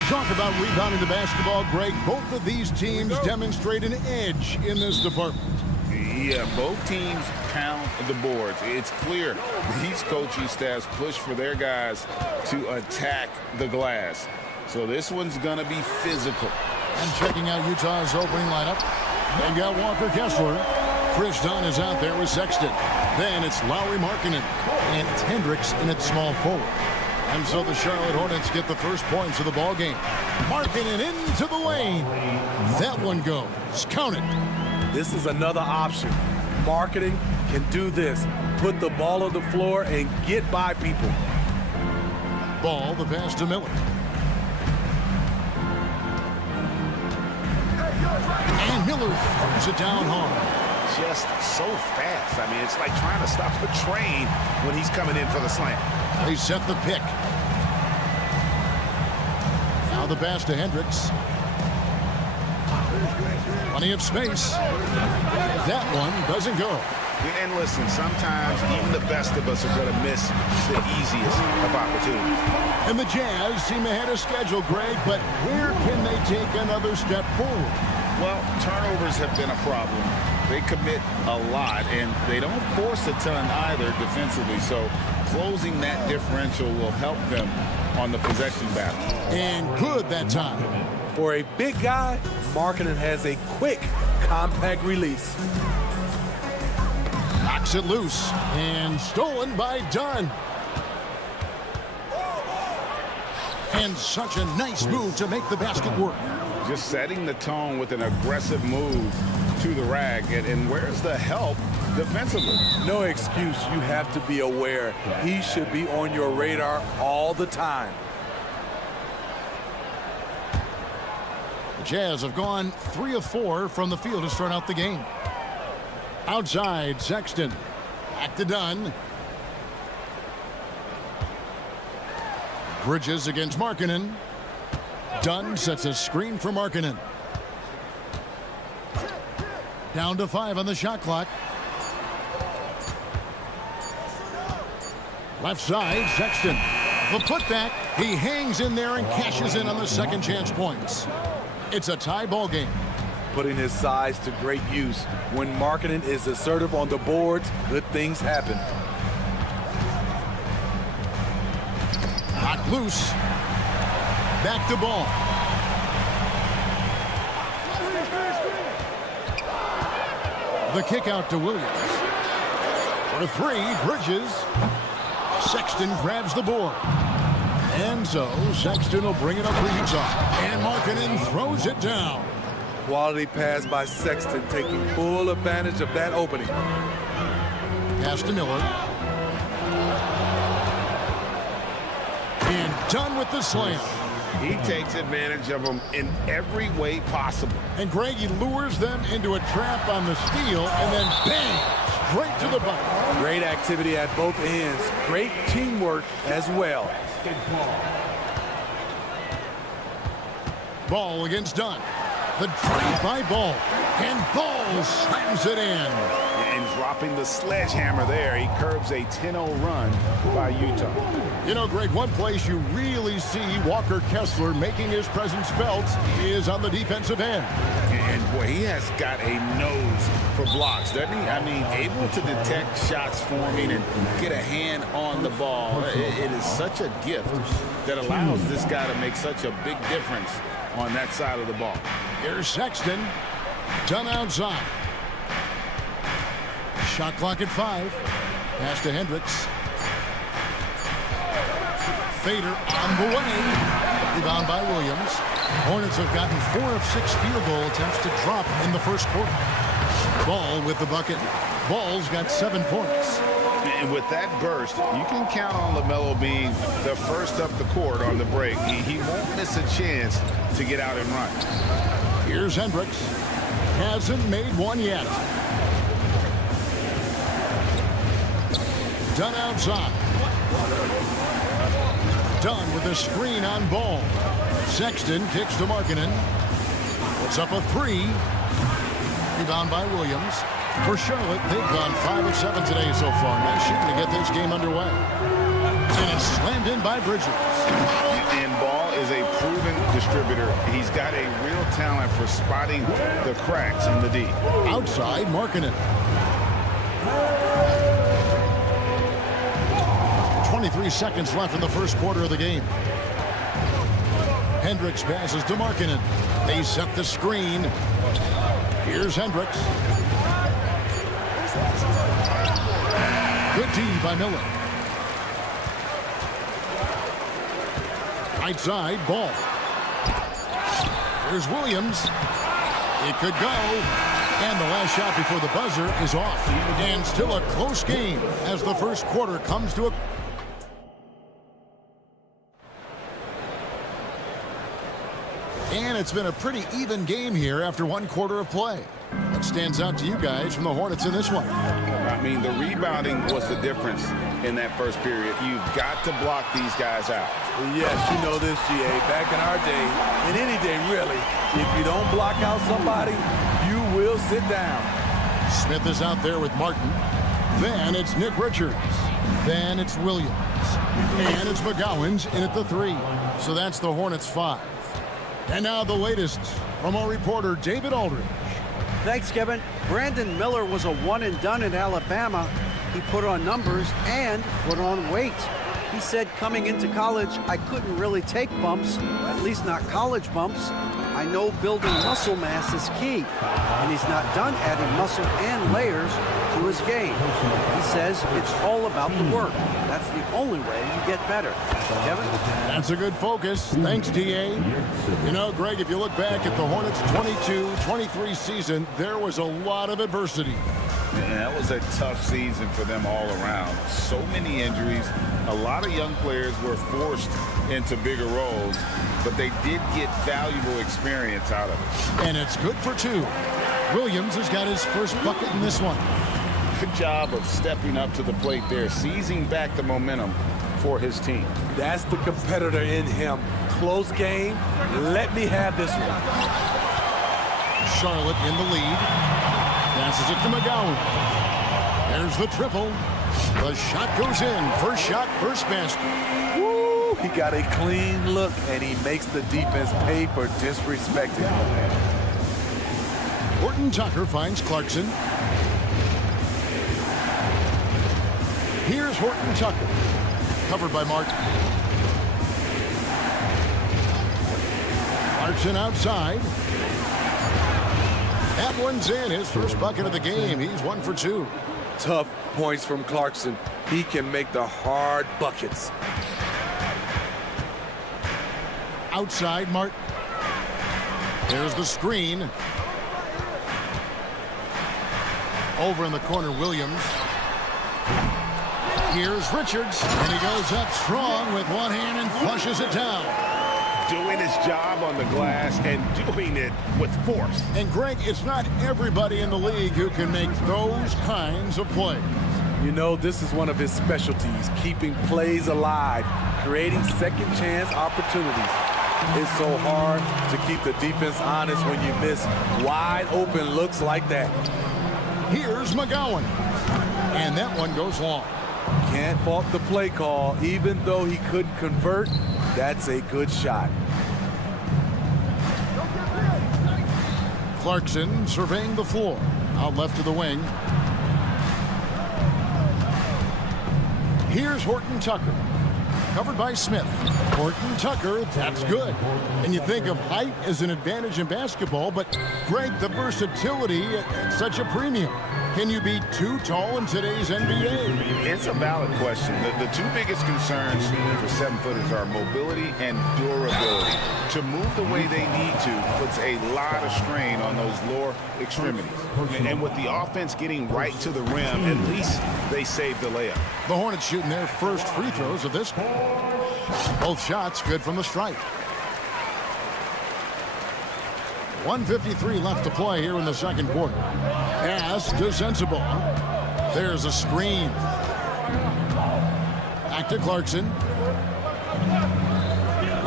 Talk about rebounding the basketball, Greg. Both of these teams demonstrate an edge in this department. Yeah, both teams pound the boards. It's clear these coaching staffs push for their guys to attack the glass. So this one's going to be physical. And checking out Utah's opening lineup, they've got Walker Kessler. Chris Dunn is out there with Sexton. Then it's Lowry Markkanen. And it's Hendricks in its small forward. And so the Charlotte Hornets get the first points of the ball game. Markkanen into the lane. That one goes. Count it. This is another option. Markkanen can do this. Put the ball on the floor and get by people. Ball, the pass to Miller. And Miller throws it down hard. Just so fast. I mean, it's like trying to stop a train when he's coming in for the slam. They set the pick. Now the pass to Hendricks. Plenty of space. That one doesn't go. And listen, sometimes even the best of us are going to miss the easiest of opportunities. And the Jazz seem ahead of schedule, Greg, but where can they take another step forward? Well, turnovers have been a problem. They commit a lot, and they don't force a ton either defensively. So closing that differential will help them on the possession battle. And good that time. For a big guy, Markkanen has a quick, compact release. Knocks it loose and stolen by Dunn. And such a nice move to make the basket work. Just setting the tone with an aggressive move to the rack. And where's the help defensively? No excuse. You have to be aware. He should be on your radar all the time. The Jazz have gone 3 of 4 from the field to start out the game. Outside, Sexton. Back to Dunn. Bridges against Markkanen. Dunn sets a screen for Markkanen. Down to 5 on the shot clock. Left side, Sexton. The putback. He hangs in there and cashes in on the second chance points. It's a tie ball game. Putting his size to great use. When Markkanen is assertive on the boards, good things happen. Knocked loose. Back to ball. The kick out to Williams. For 3, Bridges. Sexton grabs the board. And so Sexton will bring it up for Utah. And Markkanen throws it down. Quality pass by Sexton, taking full advantage of that opening. Pass to Miller. And done with the slam. He takes advantage of them in every way possible. And Greg, he lures them into a trap on the steal, and then bang, straight to the bucket. Great activity at both ends. Great teamwork as well. Ball against Dunn. The drive by Ball. And Ball slams it in. And dropping the sledgehammer there, he curbs a 10-0 run by Utah. You know, Greg, one place you really see Walker Kessler making his presence felt is on the defensive end. And boy, he has got a nose for blocks, doesn't he? I mean, able to detect shots forming and get a hand on the ball. It is such a gift that allows this guy to make such a big difference on that side of the ball. Here's Sexton. Dunn outside. Shot clock at 5. Pass to Hendricks. Fader on the way. Rebound by Williams. Hornets have gotten 4 of 6 field goal attempts to drop in the first quarter. Ball with the bucket. Ball's got 7 points. And with that burst, you can count on LaMelo being the first up the court on the break. He won't miss a chance to get out and run. Here's Hendricks. Hasn't made one yet. Dunn outside. Dunn with a screen on Ball. Sexton kicks to Markkanen. Puts up a 3. Rebound by Williams. For Charlotte, they've gone 5 of 7 today so far. Nice shooting to get this game underway. And it's slammed in by Bridges. And Ball is a proven distributor. He's got a real talent for spotting the cracks in the D. Outside, Markkanen. 23 seconds left in the first quarter of the game. Hendricks passes to Markkanen. They set the screen. Here's Hendricks. Good D by Miller. Right side, Ball. Here's Williams. It could go. And the last shot before the buzzer is off. And still a close game as the first quarter comes to a... And it's been a pretty even game here after one quarter of play. What stands out to you guys from the Hornets in this one? I mean, the rebounding was the difference in that first period. You've got to block these guys out. Yes, you know this, GA. Back in our day, and any day really, if you don't block out somebody, you will sit down. Smith is out there with Martin. Then it's Nick Richards. Then it's Williams. And it's McGowan's in at the 3. So that's the Hornets 5. And now the latest from our reporter, David Aldridge. Thanks, Kevin. Brandon Miller was a one-and-done in Alabama. He put on numbers and put on weight. He said coming into college, I couldn't really take bumps, at least not college bumps. I know building muscle mass is key, and he's not done adding muscle and layers to his game. He says it's all about the work. That's the only way you get better. Kevin? That's a good focus. Thanks, D.A. You know, Greg, if you look back at the Hornets' 22-23 season, there was a lot of adversity. Yeah, that was a tough season for them all around. So many injuries. A lot of young players were forced into bigger roles, but they did get valuable experience out of it. And it's good for 2. Williams has got his first bucket in this one. Good job of stepping up to the plate there, seizing back the momentum for his team. That's the competitor in him. Close game. Let me have this one. Charlotte in the lead. Passes it to McGowan. There's the triple. The shot goes in. First shot, first basket. Woo! He got a clean look, and he makes the defense pay for disrespecting him. Horton Tucker finds Clarkson. Here's Horton Tucker. Covered by Martin. Clarkson outside. That one's in. His first bucket of the game. He's 1 for 2. Tough points from Clarkson. He can make the hard buckets. Outside, Martin. There's the screen. Over in the corner, Williams. Here's Richards, and he goes up strong with one hand and flushes it down. Doing his job on the glass and doing it with force. And Greg, it's not everybody in the league who can make those kinds of plays. You know, this is one of his specialties, keeping plays alive, creating second chance opportunities. It's so hard to keep the defense honest when you miss wide open looks like that. Here's McGowan, and that one goes long. Can't fault the play call. Even though he couldn't convert, that's a good shot. Clarkson surveying the floor. Out left to the wing. Here's Horton Tucker. Covered by Smith. Horton Tucker, that's good. And you think of height as an advantage in basketball, but Greg, the versatility at such a premium. Can you be too tall in today's NBA? It's a valid question. The 2 biggest concerns for 7-footers are mobility and durability. To move the way they need to puts a lot of strain on those lower extremities. And with the offense getting right to the rim, at least they saved the layup. The Hornets shooting their first free throws of this quarter. Both shots good from the stripe. 1:53 left to play here in the second quarter. Pass to Sensible. There's a screen. Back to Clarkson.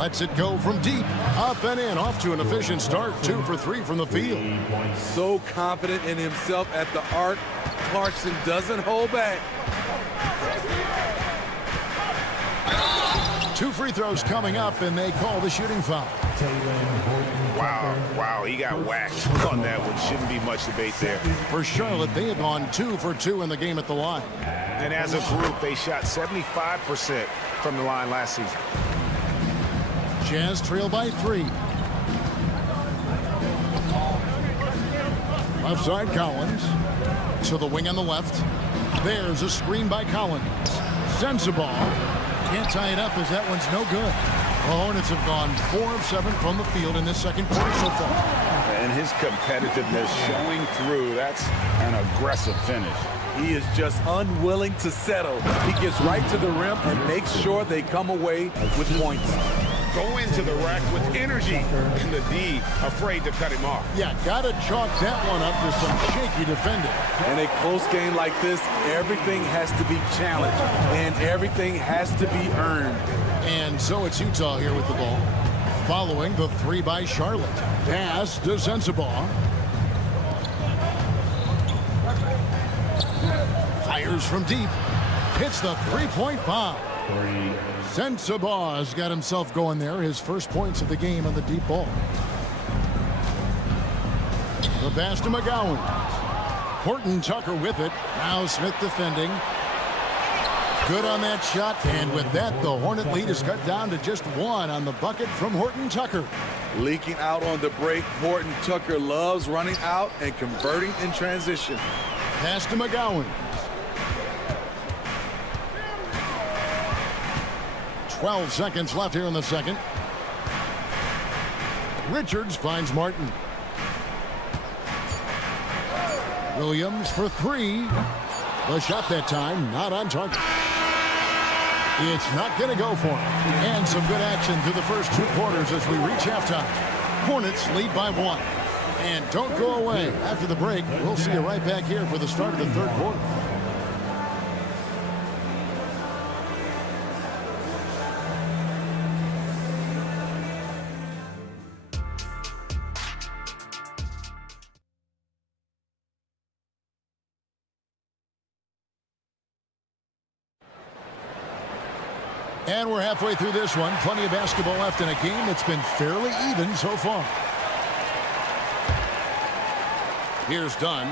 Lets it go from deep. Up and in. Off to an efficient start. 2 for 3 from the field. So confident in himself at the arc. Clarkson doesn't hold back. 2 free throws coming up, and they call the shooting foul. Wow, he got whacked on that one. Shouldn't be much debate there. For Charlotte, they have gone 2 for 2 in the game at the line. And as a group, they shot 75% from the line last season. Jazz trail by 3. Left side, Collins. To the wing on the left. There's a screen by Collins. Sends the ball. Can't tie it up as that one's no good. The Hornets have gone 4 of 7 from the field in this second quarter so far. And his competitiveness showing through. That's an aggressive finish. He is just unwilling to settle. He gets right to the rim and makes sure they come away with points. Go into the rack with energy, and the D afraid to cut him off. Yeah, gotta chalk that one up to some shaky defending. In a close game like this, everything has to be challenged, and everything has to be earned. And so it's Utah here with the ball. Following the 3 by Charlotte. Pass to Sensabaugh. Fires from deep. Hits the three-point bomb. Sensabaugh's got himself going there. His first points of the game on the deep ball. The pass to McGowan. Horton Tucker with it. Now Smith defending. Good on that shot. And with that, the Hornet lead is cut down to just 1 on the bucket from Horton Tucker. Leaking out on the break, Horton Tucker loves running out and converting in transition. Pass to McGowan. 12 seconds left here in the second. Richards finds Martin. Williams for 3. The shot that time not on target. It's not going to go for him. And some good action through the first 2 quarters as we reach halftime. Hornets lead by 1. And don't go away. After the break, we'll see you right back here for the start of the third quarter. And we're halfway through this one. Plenty of basketball left in a game that's been fairly even so far. Here's Dunn.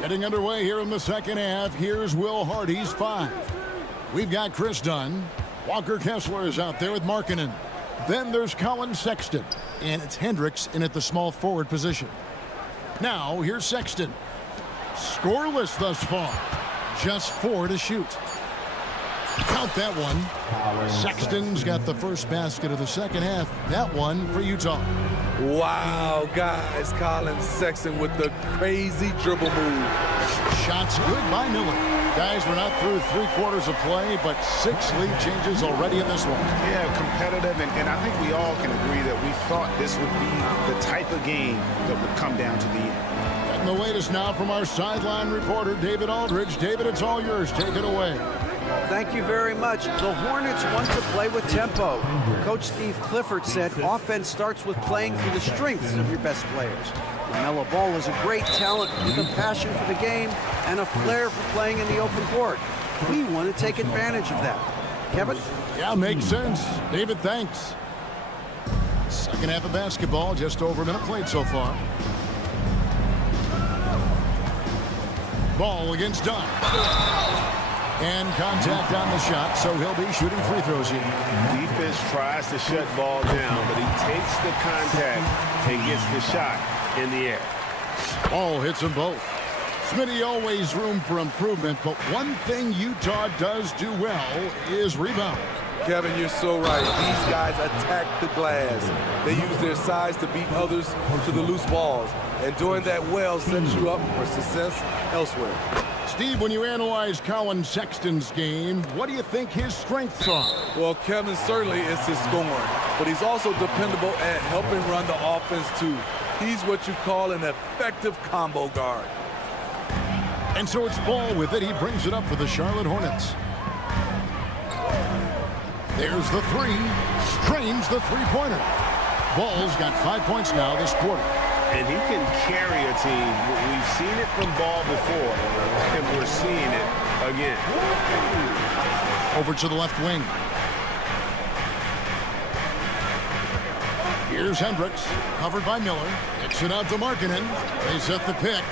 Getting underway here in the second half. Here's Will Hardy's 5. We've got Chris Dunn. Walker Kessler is out there with Markkanen. Then there's Colin Sexton. And it's Hendricks in at the small forward position. Now here's Sexton. Scoreless thus far. Just 4 to shoot. Count that one. Sexton's got the first basket of the second half. That one for Utah. Wow, guys. Colin Sexton with the crazy dribble move. Shots good by Miller. Guys, we're not through 3 quarters of play, but 6 lead changes already in this one. Yeah, competitive, and I think we all can agree that we thought this would be the type of game that would come down to the end. And the latest now from our sideline reporter, David Aldridge. David, it's all yours. Take it away. Thank you very much. The Hornets want to play with tempo. Coach Steve Clifford said offense starts with playing for the strengths of your best players. LaMelo Ball is a great talent with a passion for the game and a flair for playing in the open court. We want to take advantage of that. Kevin? Yeah, makes sense. David, thanks. Second half of basketball, just over a minute played so far. Ball against Dunn. And contact on the shot, so he'll be shooting free throws here. Defense tries to shut Ball down, but he takes the contact and gets the shot in the air. Ball hits them both. Smitty, always room for improvement, but one thing Utah does do well is rebound. Kevin, you're so right. These guys attack the glass. They use their size to beat others to the loose balls. And doing that well sets you up for success elsewhere. Steve, when you analyze Colin Sexton's game, what do you think his strengths are? Well, Kevin, certainly it's his scoring, but he's also dependable at helping run the offense too. He's what you call an effective combo guard. And so it's Ball with it. He brings it up for the Charlotte Hornets. There's the three. Strains the three-pointer. Ball's got 5 points now this quarter. And he can carry a team. We've seen it from Ball before, and we're seeing it again. Over to the left wing. Here's Hendricks, covered by Miller. Kicks it out to Markkanen. They set the pick.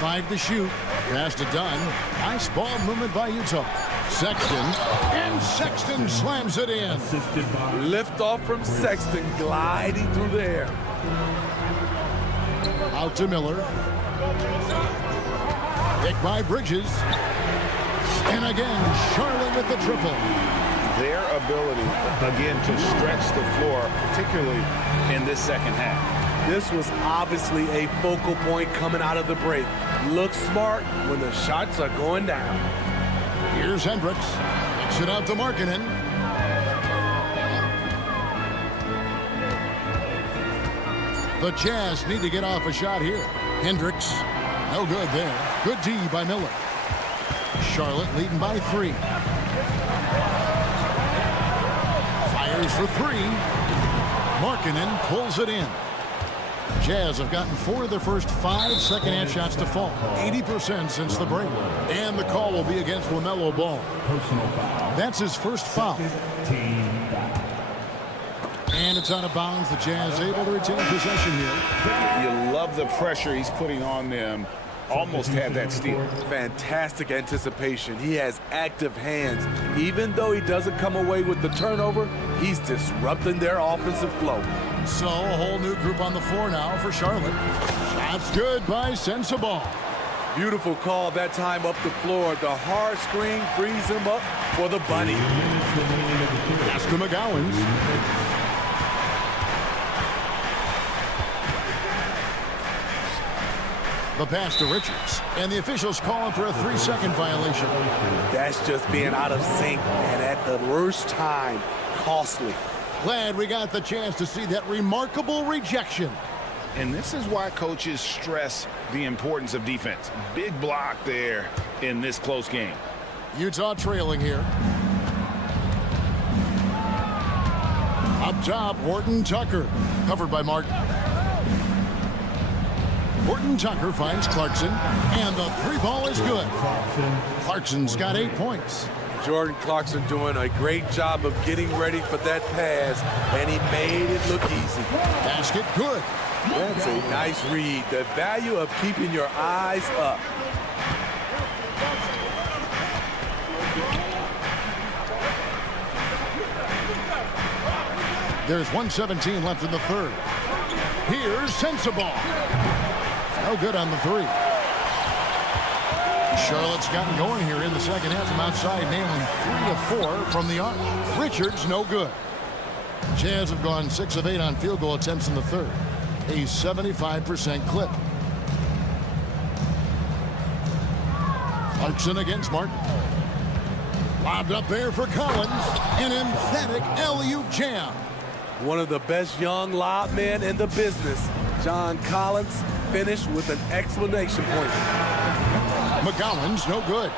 5 to shoot. Pass to Dunn. Nice ball movement by Utah. Sexton, and Sexton slams it in. Lift off from Sexton, gliding through the air. Out to Miller. Pick by Bridges. And again, Charlotte with the triple. Their ability, again, to stretch the floor, particularly in this second half. This was obviously a focal point coming out of the break. Look smart when the shots are going down. Here's Hendricks. Kicks it out to Markkanen. The Jazz need to get off a shot here. Hendricks, no good there. Good D by Miller. Charlotte leading by 3. Fires for 3. Markkanen pulls it in. Jazz have gotten 4 of their first 5 second-half shots to fall. 80% since the break. And the call will be against LaMelo Ball. That's his first foul. And it's out of bounds. The Jazz able to retain possession here. You love the pressure he's putting on them. Almost had that steal. Fantastic anticipation. He has active hands. Even though he doesn't come away with the turnover, he's disrupting their offensive flow. So a whole new group on the floor now for Charlotte. That's good by Sensabaugh. Beautiful call that time up the floor. The hard screen frees him up for the bunny. Pass to McGowens. The pass to Richards. And the officials calling for a 3-second violation. That's just being out of sync and at the worst time. Costly. Glad we got the chance to see that remarkable rejection. And this is why coaches stress the importance of defense. Big block there in this close game. Utah trailing here. Up top, Horton Tucker. Covered by Martin. Horton Tucker finds Clarkson. And the 3-ball is good. Clarkson's got 8 points. Jordan Clarkson doing a great job of getting ready for that pass, and he made it look easy. Basket good. That's a nice read. The value of keeping your eyes up. There's 1:17 left in the third. Here's Sensabaugh. No good on the 3. Charlotte's gotten going here in the second half from outside, nailing 3 of 4 from the arc. Richards, no good. Jazz have gone 6 of 8 on field goal attempts in the third. A 75% clip. Clarkson against Martin. Lobbed up there for Collins. An emphatic alley-oop jam. One of the best young lob men in the business. John Collins finished with an exclamation point. McGowan's no good.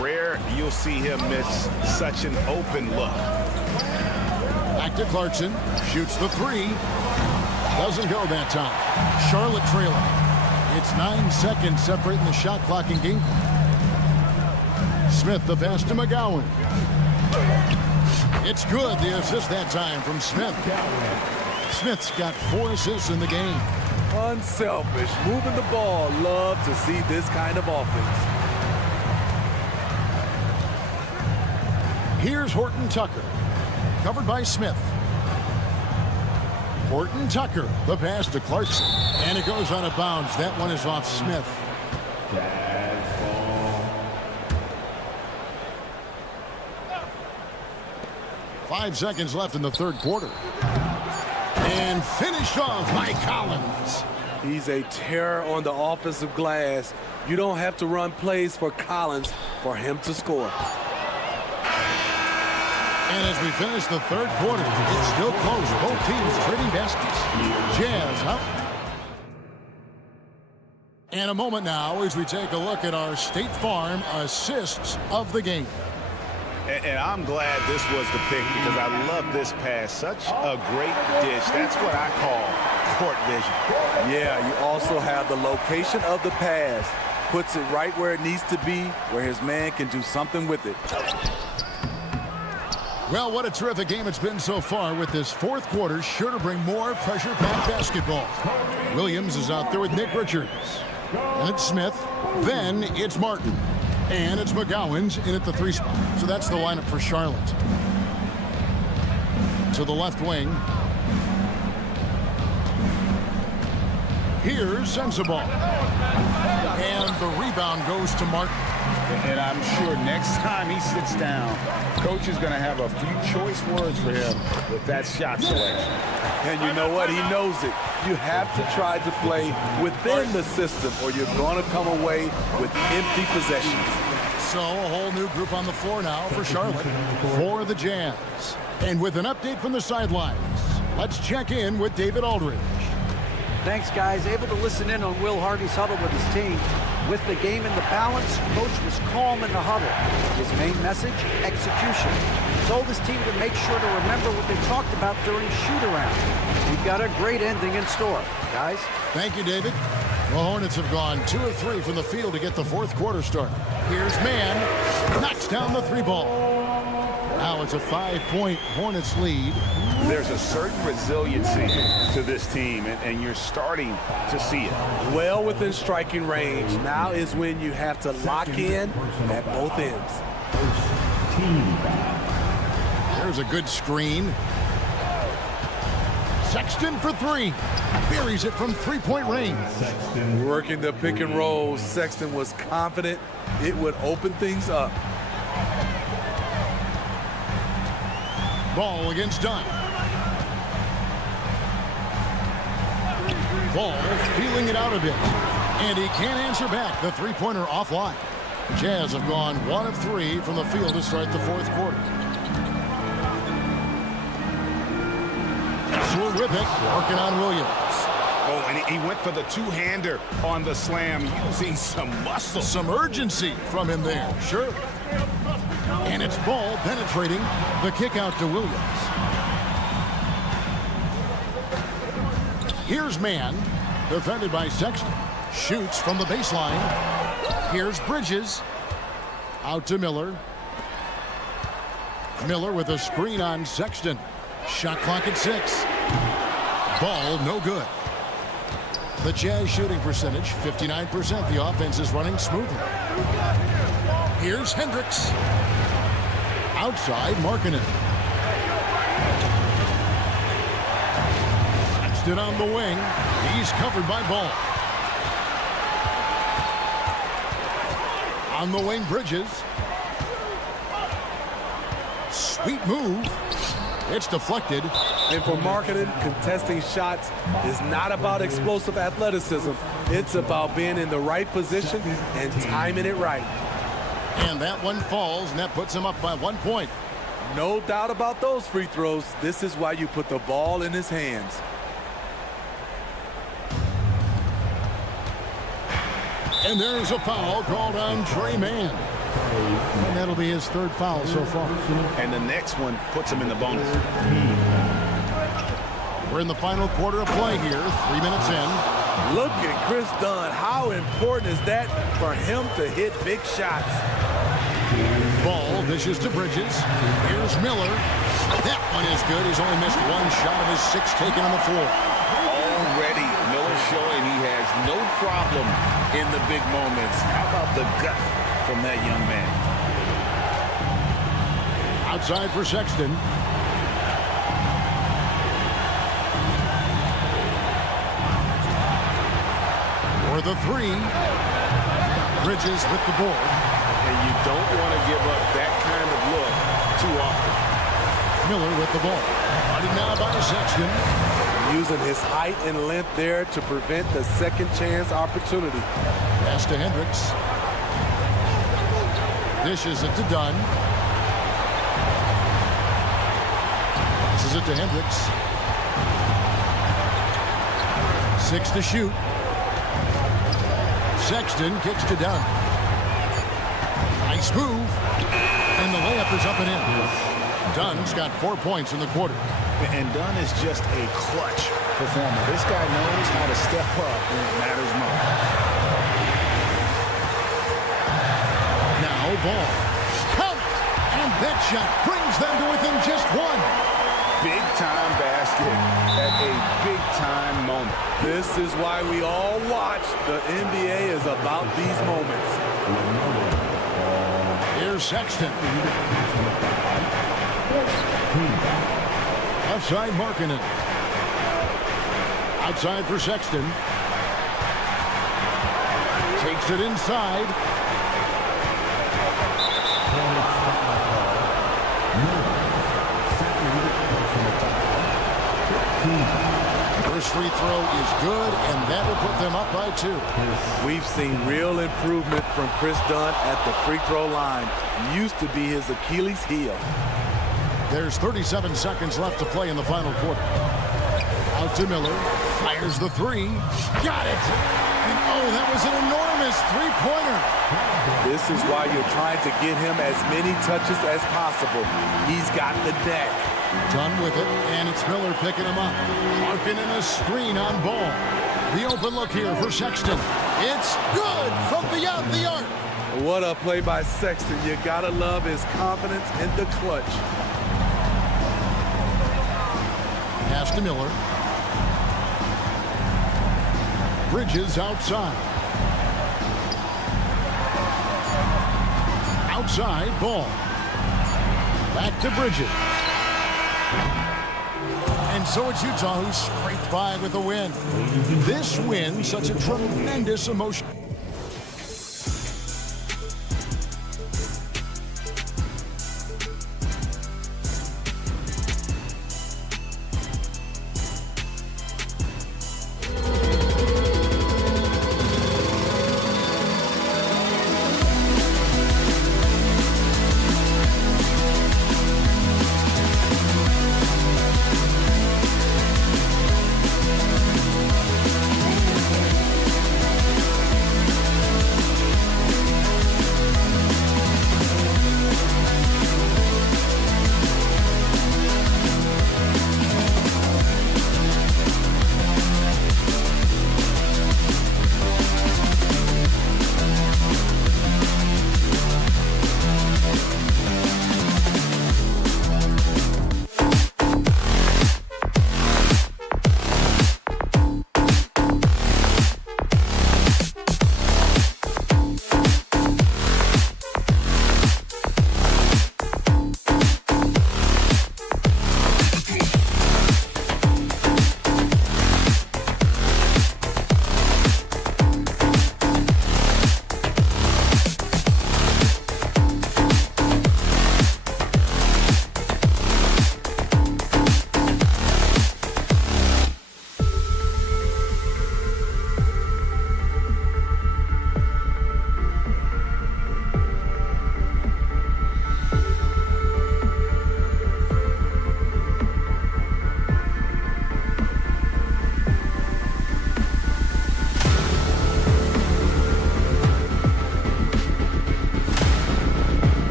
Rare you'll see him miss such an open look. Back to Clarkson. Shoots the 3. Doesn't go that time. Charlotte trailing. It's 9 seconds separating the shot clock and game. Smith the pass to McGowan. It's good. The assist that time from Smith. Smith's got 4 assists in the game. Unselfish, moving the ball. Love to see this kind of offense. Here's Horton Tucker. Covered by Smith. Horton Tucker, the pass to Clarkson. And it goes out of bounds. That one is off Smith. 5 seconds left in the third quarter. And finished off by Collins. He's a terror on the offensive glass. You don't have to run plays for Collins for him to score. And as we finish the third quarter, it's still close. Both teams trading baskets. Jazz up. And a moment now as we take a look at our State Farm assists of the game. And I'm glad this was the pick because I love this pass. Such a great dish. That's what I call court vision. Yeah, you also have the location of the pass. Puts it right where it needs to be, where his man can do something with it. Well, what a terrific game it's been so far, with this fourth quarter sure to bring more pressure-packed basketball. Williams is out there with Nick Richards. And it's Smith. Then it's Martin. And it's McGowan's in at the 3 spot. So that's the lineup for Charlotte. To the left wing. Here's Sensabaugh. And the rebound goes to Martin. And I'm sure next time he sits down, coach is going to have a few choice words for him with that shot selection. And you know what? He knows it. You have to try to play within the system or you're going to come away with empty possessions. So a whole new group on the floor now for Charlotte, for the Jazz. And with an update from the sidelines, let's check in with David Aldridge. Thanks, guys. Able to listen in on Will Hardy's huddle with his team. With the game in the balance, coach was calm in the huddle. His main message, execution. He told his team to make sure to remember what they talked about during shoot-around. We've got a great ending in store, guys. Thank you, David. The Hornets have gone 2 of 3 from the field to get the fourth quarter started. Here's Mann, knocks down the 3 ball. Now it's a 5-point Hornets lead. There's a certain resiliency to this team, and you're starting to see it. Well within striking range. Now is when you have to lock in at both ends. There's a good screen. Sexton for 3. Buries it from 3-point range. Working the pick and roll, Sexton was confident it would open things up. Ball against Dunn. Ball feeling it out a bit. And he can't answer back. The 3-pointer offline. Jazz have gone 1 of 3 from the field to start the fourth quarter. Kessler with it, working on Williams. Oh, and he went for the two-hander on the slam, using some muscle. Some urgency from him there, sure. And it's Ball penetrating the kick out to Williams. Here's Mann, defended by Sexton. Shoots from the baseline. Here's Bridges. Out to Miller. Miller with a screen on Sexton. Shot clock at 6. Ball no good. The Jazz shooting percentage, 59%. The offense is running smoothly. Here's Hendricks. Outside, Markkanen. Sexton on the wing. He's covered by Ball. On the wing, Bridges. Sweet move. It's deflected. And for Markkanen, contesting shots is not about explosive athleticism. It's about being in the right position and timing it right. And that one falls, and that puts him up by 1 point. No doubt about those free throws. This is why you put the ball in his hands. And there's a foul called on Tre Mann. And that'll be his 3rd foul so far. And the next one puts him in the bonus. We're in the final quarter of play here, 3 minutes in. Look at Chris Dunn. How important is that for him to hit big shots? Ball dishes to Bridges. Here's Miller. That one is good. He's only missed 1 shot of his 6 taken on the floor. Already, Miller showing he has no problem in the big moments. How about the gut from that young man? Outside for Sexton. For the 3. Bridges with the board. And you don't want to give up that kind of look too often. Miller with the ball. Running now by Sexton. Using his height and length there to prevent the second chance opportunity. Pass to Hendricks. Dishes it to Dunn. Passes it to Hendricks. 6 to shoot. Sexton kicks to Dunn. Nice move. And the layup is up and in. Dunn's got 4 points in the quarter. And Dunn is just a clutch performer. This guy knows how to step up when it matters most. Now Ball. Count! And that shot brings them to within just one. Big-time basket at a big-time moment. This is why we all watch. The NBA is about these moments. Here's Sexton. Outside Markkanen. Outside for Sexton. Takes it inside. First free throw is good, and that will put them up by 2. We've seen real improvement from Chris Dunn at the free throw line. Used to be his Achilles heel. There's 37 seconds left to play in the final quarter. Out to Miller. Fires the 3. Got it! And oh, that was an enormous three-pointer. This is why you're trying to get him as many touches as possible. He's got the deck. Dunn with it, and it's Miller picking him up. Markkanen a screen on Ball. The open look here for Sexton. It's good from beyond the arc. What a play by Sexton. You gotta love his confidence in the clutch. Pass to Miller. Bridges outside. Outside, Ball. Back to Bridges. And so it's Utah who scraped by with a win. This win, such a tremendous emotion.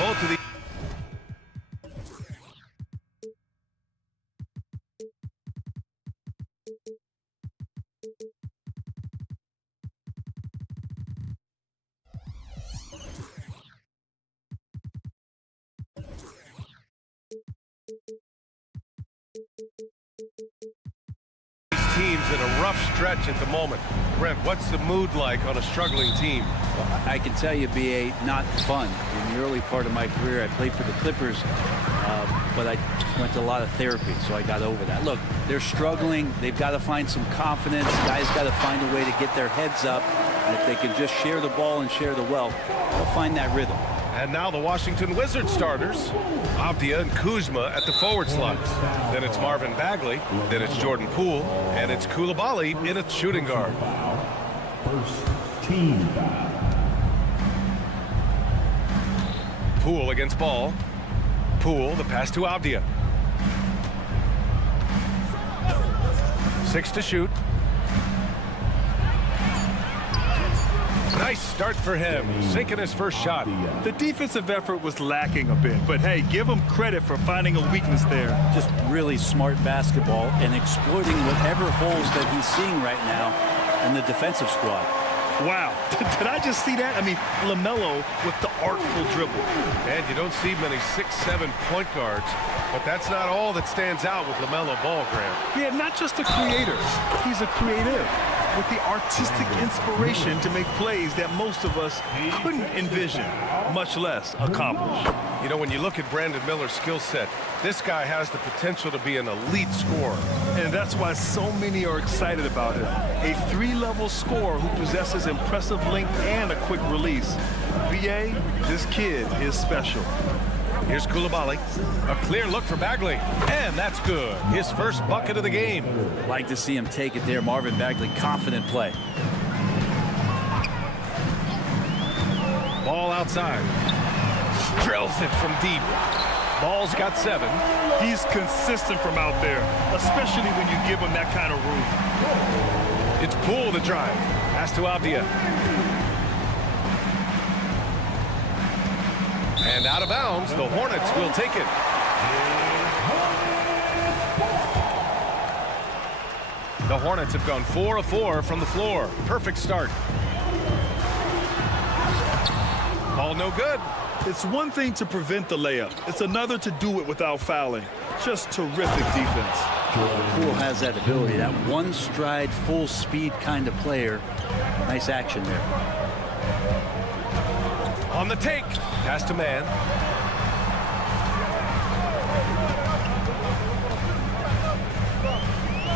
both of these. Teams in a rough stretch at the moment. Brent, what's the mood like on a struggling team? Well, I can tell you, BA, not fun. In the early part of my career, I played for the Clippers, but I went to a lot of therapy, so I got over that. Look, they're struggling. They've got to find some confidence. Guys got to find a way to get their heads up. And if they can just share the ball and share the wealth, they'll find that rhythm. And now the Washington Wizards starters, Avdia and Kuzma at the forward slots. Then it's Marvin Bagley, then it's Jordan Poole, and it's Coulibaly in its shooting guard. First team foul. Poole against Ball. Poole, the pass to Avdia. 6 to shoot. Nice start for him, sinking his first shot. The defensive effort was lacking a bit, but hey, give him credit for finding a weakness there. Just really smart basketball and exploiting whatever holes that he's seeing right now in the defensive squad. Wow, did I just see that? I mean, LaMelo with the artful dribble. And you don't see many 6'7" point guards, but that's not all that stands out with LaMelo Ball, Graham. Yeah, not just a creator. He's a creative with the artistic inspiration to make plays that most of us couldn't envision, much less accomplish. You know, when you look at Brandon Miller's skill set, this guy has the potential to be an elite scorer. And that's why so many are excited about him. A 3-level scorer who possesses impressive length and a quick release. BA, this kid is special. Here's Coulibaly. A clear look for Bagley. And that's good. His first bucket of the game. Like to see him take it there. Marvin Bagley, confident play. Ball outside. Drills it from deep. Ball's got 7. He's consistent from out there, especially when you give him that kind of room. It's Poole to drive. Pass to Avdia. And out of bounds, the Hornets will take it. The Hornets have gone 4 of 4 from the floor. Perfect start. Ball no good. It's one thing to prevent the layup. It's another to do it without fouling. Just terrific defense. Poole has that ability, that one stride, full speed kind of player. Nice action there. On the take. Pass to man.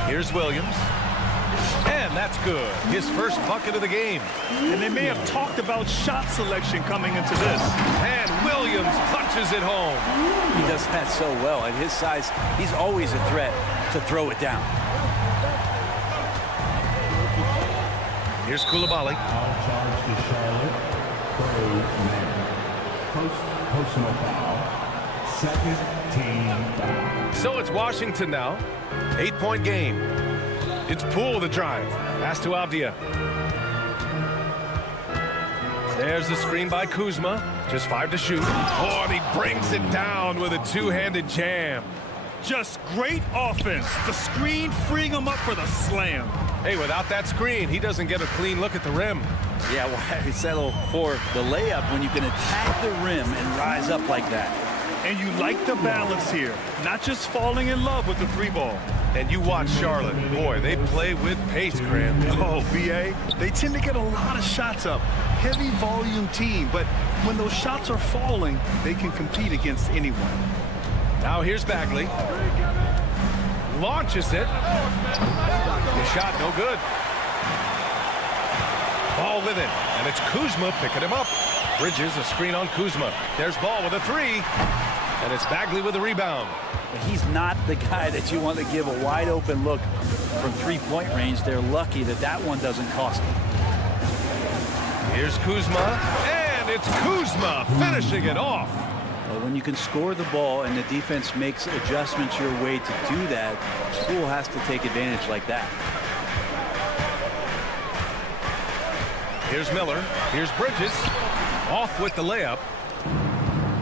Here's Williams. And that's good. His first bucket of the game. And they may have talked about shot selection coming into this. And Williams punches it home. He does that so well. At his size, he's always a threat to throw it down. Here's Coulibaly. Foul charge to Charlotte. First personal foul. Second team foul. So it's Washington now. 8-point game. It's Poole the drive. Pass to Avdia. There's the screen by Kuzma. Just 5 to shoot. Oh, and he brings it down with a two-handed jam. Just great offense. The screen freeing him up for the slam. Hey, without that screen, he doesn't get a clean look at the rim. Yeah, why settle for the layup when you can attack the rim and rise up like that? And you like the balance here. Not just falling in love with the 3-ball. And you watch Charlotte. Boy, they play with pace, Graham. Oh, BA, they tend to get a lot of shots up. Heavy volume team, but when those shots are falling, they can compete against anyone. Now here's Bagley. Launches it. The shot no good. Ball with it. And it's Kuzma picking him up. Bridges a screen on Kuzma. There's Ball with a 3. And it's Bagley with the rebound. He's not the guy that you want to give a wide open look from 3-point range. They're lucky that that one doesn't cost them. Here's Kuzma. And it's Kuzma finishing it off. Well, when you can score the ball and the defense makes adjustments your way to do that, Poole has to take advantage like that. Here's Miller. Here's Bridges. Off with the layup.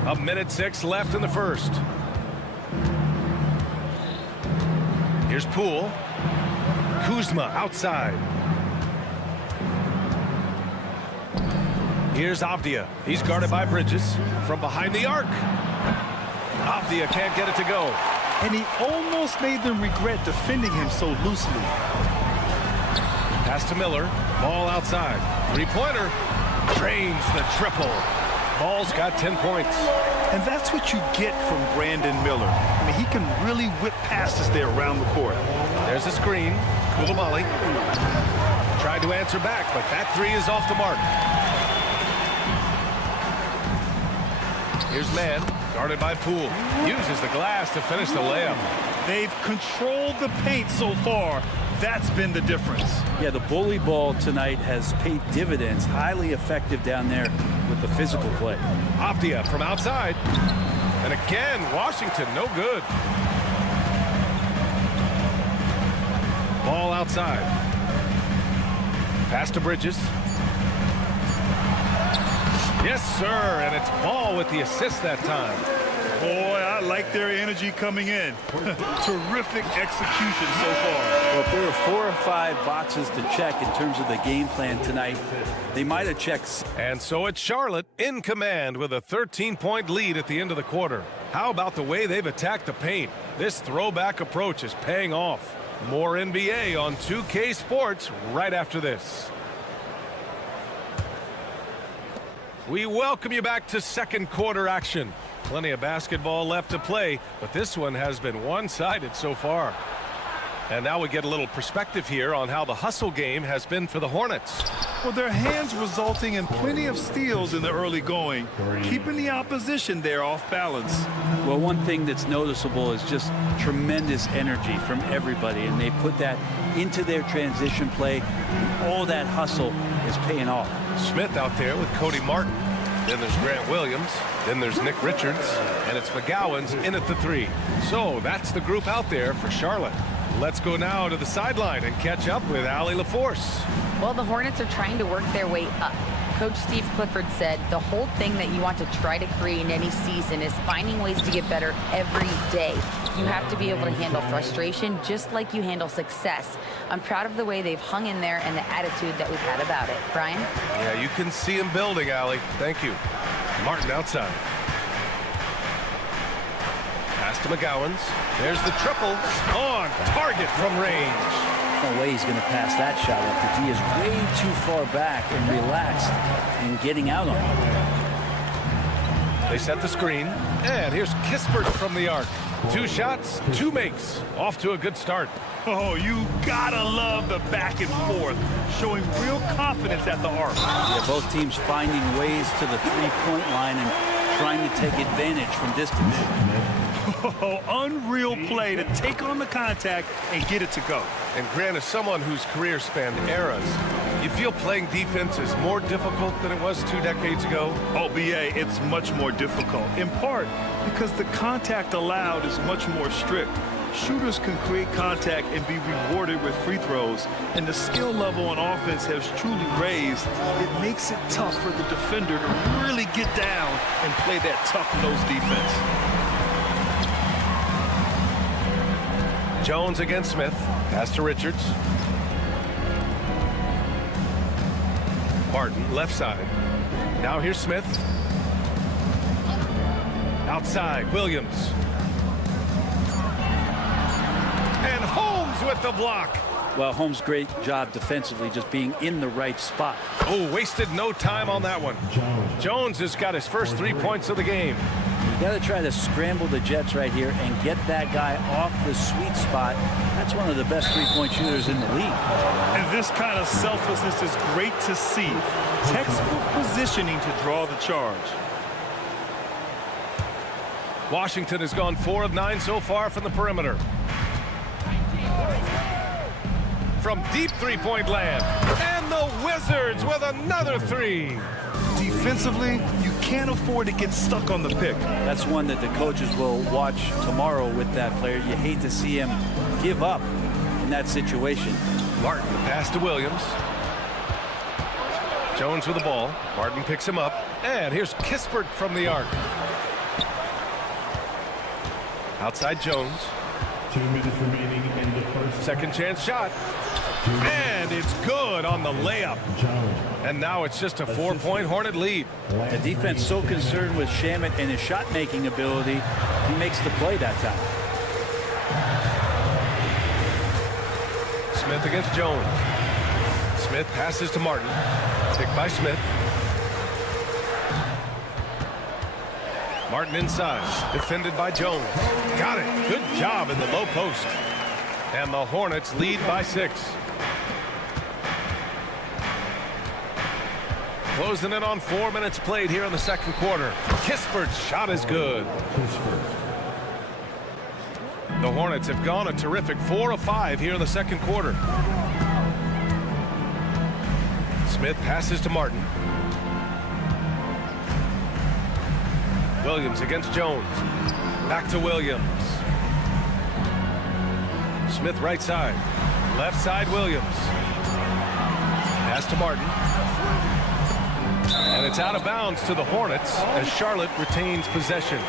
1:06 left in the first. Here's Poole. Kuzma outside. Here's Avdia. He's guarded by Bridges from behind the arc. Avdia can't get it to go. And he almost made them regret defending him so loosely. Pass to Miller. Ball outside. Three-pointer. Drains the triple. Ball's got 10 points. And that's what you get from Brandon Miller. I mean, he can really whip passes there around the court. There's a screen. Koulibaly tried to answer back, but that three is off the mark. Here's Mann, guarded by Poole. Uses the glass to finish the layup. They've controlled the paint so far. That's been the difference. Yeah, the bully ball tonight has paid dividends. Highly effective down there with the physical play. Avdia from outside. And again, Washington, no good. Ball outside. Pass to Bridges. Yes, sir, and it's Ball with the assist that time. Boy, I like their energy coming in. Terrific execution so far. Well, if there were 4 or 5 boxes to check in terms of the game plan tonight, they might have checked. And so it's Charlotte in command with a 13-point lead at the end of the quarter. How about the way they've attacked the paint? This throwback approach is paying off. More NBA on 2K Sports right after this. We welcome you back to second quarter action. Plenty of basketball left to play, but this one has been one-sided so far. And now we get a little perspective here on how the hustle game has been for the Hornets. Well, their hands resulting in plenty of steals in the early going, keeping the opposition there off balance. Well, one thing that's noticeable is just tremendous energy from everybody, and they put that into their transition play, and all that hustle is paying off. Smith out there with Cody Martin. Then there's Grant Williams. Then there's Nick Richards. And it's McGowan's in at the three. So that's the group out there for Charlotte. Let's go now to the sideline and catch up with Allie LaForce. Well, the Hornets are trying to work their way up. Coach Steve Clifford said the whole thing that you want to try to create in any season is finding ways to get better every day. You have to be able to handle frustration just like you handle success. I'm proud of the way they've hung in there and the attitude that we've had about it. Brian? Yeah, you can see him building, Allie. Thank you. Martin outside. Pass to McGowan's. There's the triple on target from range. No way he's going to pass that shot up. The D is way too far back and relaxed in getting out on it. They set the screen, and here's Kispert from the arc. 2 shots, 2 makes. Off to a good start. Oh, you gotta love the back and forth, showing real confidence at the arc. Yeah, both teams finding ways to the three-point line and trying to take advantage from distance. Oh, unreal play to take on the contact and get it to go. And Grant, as someone whose career spanned eras, you feel playing defense is more difficult than it was 2 decades ago? Oh, BA, it's much more difficult, in part because the contact allowed is much more strict. Shooters can create contact and be rewarded with free throws, and the skill level on offense has truly raised. It makes it tough for the defender to really get down and play that tough-nosed defense. Jones against Smith. Pass to Richards. Martin, left side. Now here's Smith. Outside, Williams. And Holmes with the block. Well, Holmes' great job defensively, just being in the right spot. Oh, wasted no time on that one. Jones has got his first 3 points of the game. You got to try to scramble the Jets right here and get that guy off the sweet spot. That's one of the best three-point shooters in the league. And this kind of selflessness is great to see. Textbook positioning to draw the charge. Washington has gone 4 of 9 so far from the perimeter. From deep three-point land. And the Wizards with another 3. Defensively, you can't afford to get stuck on the pick. That's one that the coaches will watch tomorrow with that player. You hate to see him give up in that situation. Martin, the pass to Williams. Jones with the ball. Martin picks him up. And here's Kispert from the arc. Outside Jones. 2 minutes remaining in the first. Second chance shot. And it's good on the layup. And now it's just a 4-point Hornet lead. The defense so concerned with Shamet and his shot-making ability, he makes the play that time. Smith against Jones. Smith passes to Martin. Picked by Smith. Martin inside. Defended by Jones. Got it. Good job in the low post. And the Hornets lead by 6. Closing in on 4 minutes played here in the second quarter. Kispert's shot is good. The Hornets have gone a terrific 4 of 5 here in the second quarter. Smith passes to Martin. Williams against Jones. Back to Williams. Smith right side. Left side Williams. Pass to Martin. And it's out of bounds to the Hornets as Charlotte retains possession.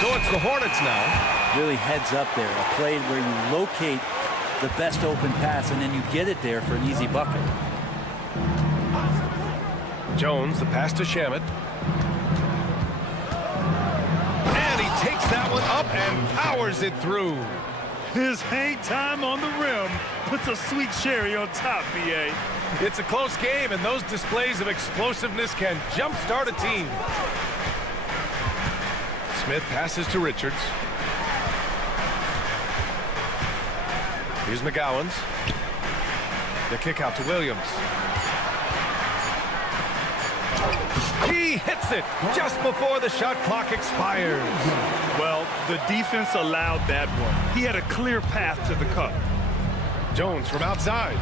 So it's the Hornets now. Really heads up there. A play where you locate the best open pass and then you get it there for an easy bucket. Jones, the pass to Shamet. And he takes that one up and powers it through. His hang time on the rim puts a sweet cherry on top, B.A. It's a close game, and those displays of explosiveness can jumpstart a team. Smith passes to Richards. Here's McGowan's. The kick out to Williams. He hits it just before the shot clock expires. Well, the defense allowed that one. He had a clear path to the cup. Jones from outside.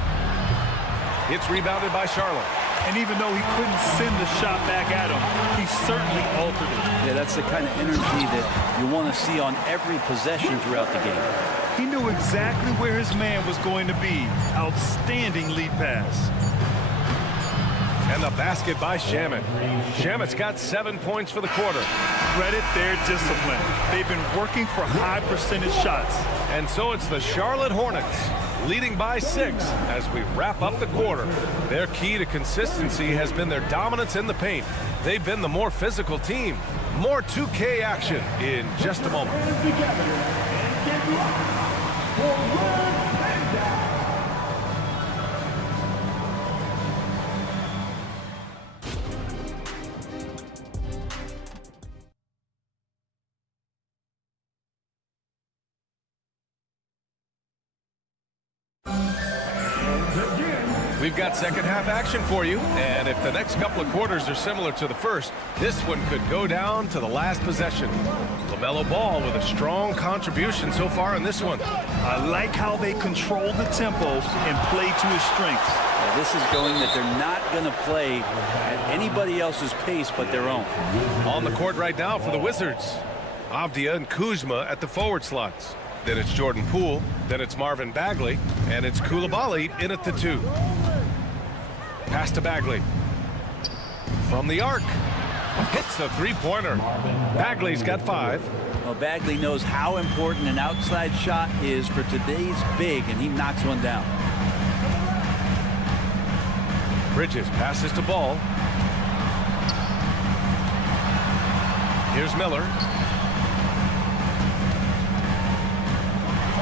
It's rebounded by Charlotte. And even though he couldn't send the shot back at him, he certainly altered it. Yeah, that's the kind of energy that you want to see on every possession throughout the game. He knew exactly where his man was going to be. Outstanding lead pass. And the basket by Shamet. Shamet's got 7 points for the quarter. Credit their discipline. They've been working for high percentage shots. And so it's the Charlotte Hornets leading by 6 as we wrap up the quarter. Their key to consistency has been their dominance in the paint. They've been the more physical team. More 2K action in just a moment. We've got second half action for you, and if the next couple of quarters are similar to the first, this one could go down to the last possession. LaMelo Ball with a strong contribution so far in this one. I like how they control the tempo and play to his strengths. Yeah, this is going that they're not going to play at anybody else's pace but their own. On the court right now for the Wizards, Avdia and Kuzma at the forward slots. Then it's Jordan Poole, then it's Marvin Bagley, and it's Coulibaly in at the 2. Pass to Bagley. From the arc. Hits the three-pointer. Bagley's got 5. Well, Bagley knows how important an outside shot is for today's big, and he knocks one down. Bridges passes to Ball. Here's Miller.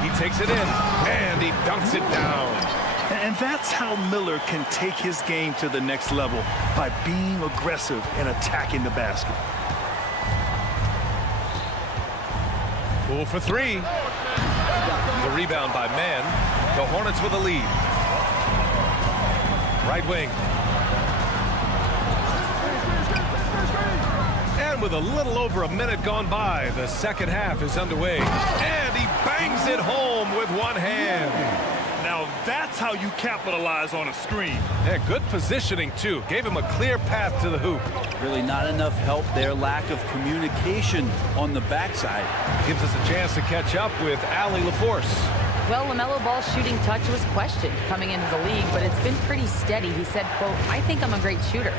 He takes it in, and he dunks it down. And that's how Miller can take his game to the next level, by being aggressive and attacking the basket. Poole for 3. The rebound by Mann. The Hornets with a lead. Right wing. And with a little over a minute gone by, the second half is underway. And he bangs it home with one hand. Now that's how you capitalize on a screen. Yeah, good positioning, too. Gave him a clear path to the hoop. Really not enough help there. Lack of communication on the backside. Gives us a chance to catch up with Allie LaForce. Well, LaMelo Ball's shooting touch was questioned coming into the league, but it's been pretty steady. He said, quote, "I think I'm a great shooter.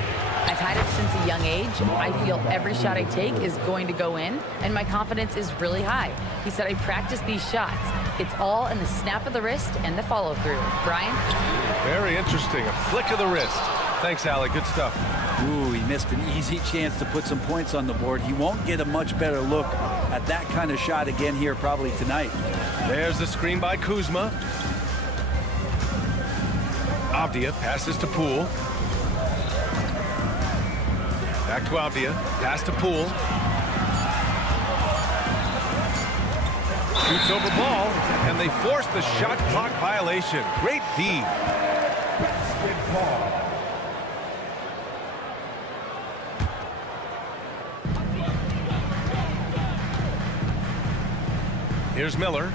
I've had it since a young age. I feel every shot I take is going to go in, and my confidence is really high." He said, "I practice these shots. It's all in the snap of the wrist and the follow-through." Brian? Very interesting. A flick of the wrist. Thanks, Allie. Good stuff. Ooh, he missed an easy chance to put some points on the board. He won't get a much better look at that kind of shot again here probably tonight. There's the screen by Kuzma. Avdia passes to Poole. Back to Avdia. Pass to Poole. Shoots over ball, and they force the shot clock violation. Great D. Here's Miller.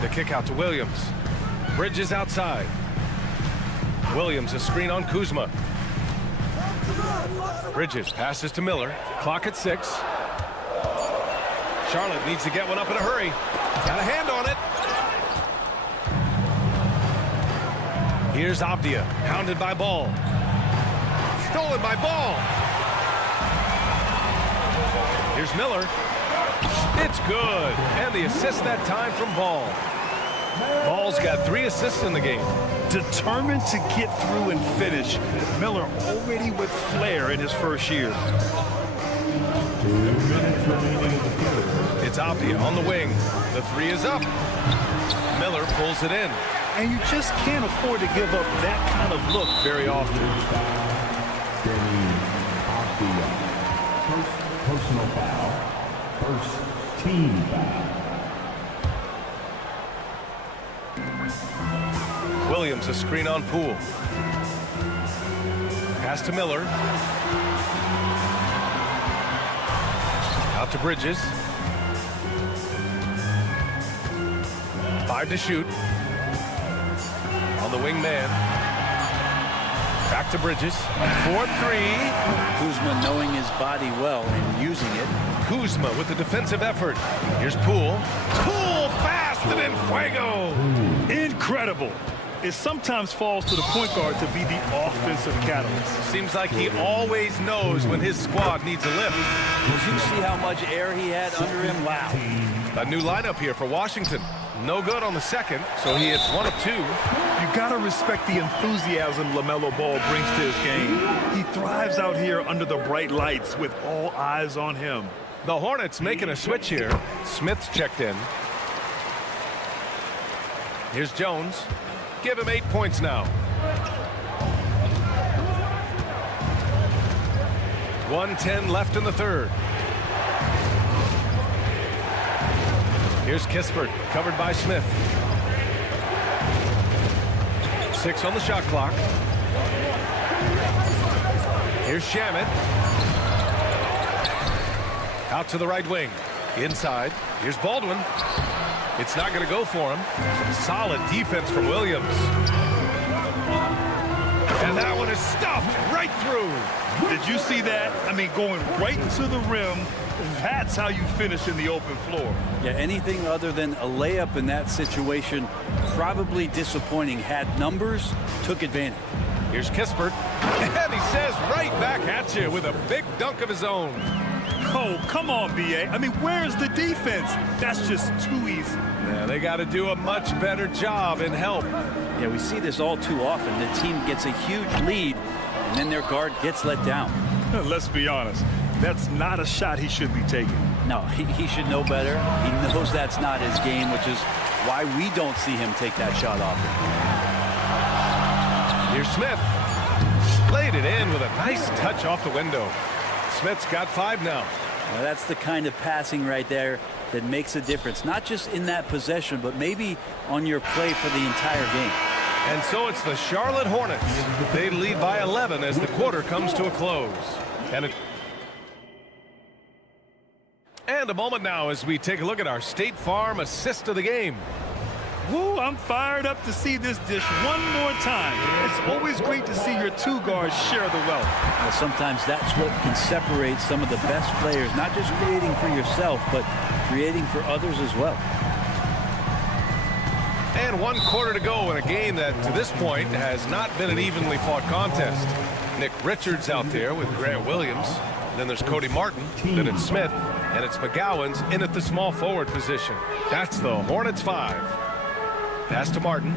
The kick out to Williams. Bridges outside. Williams a screen on Kuzma. Bridges passes to Miller. Clock at 6. Charlotte needs to get one up in a hurry. Got a hand on it. Here's Avdia, hounded by Ball. Stolen by Ball. Here's Miller. It's good. And the assist that time from Ball. Ball's got 3 assists in the game. Determined to get through and finish. Miller already with flair in his first year. 2 minutes remaining in the third. It's Avdia on the wing. The 3 is up. Miller pulls it in. And you just can't afford to give up that kind of look very often. First personal foul. First team foul. Williams a screen on Poole. Pass to Miller. Out to Bridges. 5 to shoot. On the wing man. Back to Bridges. 4-3. Kuzma knowing his body well and using it. Kuzma with the defensive effort. Here's Poole. Poole fast and in fuego. Incredible. It sometimes falls to the point guard to be the offensive catalyst. Seems like he always knows when his squad needs a lift. Did you see how much air he had under him? Wow. A new lineup here for Washington. No good on the second, so he hits 1 of 2. You gotta respect the enthusiasm LaMelo Ball brings to his game. He thrives out here under the bright lights with all eyes on him. The Hornets making a switch here. Smith's checked in. Here's Jones. Give him 8 points now. 1:10 left in the third. Here's Kispert, covered by Smith. 6 on the shot clock. Here's Shamet. Out to the right wing. Inside. Here's Baldwin. It's not going to go for him. Some solid defense from Williams. And that one is stuffed right through. Did you see that? I mean, going right to the rim. That's how you finish in the open floor. Yeah, anything other than a layup in that situation, probably disappointing. Had numbers, took advantage. Here's Kispert. And he says right back at you with a big dunk of his own. Oh, come on, B.A. I mean, where's the defense? That's just too easy. Yeah, they got to do a much better job in help. Yeah, we see this all too often. The team gets a huge lead, and then their guard gets let down. Let's be honest. That's not a shot he should be taking. No, he should know better. He knows that's not his game, which is why we don't see him take that shot often. Here's Smith. Laid it in with a nice touch off the window. Smith's got 5 now. Now that's the kind of passing right there that makes a difference, not just in that possession, but maybe on your play for the entire game. And so it's the Charlotte Hornets. They lead by 11 as the quarter comes to a close. And a moment now as we take a look at our State Farm assist of the game. Woo, I'm fired up to see this dish one more time. It's always great to see your two guards share the wealth. Well, sometimes that's what can separate some of the best players, not just creating for yourself, but creating for others as well. And 1 quarter to go in a game that, to this point, has not been an evenly fought contest. Nick Richards out there with Grant Williams. Then there's Cody Martin. Then it's Smith. And it's McGowan's in at the small forward position. That's the Hornets 5. Pass to Martin.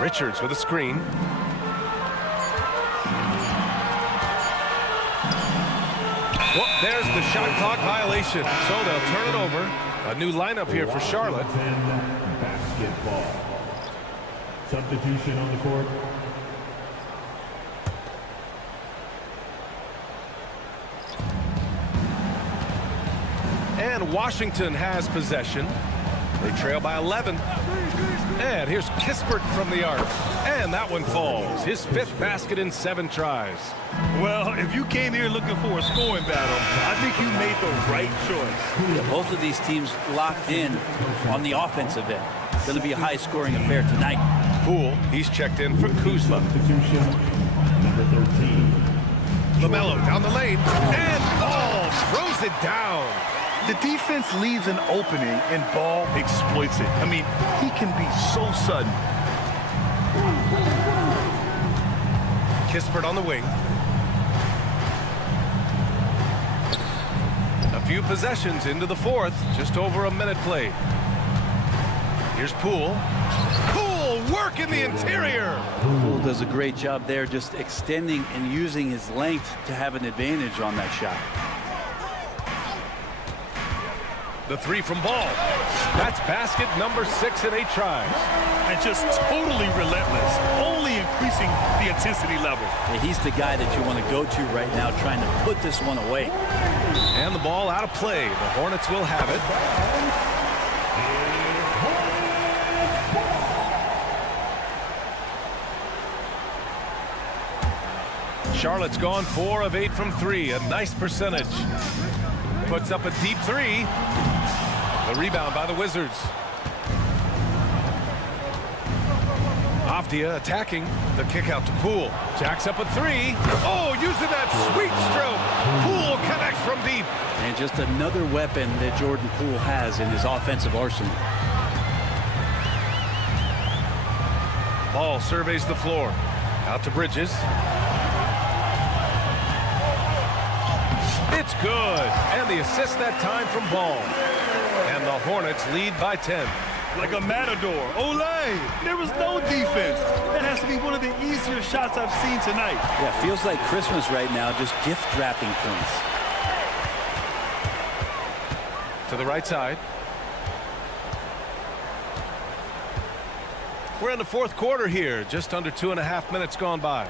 Richards with a screen. Well, there's the shot clock violation. So they'll turn it over. A new lineup here for Charlotte. Basketball. Substitution on the court. And Washington has possession. They trail by 11. And here's Kispert from the arc. And that one falls. His 5th basket in 7 tries. Well, if you came here looking for a scoring battle, I think you made the right choice. Yeah, both of these teams locked in on the offensive end. It's going to be a high-scoring affair tonight. Poole, he's checked in for Kuzma. Substitution, number 13. LaMelo down the lane. And Ball throws it down. The defense leaves an opening and Ball exploits it. I mean, he can be so sudden. Kispert on the wing. A few possessions into the 4th. Just over a minute played. Here's Poole. Poole work in the interior. Poole does a great job there, just extending and using his length to have an advantage on that shot. The 3 from Ball. That's basket number 6 in 8 tries. And just totally relentless, only increasing the intensity level. Yeah, he's the guy that you want to go to right now, trying to put this one away. And the ball out of play. The Hornets will have it. Charlotte's gone 4 of 8 from 3. A nice percentage. Puts up a deep 3. The rebound by the Wizards. Avdia attacking. The kick out to Poole. Jacks up a 3. Oh, using that sweet stroke. Poole connects from deep. And just another weapon that Jordan Poole has in his offensive arsenal. Ball surveys the floor. Out to Bridges. It's good. And the assist that time from Ball. And the Hornets lead by 10. Like a matador. Olay! There was no defense. That has to be one of the easier shots I've seen tonight. Yeah, feels like Christmas right now, just gift wrapping things. To the right side. We're in the 4th quarter here. Just under 2.5 minutes gone by.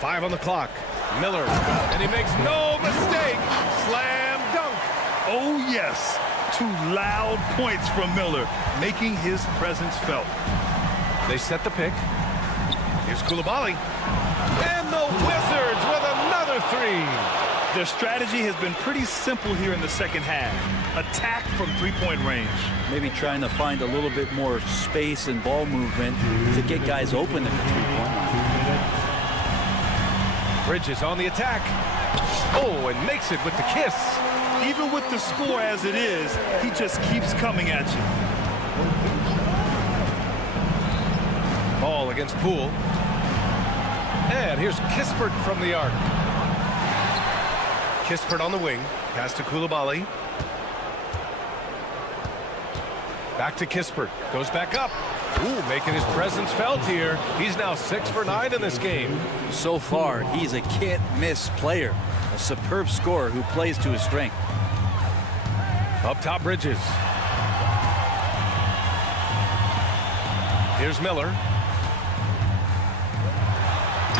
5 on the clock. Miller. And he makes no mistake. Slam dunk. Oh, yes. 2 loud points from Miller, making his presence felt. They set the pick. Here's Coulibaly. And the Wizards with another 3. Their strategy has been pretty simple here in the second half. Attack from 3-point range. Maybe trying to find a little bit more space and ball movement to get guys open at the 3-point line. Bridges on the attack. Oh, and makes it with the kiss. Even with the score as it is, he just keeps coming at you. Ball against Poole. And here's Kispert from the arc. Kispert on the wing. Pass to Coulibaly. Back to Kispert. Goes back up. Ooh, making his presence felt here. He's now 6 for 9 in this game. So far, he's a can't-miss player. A superb scorer who plays to his strength. Up top, Bridges. Here's Miller.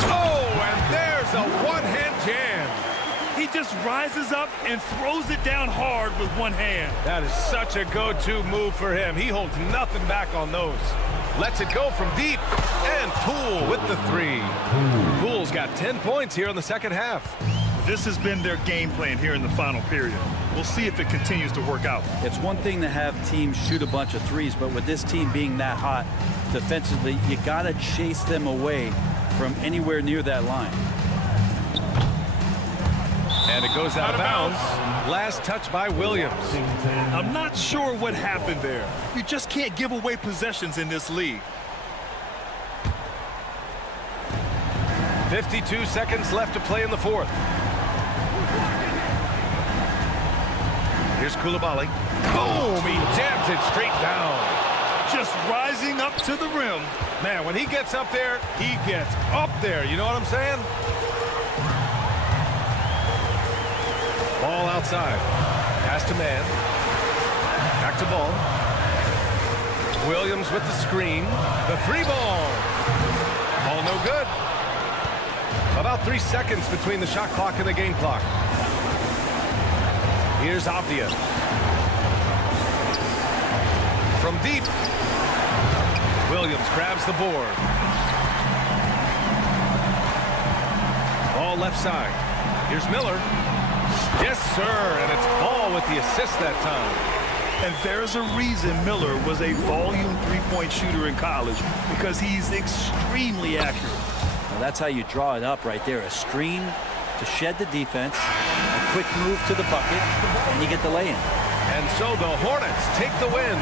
Oh, and there's a one-hand jam. He just rises up and throws it down hard with one hand. That is such a go-to move for him. He holds nothing back on those. Lets it go from deep. And Poole with the 3. Poole's got 10 points here in the second half. This has been their game plan here in the final period. We'll see if it continues to work out. It's one thing to have teams shoot a bunch of threes, but with this team being that hot defensively, you got to chase them away from anywhere near that line. And it goes out of bounds. Last touch by Williams. I'm not sure what happened there. You just can't give away possessions in this league. 52 seconds left to play in the fourth. Here's Koulibaly. Boom! He jams it straight down. Just rising up to the rim. Man, when he gets up there, he gets up there. You know what I'm saying? Ball outside. Pass to man. Back to ball. Williams with the screen. The three ball. Ball no good. About 3 seconds between the shot clock and the game clock. Here's Avdia. From deep. Williams grabs the board. Ball left side. Here's Miller. Yes, sir, and it's Ball with the assist that time. And there's a reason Miller was a volume three-point shooter in college, because he's extremely accurate. Now that's how you draw it up right there. A screen to shed the defense, a quick move to the bucket, and you get the lay-in. And so the Hornets take the win.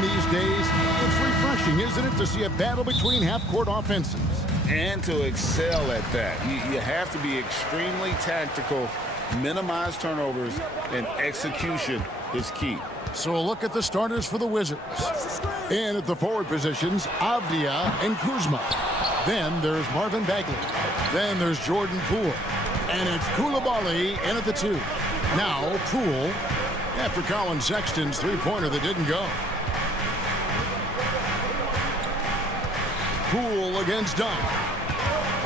game these days, it's refreshing, isn't it, to see a battle between half-court offenses? And to excel at that. You have to be extremely tactical, minimize turnovers, and execution is key. So a look at the starters for the Wizards. And at the forward positions, Avdia and Kuzma. Then there's Marvin Bagley. Then there's Jordan Poole. And it's Coulibaly in at the 2. Now Poole, after Colin Sexton's three-pointer that didn't go. Poole against Dunn.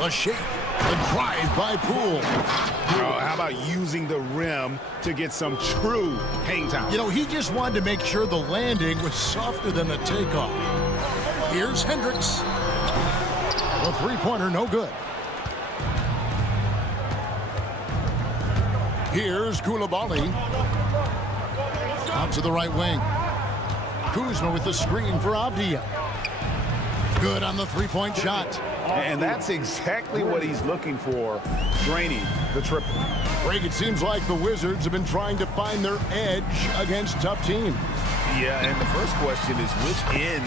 A shake. The drive by Poole. Oh, how about using the rim to get some true hang time? You know, he just wanted to make sure the landing was softer than the takeoff. Here's Hendricks. The three-pointer, no good. Here's Coulibaly. Out to the right wing. Kuzma with the screen for Avdia. Good on the three-point shot. And that's exactly what he's looking for, draining the triple. Greg, it seems like the Wizards have been trying to find their edge against tough teams. Yeah, and the first question is, which end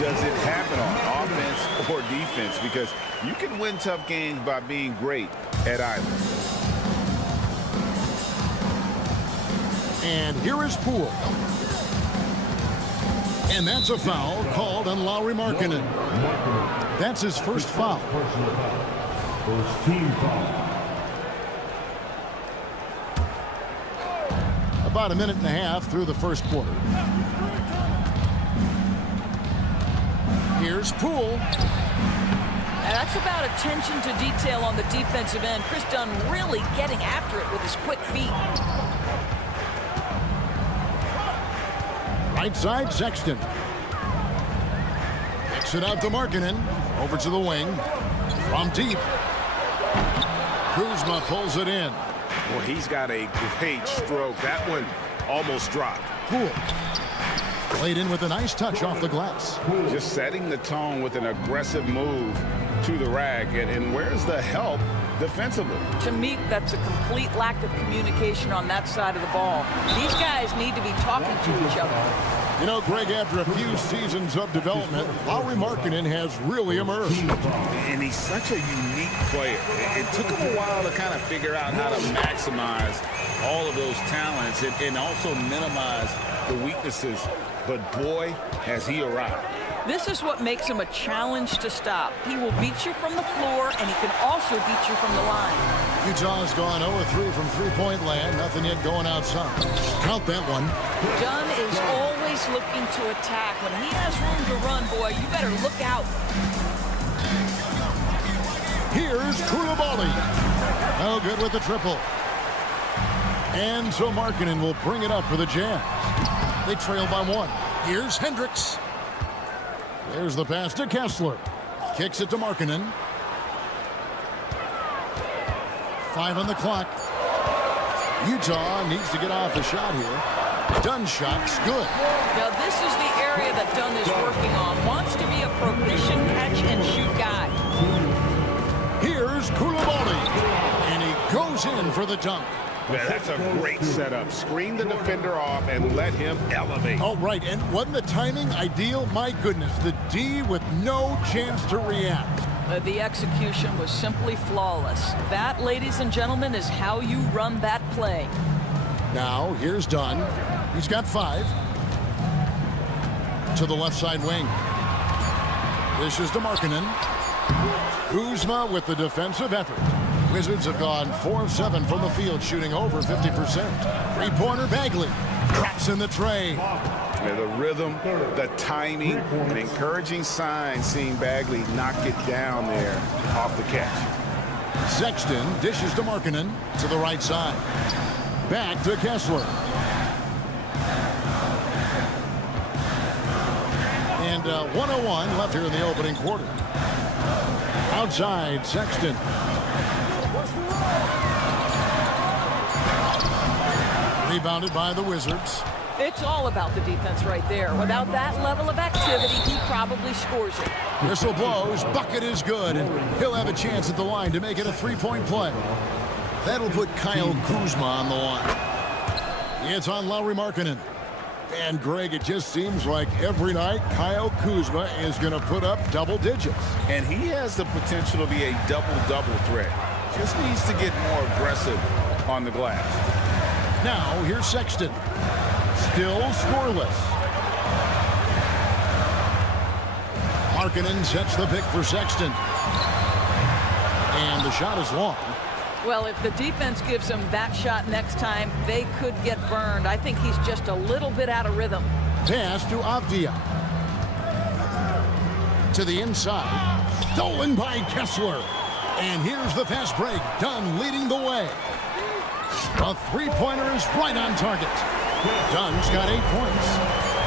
does it happen on, offense or defense? Because you can win tough games by being great at either. And here is Poole. And that's a foul called on Lauri Markkanen. That's his first foul. First team foul. About a minute and a half through the first quarter. Here's Poole. And that's about attention to detail on the defensive end. Chris Dunn really getting after it with his quick feet. Right side, Sexton. Kicks it out to Markkanen. Over to the wing. From deep. Kuzma pulls it in. Well, he's got a great stroke. That one almost dropped. Poole. Played in with a nice touch off the glass. Just setting the tone with an aggressive move to the rack. And where's the help defensively? To me, that's a complete lack of communication on that side of the ball. These guys need to be talking to each other. You know, Greg, after a few seasons of development, Lauri Markkanen has really emerged. And he's such a unique player. It took him a while to kind of figure out how to maximize all of those talents and also minimize the weaknesses. But boy, has he arrived. This is what makes him a challenge to stop. He will beat you from the floor, and he can also beat you from the line. Utah has gone 0-3 from three-point land. Nothing yet going outside. Count that one. Dunn is always looking to attack. When he has room to run, boy, you better look out. Here's Coulibaly. No good with the triple. And so Markkanen will bring it up for the Jazz. They trail by 1. Here's Hendricks. There's the pass to Kessler. Kicks it to Markkanen. 5 on the clock. Utah needs to get off the shot here. Dunn's shot's good. Now this is the area that Dunn is working on. Wants to be a proficient catch-and-shoot guy. Here's Coulibaly. And he goes in for the dunk. Yeah, that's a great setup. Screen the defender off and let him elevate. Oh, right. And wasn't the timing ideal? My goodness, the D with no chance to react. The execution was simply flawless. That, ladies and gentlemen, is how you run that play. Now, here's Dunn. He's got 5. To the left side wing. This is to Markkanen. Kuzma with the defensive effort. Wizards have gone 4 of 7 from the field, shooting over 50%. Three-pointer Bagley. Traps in the tray. Yeah, the rhythm, the timing, an encouraging sign seeing Bagley knock it down there off the catch. Sexton dishes to Markkanen to the right side. Back to Kessler. And 1:01 left here in the opening quarter. Outside, Sexton. Rebounded by the Wizards. It's all about the defense right there. Without that level of activity, he probably scores it. Whistle blows, bucket is good, and he'll have a chance at the line to make it a three-point play. That'll put Kyle Kuzma on the line. It's on Lauri Markkanen. And Greg, it just seems like every night Kyle Kuzma is going to put up double digits. And he has the potential to be a double-double threat. Just needs to get more aggressive on the glass. Now, here's Sexton. Still scoreless. Markkanen sets the pick for Sexton. And the shot is long. Well, if the defense gives him that shot next time, they could get burned. I think he's just a little bit out of rhythm. Pass to Avdia. To the inside. Stolen by Kessler. And here's the fast break. Dunn leading the way. A three-pointer is right on target. Dunn's got 8 points.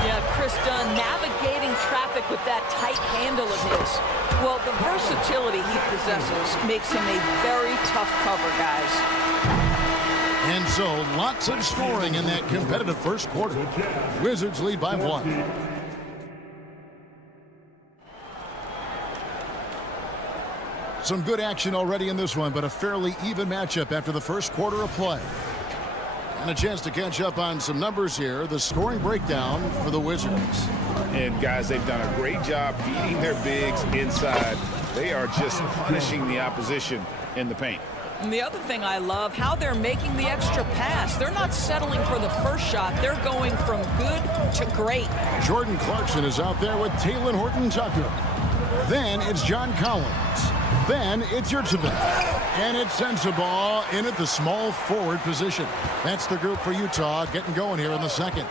Yeah, Chris Dunn navigating traffic with that tight handle of his. Well, the versatility he possesses makes him a very tough cover, guys. And so, lots of scoring in that competitive first quarter. Wizards lead by 1. Some good action already in this one, but a fairly even matchup after the first quarter of play. And a chance to catch up on some numbers here. The scoring breakdown for the Wizards. And guys, they've done a great job feeding their bigs inside. They are just punishing the opposition in the paint. And the other thing I love, how they're making the extra pass. They're not settling for the first shot. They're going from good to great. Jordan Clarkson is out there with Talen Horton-Tucker. Then it's John Collins. Then it's Yurtseven. And it's Sensabaugh in at the small forward position. That's the group for Utah getting going here in the second.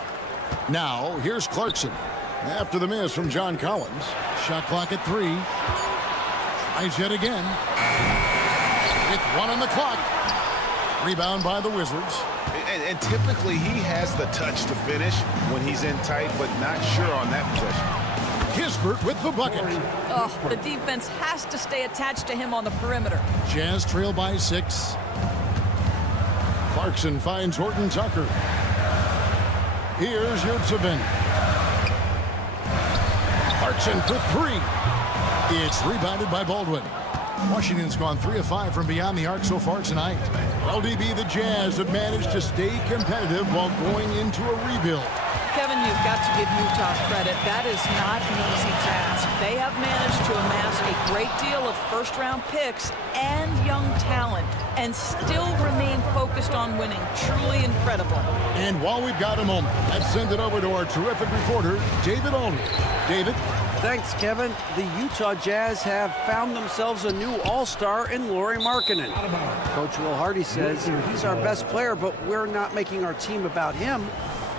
Now, here's Clarkson. After the miss from John Collins. Shot clock at 3. Tries yet again. With 1 on the clock. Rebound by the Wizards. And typically he has the touch to finish when he's in tight, but not sure on that possession. Kispert with the bucket. Oh, the defense has to stay attached to him on the perimeter. Jazz trail by 6. Clarkson finds Horton-Tucker. Here's Yurtseven. Clarkson for 3. It's rebounded by Baldwin. Washington's gone 3 of 5 from beyond the arc so far tonight. LDB, the Jazz have managed to stay competitive while going into a rebuild. Kevin, you've got to give Utah credit. That is not an easy task. They have managed to amass a great deal of first-round picks and young talent and still remain focused on winning. Truly incredible. And while we've got a moment, let's send it over to our terrific reporter, David Aldridge. David? Thanks, Kevin. The Utah Jazz have found themselves a new all-star in Lauri Markkanen. Coach Will Hardy says he's our best player, but we're not making our team about him.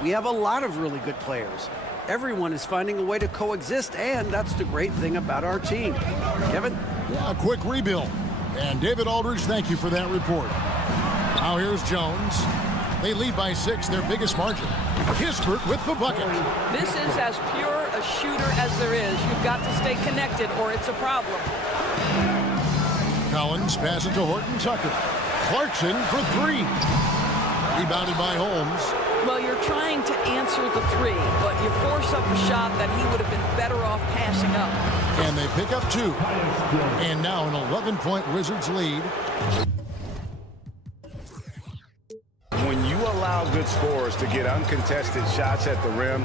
We have a lot of really good players. Everyone is finding a way to coexist, and that's the great thing about our team. Kevin? Yeah, a quick rebuild. And David Aldridge, thank you for that report. Now here's Jones. They lead by 6, their biggest margin. Kispert with the bucket. This is as pure a shooter as there is. You've got to stay connected or it's a problem. Collins passes to Horton-Tucker. Clarkson for 3. Rebounded by Holmes. Well, you're trying to answer the 3, but you force up a shot that he would have been better off passing up. And they pick up 2. And now an 11-point Wizards lead. When you allow good scorers to get uncontested shots at the rim,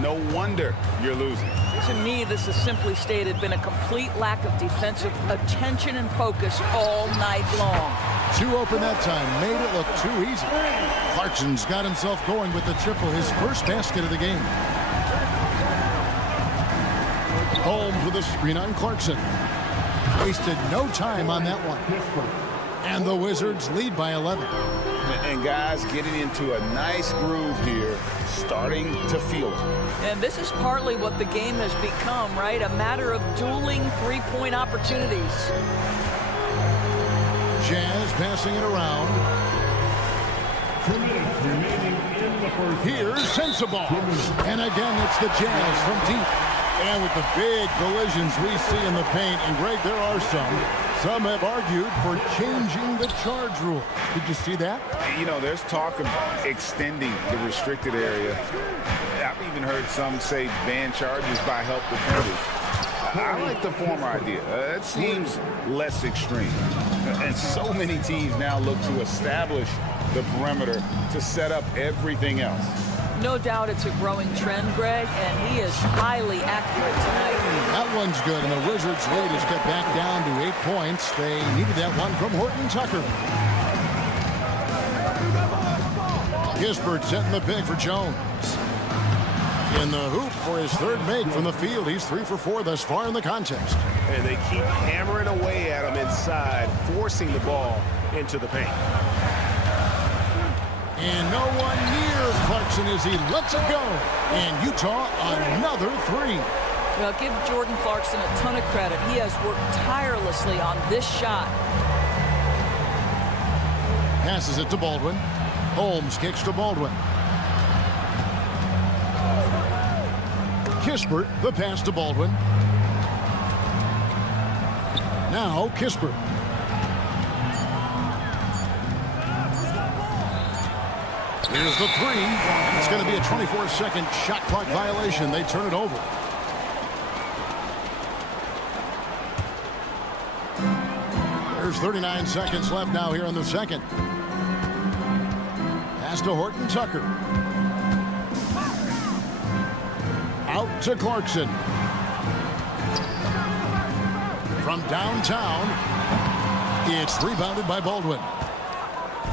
no wonder you're losing. To me, this has simply stated been a complete lack of defensive attention and focus all night long. 2 open that time, made it look too easy. Clarkson's got himself going with the triple, his first basket of the game. Holmes with a screen on Clarkson. Wasted no time on that one. And the Wizards lead by 11. And guys getting into a nice groove here, starting to feel it. And this is partly what the game has become, right? A matter of dueling three-point opportunities. Jazz passing it around. 2 minutes remaining in the first. Here's Sensabaugh. And again, it's the Jazz from deep. And with the big collisions we see in the paint, and Greg, there are some have argued for changing the charge rule. Did you see that? You know, there's talk of extending the restricted area. I've even heard some say ban charges by help defenders. I like the former idea. It seems less extreme. And so many teams now look to establish the perimeter to set up everything else. No doubt it's a growing trend, Greg, and he is highly accurate tonight. That one's good, and the Wizards' lead is cut back down to 8 points. They needed that one from Horton Tucker. Kispert setting the pick for Jones. In the hoop for his third make from the field. He's 3 for 4 thus far in the contest. And they keep hammering away at him inside, forcing the ball into the paint. And no one near Clarkson as he lets it go. And Utah another 3. Well, give Jordan Clarkson a ton of credit. He has worked tirelessly on this shot. Passes it to Baldwin. Holmes kicks to Baldwin. Kispert, the pass to Baldwin. Now Kispert. Here's the 3. It's going to be a 24-second shot clock violation. They turn it over. There's 39 seconds left now here in the second. Pass to Horton Tucker. Out to Clarkson. From downtown, it's rebounded by Baldwin.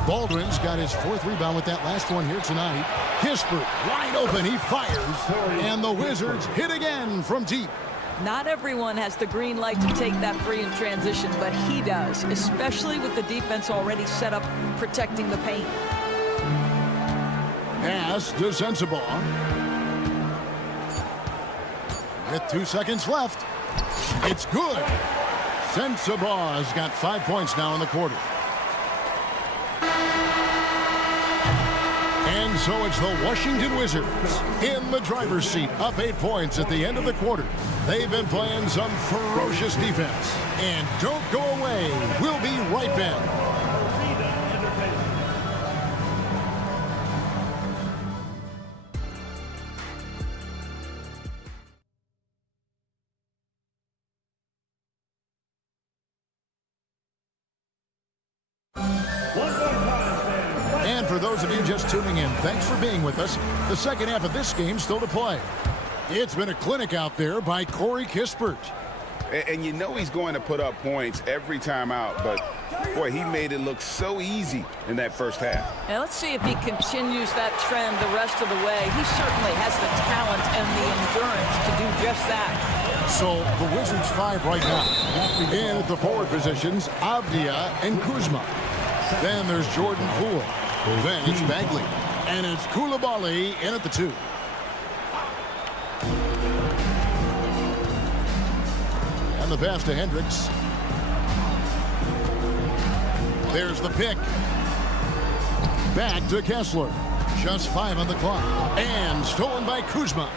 Baldwin's got his 4th rebound with that last one here tonight. Kispert wide open. He fires. And the Wizards hit again from deep. Not everyone has the green light to take that 3 in transition, but he does, especially with the defense already set up protecting the paint. Pass to Sensabaugh. With 2 seconds left. It's good. Sensabaugh's got 5 points now in the quarter. And so it's the Washington Wizards in the driver's seat, up 8 points at the end of the quarter. They've been playing some ferocious defense. And don't go away. We'll be right back. And for those of you just tuning in, thanks for being with us. The second half of this game still to play. It's been a clinic out there by Corey Kispert. And you know he's going to put up points every time out, but boy, he made it look so easy in that first half. And let's see if he continues that trend the rest of the way. He certainly has the talent and the endurance to do just that. So the Wizards 5 right now. In at the forward positions, Avdia and Kuzma. Then there's Jordan Poole. Then it's Bagley. And it's Coulibaly in at the 2. And the pass to Hendricks. There's the pick. Back to Kessler. Just 5 on the clock. And stolen by Kuzma.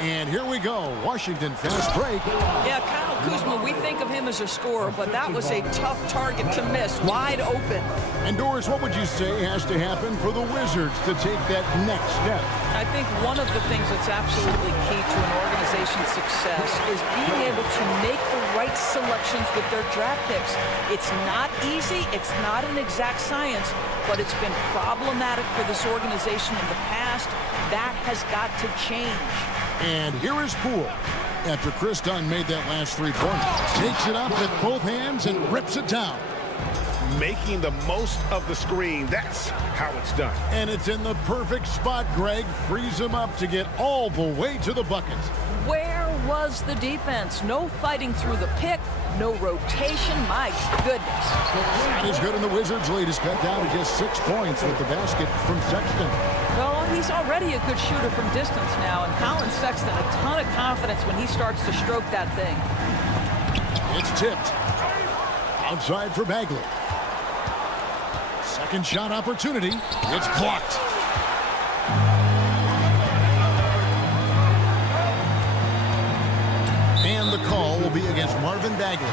And here we go. Washington fast break. Yeah, Kyle Kuzma, we think of him as a scorer, but that was a tough target to miss. Wide open. And Doris, what would you say has to happen for the Wizards to take that next step? I think one of the things that's absolutely key to an organization's success is being able to make the right selections with their draft picks. It's not easy. It's not an exact science, but it's been problematic for this organization in the past. That has got to change. And here is Poole. After Chris Dunn made that last 3-pointer. Takes it up with both hands and rips it down. Making the most of the screen. That's how it's done. And it's in the perfect spot, Greg. Frees him up to get all the way to the bucket. Where was the defense? No fighting through the pick. No rotation. My goodness. That is good, and the Wizards' lead is cut down to just 6 points with the basket from Sexton. Well, he's already a good shooter from distance now, and Colin Sexton, a ton of confidence when he starts to stroke that thing. It's tipped. Outside for Bagley. Second shot opportunity. It's blocked. And the call will be against Marvin Bagley.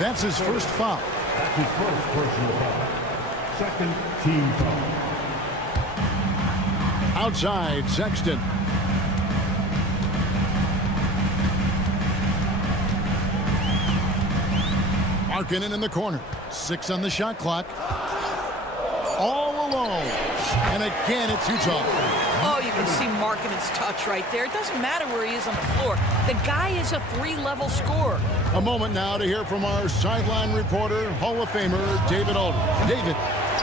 That's his first foul. That's his first personal foul. Second team foul. Outside, Sexton. Markkanen in the corner. 6 on the shot clock. All low. And again, it's Utah. Oh, you can see Markkanen's touch right there. It doesn't matter where he is on the floor. The guy is a 3-level scorer. A moment now to hear from our sideline reporter, Hall of Famer David Aldridge. David.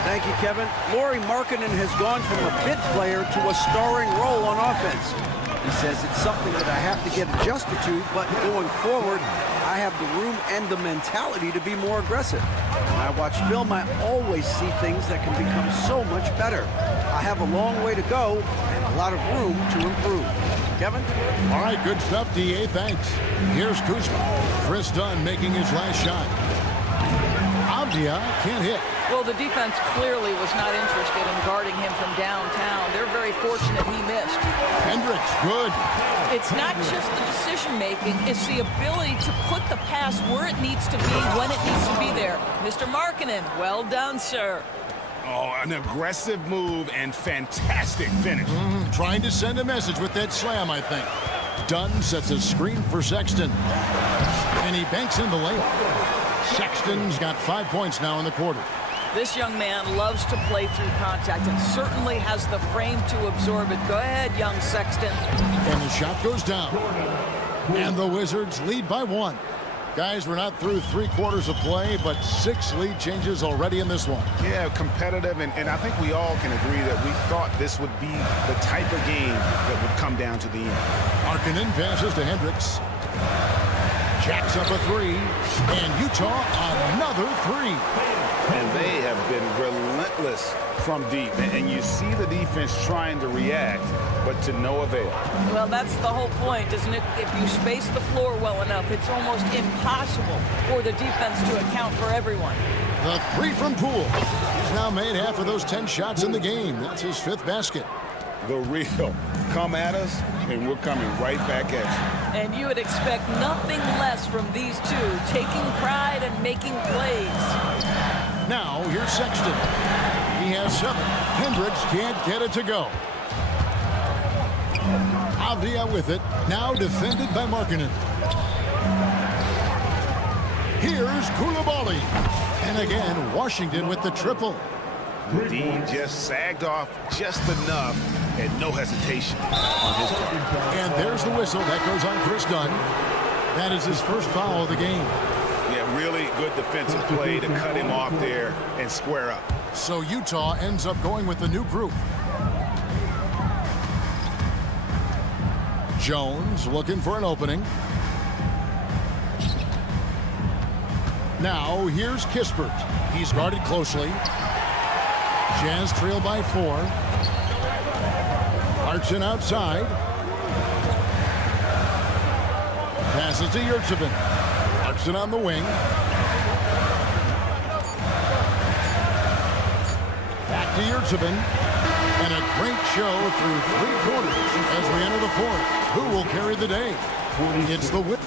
Thank you, Kevin. Lauri Markkanen has gone from a bit player to a starring role on offense. He says it's something that I have to get adjusted to, but going forward, I have the room and the mentality to be more aggressive. When I watch film, I always see things that can become so much better. I have a long way to go and a lot of room to improve. Kevin? All right, good stuff, D.A. Thanks. Here's Kuzma. Chris Dunn making his last shot. Avdia can't hit. Well, the defense clearly was not interested in guarding him from downtown. They're very fortunate he missed. Hendricks, good. It's not just the decision-making, it's the ability to put the pass where it needs to be, when it needs to be there. Mr. Markkanen, well done, sir. Oh, an aggressive move and fantastic finish. Trying to send a message with that slam, I think. Dunn sets a screen for Sexton. And he banks in the layup. Sexton's got 5 points now in the quarter. This young man loves to play through contact and certainly has the frame to absorb it. Go ahead, young Sexton. And the shot goes down. And the Wizards lead by 1. Guys, we're not through 3 quarters of play, but 6 lead changes already in this one. Yeah, competitive, and I think we all can agree that we thought this would be the type of game that would come down to the end. Markkanen passes to Hendricks. Jacks up a 3, and Utah another 3. And they have been relentless from deep, and you see the defense trying to react, but to no avail. Well, that's the whole point, isn't it? If you space the floor well enough, it's almost impossible for the defense to account for everyone. The 3 from Poole. He's now made half of those 10 shots in the game. That's his 5th basket. The real. Come at us, and we're coming right back at you. And you would expect nothing less from these two, taking pride and making plays. Now, here's Sexton. He has 7. Hendricks can't get it to go. Avdia with it, now defended by Markkanen. Here's Coulibaly. And again, Washington with the triple. The D just sagged off just enough and no hesitation on his part. And there's the whistle. That goes on Chris Dunn. That is his first foul of the game. Yeah, really good defensive play to cut him off there and square up. So Utah ends up going with the new group. Jones looking for an opening. Now here's Kispert. He's guarded closely. Jazz trail by 4. Clarkson outside. Passes to Yurtsevin. Clarkson on the wing. Back to Yurtsevin. And a great show through 3 quarters as we enter the 4th. Who will carry the day? It's the win.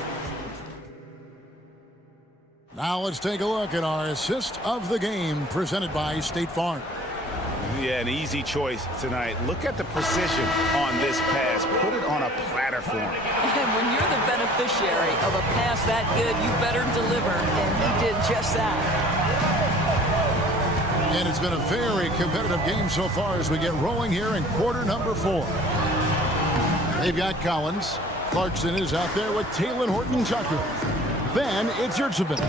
Now let's take a look at our assist of the game presented by State Farm. Yeah, an easy choice tonight. Look at the precision on this pass. Put it on a platter for him. And when you're the beneficiary of a pass that good, you better deliver, and he did just that. And it's been a very competitive game so far as we get rolling here in quarter number 4. They've got Collins. Clarkson is out there with Talen Horton-Tucker. Then it's Yurtsevin.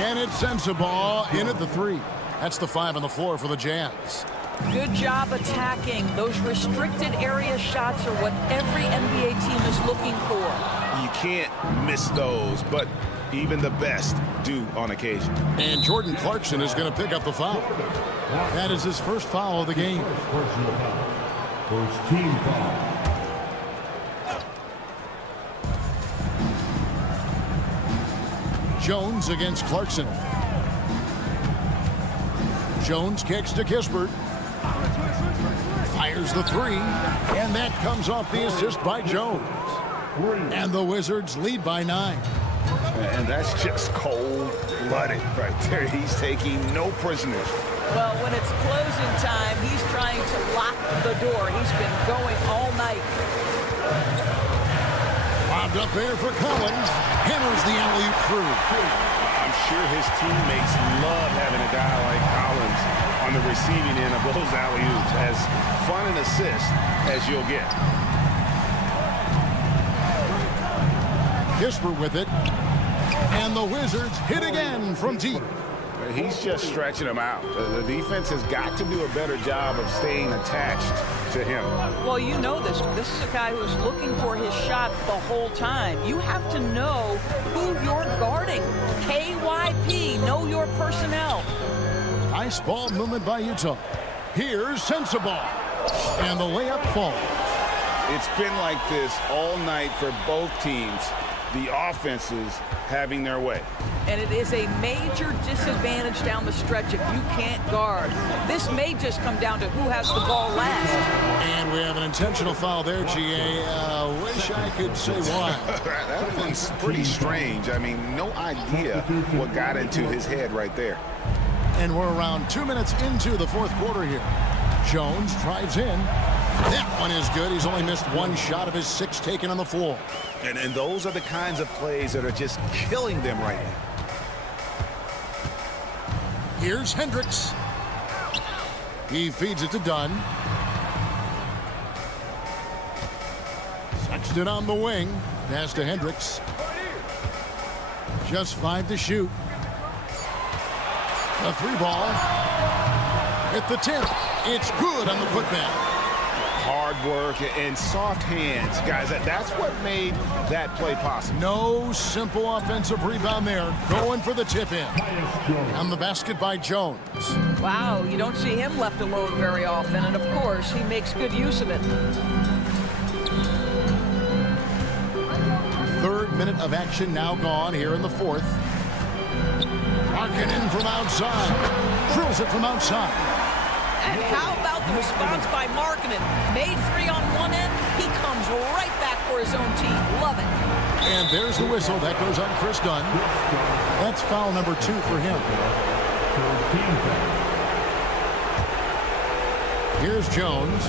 And it's Sensabaugh in at the 3. That's the 5 on the floor for the Jazz. Good job attacking. Those restricted area shots are what every NBA team is looking for. You can't miss those, but even the best do on occasion. And Jordan Clarkson is going to pick up the foul. That is his first foul of the game. First team foul. Jones against Clarkson. Jones kicks to Kispert. Fires the 3. And that comes off the assist by Jones. And the Wizards lead by 9. And that's just cold-blooded right there. He's taking no prisoners. Well, when it's closing time, he's trying to lock the door. He's been going all night. Lobbed up there for Collins. Hammers the alley-oop through. I'm sure his teammates love having a guy like Collins on on the receiving end of those alley-oops. As fun an assist as you'll get. Kisper with it. And the Wizards hit again from deep. He's just stretching them out. The defense has got to do a better job of staying attached to him. Well, you know this. This is a guy who's looking for his shot the whole time. You have to know who you're guarding. KYP, know your personnel. Nice ball movement by Utah. Here's Sensabaugh. And the layup falls. It's been like this all night for both teams. The offenses having their way. And it is a major disadvantage down the stretch if you can't guard. This may just come down to who has the ball last. And we have an intentional foul there, GA. Wish I could say why. That one's pretty strange. I mean, no idea what got into his head right there. And we're around 2 minutes into the fourth quarter here. Jones drives in. That one is good. He's only missed one shot of his 6 taken on the floor. And those are the kinds of plays that are just killing them right now. Here's Hendricks. He feeds it to Dunn. Sexton on the wing. Pass to Hendricks. Just 5 to shoot. The 3 ball. At the tip. It's good on the putback. Hard work and soft hands, guys. That's what made that play possible. No simple offensive rebound there. Going for the tip in. And the basket by Jones. Wow, you don't see him left alone very often, and of course, he makes good use of it. 3rd minute of action now gone here in the 4th. Markkanen from outside. Drills it from outside. And how about the response by Markkanen? Made 3 on one end, he comes right back for his own team. Love it. And there's the whistle. That goes on Chris Dunn. That's foul number 2 for him. Here's Jones.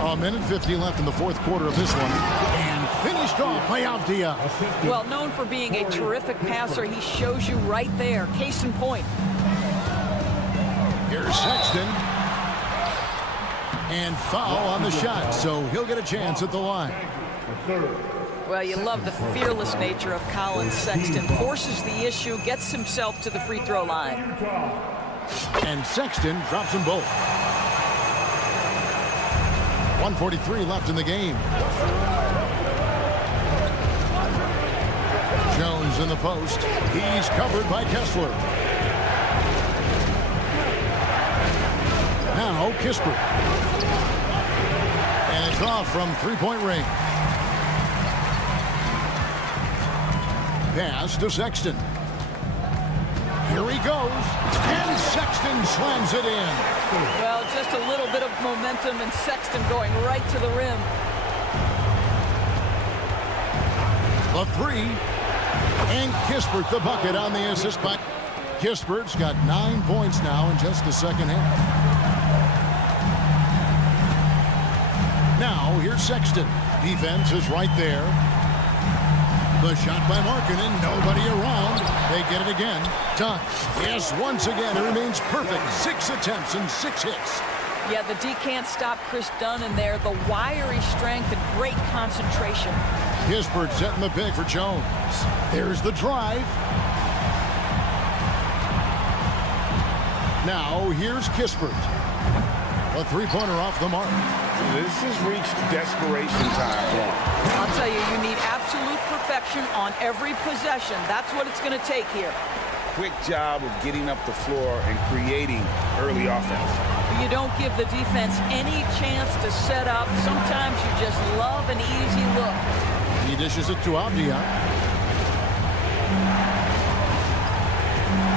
A minute 50 left in the 4th quarter of this one. And finished off by Avdia. Well, known for being a terrific passer, he shows you right there. Case in point. Here's Sexton. And foul on the shot, so he'll get a chance at the line. Well, you love the fearless nature of Colin Sexton. Forces the issue, gets himself to the free throw line. And Sexton drops them both. 1:43 left in the game. Jones in the post. He's covered by Kessler. Now Kispert. And it's off from 3-point range. Pass to Sexton. Here he goes. And Sexton slams it in. Well, just a little bit of momentum and Sexton going right to the rim. The 3. And Kispert the bucket on the assist by Kispert's got 9 points now in just the second half. Now here's Sexton. Defense is right there. The shot by Markkanen. Nobody around. They get it again. Dunn. Yes, once again, it remains perfect. 6 attempts and 6 hits. Yeah, the D can't stop Chris Dunn in there. The wiry strength and great concentration. Kispert setting the pick for Jones. There's the drive. Now here's Kispert. A 3-pointer off the mark. This has reached desperation time. I'll tell you, you need absolute perfection on every possession. That's what it's going to take here. Quick job of getting up the floor and creating early offense. You don't give the defense any chance to set up. Sometimes you just love an easy look. He dishes it to Avdia.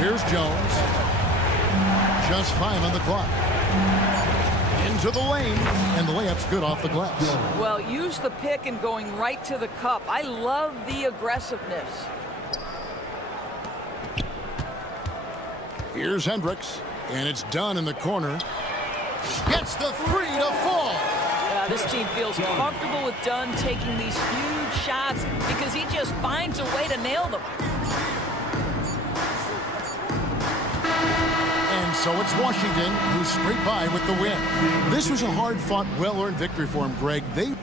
Here's Jones. Just 5 on the clock. Into the lane, and the layup's good off the glass. Well, use the pick and going right to the cup. I love the aggressiveness. Here's Hendricks, and it's Dunn in the corner. Gets the 3 to fall. This team feels comfortable with Dunn taking these huge shots because he just finds a way to nail them. so it's Washington who scraped by with the win. This was a hard-fought, well-earned victory for them, Greg. They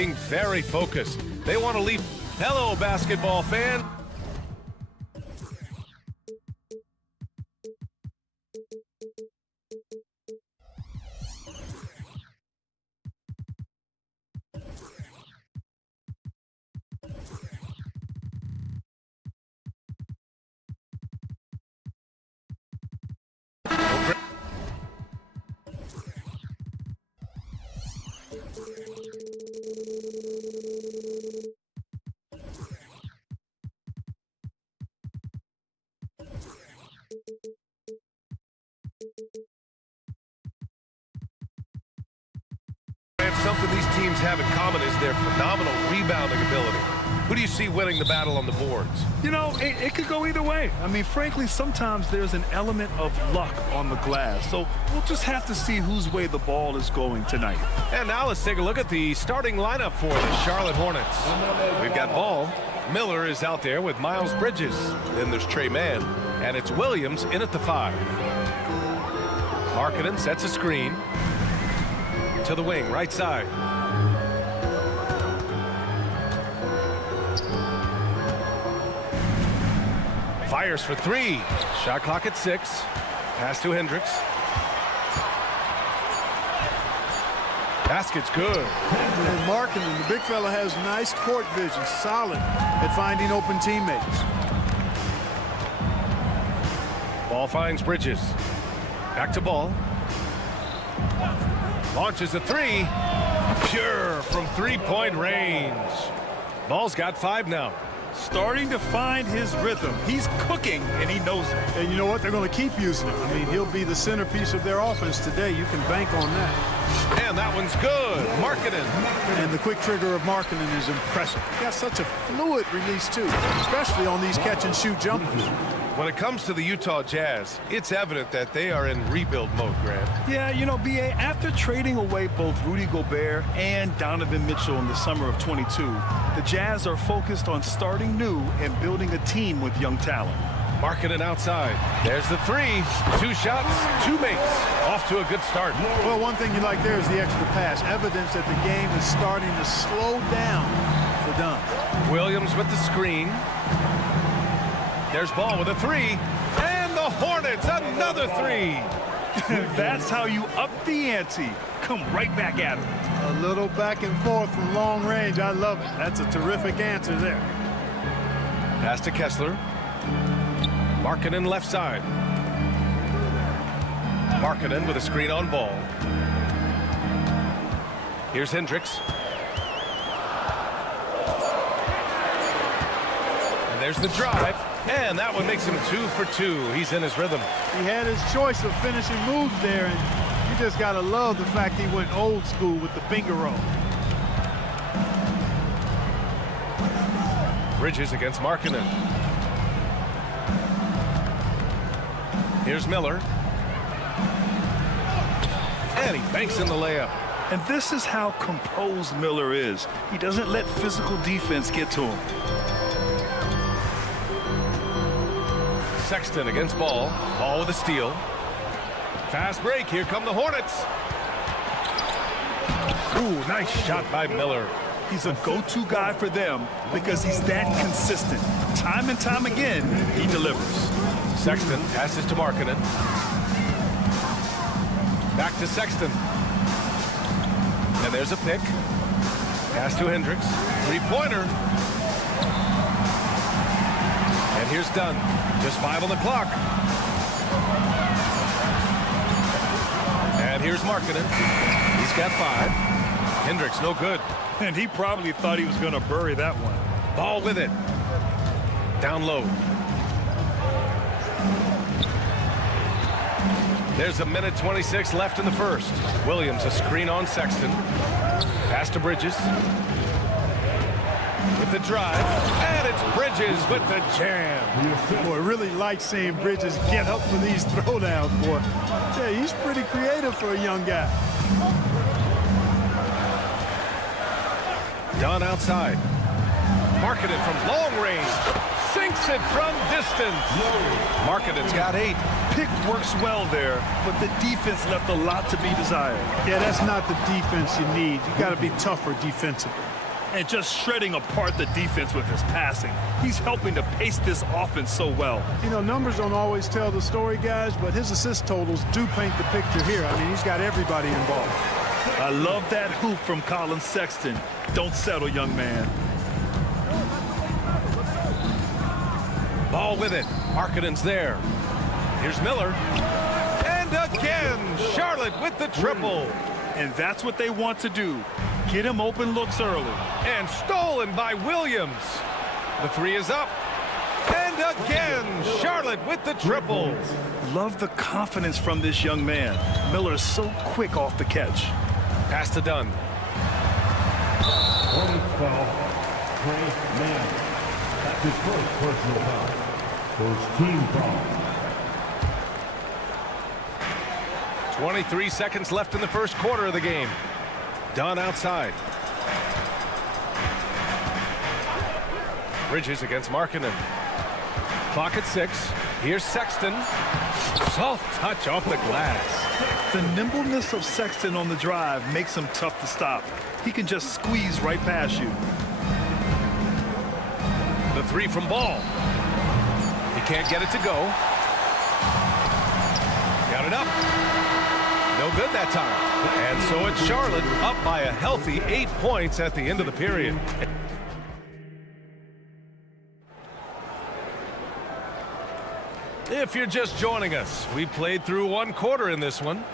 looking very focused. They want to leave. Hello, basketball fan. Something these teams have in common is their phenomenal rebounding ability. Who do you see winning the battle on the boards? You know, it could go either way. I mean, frankly, sometimes there's an element of luck on the glass. So we'll just have to see whose way the ball is going tonight. And now let's take a look at the starting lineup for the Charlotte Hornets. We've got Ball. Miller is out there with Miles Bridges. Then there's Trey Mann. And it's Williams in at the 5. Markkanen sets a screen. To the wing, right side. Fires for 3. Shot clock at 6. Pass to Hendricks. Basket's good. And Markkanen, the big fella, has nice court vision, solid at finding open teammates. Ball finds Bridges. Back to ball. Launches a three. Pure from three-point range. Ball's got 5 now. Starting to find his rhythm. He's cooking, and he knows it. And you know what? They're going to keep using him. I mean, he'll be the centerpiece of their offense today. You can bank on that. And that one's good. Markkanen. And the quick trigger of Markkanen is impressive. He got such a fluid release, too, especially on these catch-and-shoot jumpers. When it comes to the Utah Jazz, it's evident that they are in rebuild mode, Grant. Yeah, you know, B.A., after trading away both Rudy Gobert and Donovan Mitchell in the summer of 22, the Jazz are focused on starting new and building a team with young talent. Markkanen outside. There's the three. 2 shots, 2 makes. Off to a good start. Well, one thing you like there is the extra pass. Evidence that the game is starting to slow down for Dunn. Williams with the screen. There's Ball with a 3. And the Hornets, another 3. That's how you up the ante. Come right back at him. A little back and forth from long range. I love it. That's a terrific answer there. Pass to Kessler. Markkanen left side. Markkanen with a screen on Ball. Here's Hendricks. And there's the drive. And that one makes him 2 for 2. He's in his rhythm. He had his choice of finishing moves there, and you just got to love the fact he went old school with the finger roll. Bridges against Markkanen. Here's Miller. And he banks in the layup. And this is how composed Miller is. He doesn't let physical defense get to him. Sexton against Ball. Ball with a steal. Fast break. Here come the Hornets. Ooh, nice shot by Miller. He's a go-to guy for them because he's that consistent. Time and time again, he delivers. Sexton passes to Markkanen. Back to Sexton. And there's a pick. Pass to Hendricks. 3-pointer. And here's Dunn. Just 5 on the clock. And here's Markkanen. He's got 5. Hendricks no good. And he probably thought he was going to bury that one. Ball with it. Down low. There's 1:26 left in the first. Williams a screen on Sexton. Pass to Bridges. With the drive. And it's Bridges with the jam. Boy, really like seeing Bridges get up for these throwdowns, boy. Yeah, he's pretty creative for a young guy. Dunn outside. Markkanen from long range. Sinks it from distance. Markkanen's got 8. Pick works well there, but the defense left a lot to be desired. Yeah, that's not the defense you need. You got to be tougher defensively. And just shredding apart the defense with his passing. He's helping to pace this offense so well. You know, numbers don't always tell the story, guys, but his assist totals do paint the picture here. I mean, he's got everybody involved. I love that hoop from Colin Sexton. Don't settle, young man. Ball with it. Markkanen's there. Here's Miller. And again, Charlotte with the triple. And that's what they want to do. Get him open looks early. And stolen by Williams. The 3 is up. And again, Charlotte with the triple. Love the confidence from this young man. Miller's so quick off the catch. Pass to Dunn. Hornets foul. Trey Mann. That's his first personal foul. First team foul. 23 seconds left in the first quarter of the game. Dunn outside. Bridges against Markkanen. Clock at 6. Here's Sexton. Soft touch off the glass. The nimbleness of Sexton on the drive makes him tough to stop. He can just squeeze right past you. The 3 from Ball. He can't get it to go. Got it up. No good that time. And so it's Charlotte up by a healthy 8 points at the end of the period. If you're just joining us, we played through one quarter in this one.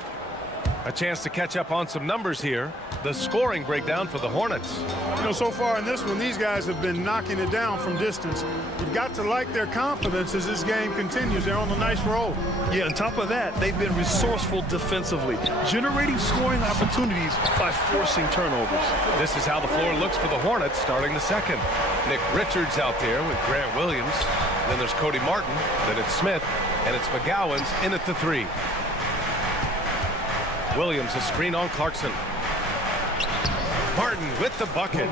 A chance to catch up on some numbers here. The scoring breakdown for the Hornets. You know, so far in this one, these guys have been knocking it down from distance. You've got to like their confidence as this game continues. They're on a nice roll. Yeah, on top of that, they've been resourceful defensively, generating scoring opportunities by forcing turnovers. This is how the floor looks for the Hornets starting the second. Nick Richards out there with Grant Williams. Then there's Cody Martin. Then it's Smith. And it's McGowan's in at the 3. Williams a screen on Clarkson. Martin with the bucket.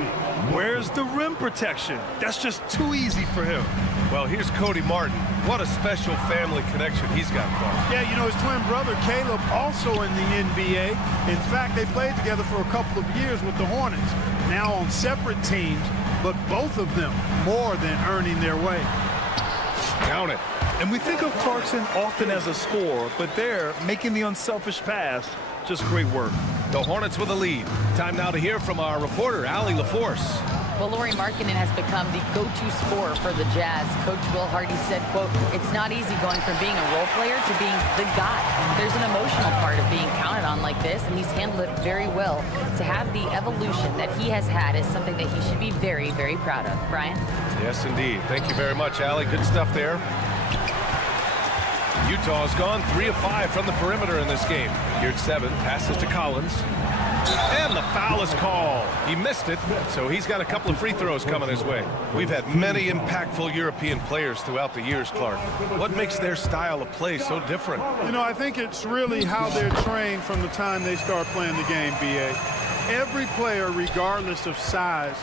Where's the rim protection? That's just too easy for him. Well, here's Cody Martin. What a special family connection he's got, Clark. Yeah, you know, his twin brother Caleb also in the NBA. In fact, they played together for a couple of years with the Hornets. Now on separate teams, but both of them more than earning their way. Count it. And we think of Clarkson often as a scorer, but they're making the unselfish pass. Just great work. The Hornets with a lead. Time now to hear from our reporter, Allie LaForce. Well, Lauri Markkanen has become the go-to scorer for the Jazz. Coach Will Hardy said, quote, "It's not easy going from being a role player to being the guy. There's an emotional part of being counted on like this, and he's handled it very well. To have the evolution that he has had is something that he should be very, very proud of." Brian? Yes, indeed. Thank you very much, Allie. Good stuff there. Utah has gone 3 of 5 from the perimeter in this game. Here at 7, passes to Collins. And the foul is called. He missed it, so he's got a couple of free throws coming his way. We've had many impactful European players throughout the years, Clark. What makes their style of play so different? You know, I think it's really how they're trained from the time they start playing the game, B.A. Every player, regardless of size,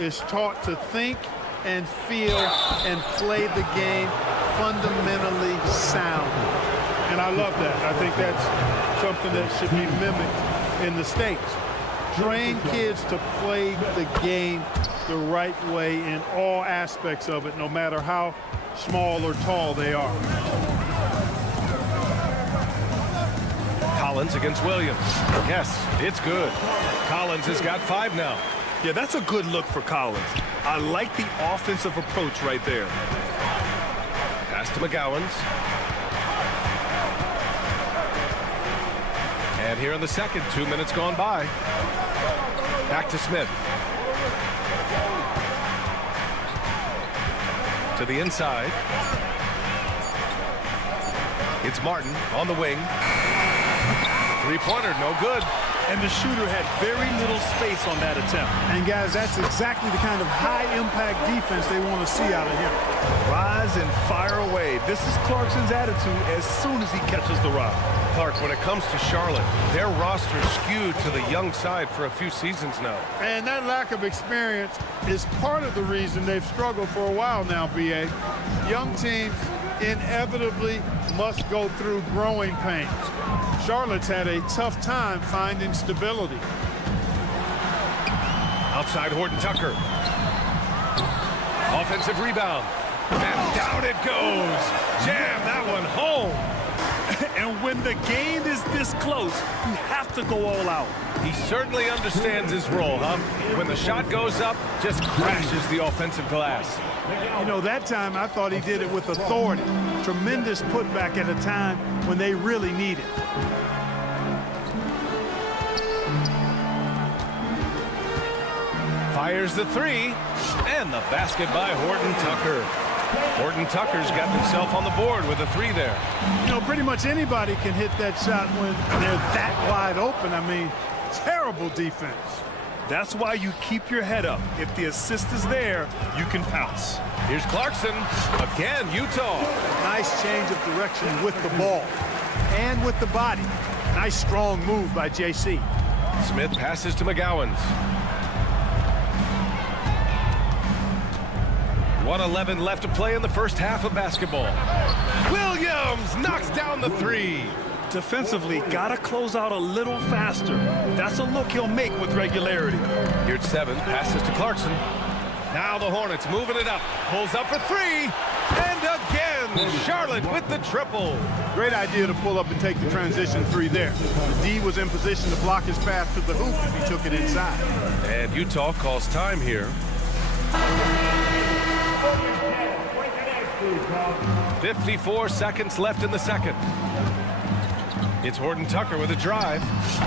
is taught to think and feel and play the game fundamentally sound. And I love that. I think that's something that should be mimicked in the States. Train kids to play the game the right way in all aspects of it, no matter how small or tall they are. Collins against Williams. Yes, it's good. Collins has got 5 now. Yeah, that's a good look for Collins. I like the offensive approach right there. Pass to McGowan's. And here in the second, 2 minutes gone by. Back to Smith. To the inside. It's Martin on the wing. Three-pointer, no good. And the shooter had very little space on that attempt. And guys, that's exactly the kind of high-impact defense they want to see out of him. Rise and fire away. This is Clarkson's attitude as soon as he catches the rock. Clark, when it comes to Charlotte, their roster skewed to the young side for a few seasons now. And that lack of experience is part of the reason they've struggled for a while now, B.A. Young teams inevitably must go through growing pains. Charlotte's had a tough time finding stability. Outside Horton Tucker. Offensive rebound. And down it goes. Jam that one home. And when the game is this close, you have to go all out. He certainly understands his role, huh? When the shot goes up, just crashes the offensive glass. You know, that time I thought he did it with authority. Tremendous putback at a time when they really need it. Fires the 3, and the basket by Horton Tucker. Horton Tucker's got himself on the board with a 3 there. You know, pretty much anybody can hit that shot when they're that wide open. I mean, terrible defense. That's why you keep your head up. If the assist is there, you can pounce. Here's Clarkson. Again, Utah. Nice change of direction with the ball and with the body. Nice strong move by JC. Smith passes to McGowan's. 1:11 left to play in the first half of basketball. Williams knocks down the 3. Defensively, gotta close out a little faster. That's a look he'll make with regularity. Here at 7, passes to Clarkson. Now the Hornets moving it up. Pulls up for 3. And again, Charlotte with the triple. Great idea to pull up and take the transition 3 there. The D was in position to block his path to the hoop if he took it inside. And Utah calls time here. 54 seconds left in the second. It's Horton Tucker with a drive,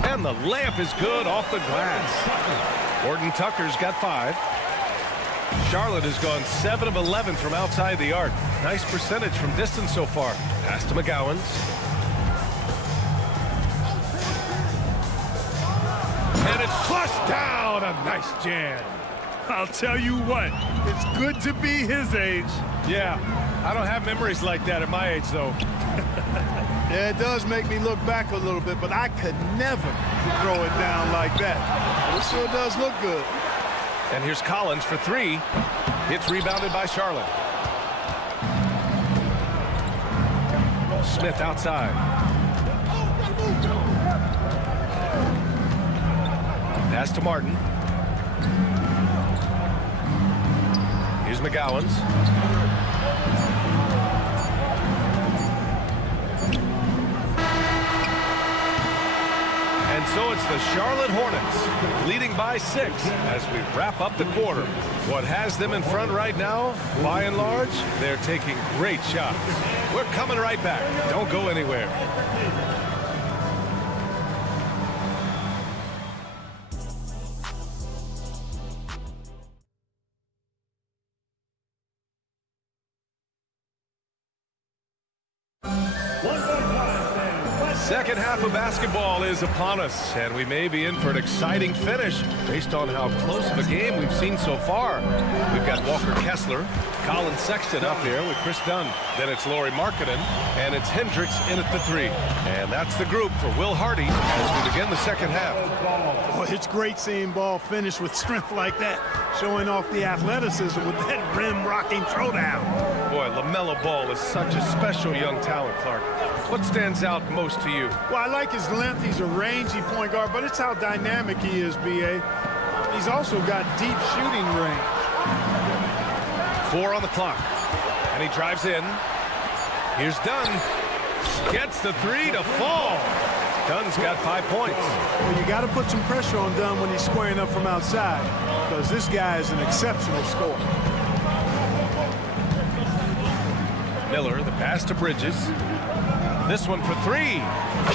and the layup is good off the glass. Horton Tucker's got 5. Charlotte has gone 7 of 11 from outside the arc. Nice percentage from distance so far. Pass to McGowan's. And it's flushed down. A nice jam. I'll tell you what, it's good to be his age. Yeah, I don't have memories like that at my age, though. Yeah, it does make me look back a little bit, but I could never throw it down like that. It sure does look good. And here's Collins for 3. It's rebounded by Charlotte. Smith outside. Pass to Martin. Here's McGowan's. And so it's the Charlotte Hornets leading by 6 as we wrap up the quarter. What has them in front right now, by and large, they're taking great shots. We're coming right back. Don't go anywhere. Second half of basketball is upon us, and we may be in for an exciting finish based on how close of a game we've seen so far. We've got Walker Kessler, Colin Sexton up there with Chris Dunn. Then it's Lauri Markkanen, and it's Hendricks in at the 3. And that's the group for Will Hardy as we begin the second half. Oh, it's great seeing ball finish with strength like that, showing off the athleticism with that rim-rocking throwdown. Boy, LaMelo Ball is such a special young talent, Clark. What stands out most to you? Well, I like his length. He's a rangy point guard, but it's how dynamic he is, B.A. He's also got deep shooting range. 4 on the clock, and he drives in. Here's Dunn. Gets the 3 to fall. Dunn's got 5 points. Well, you got to put some pressure on Dunn when he's squaring up from outside, because this guy is an exceptional scorer. Miller, the pass to Bridges. This one for 3.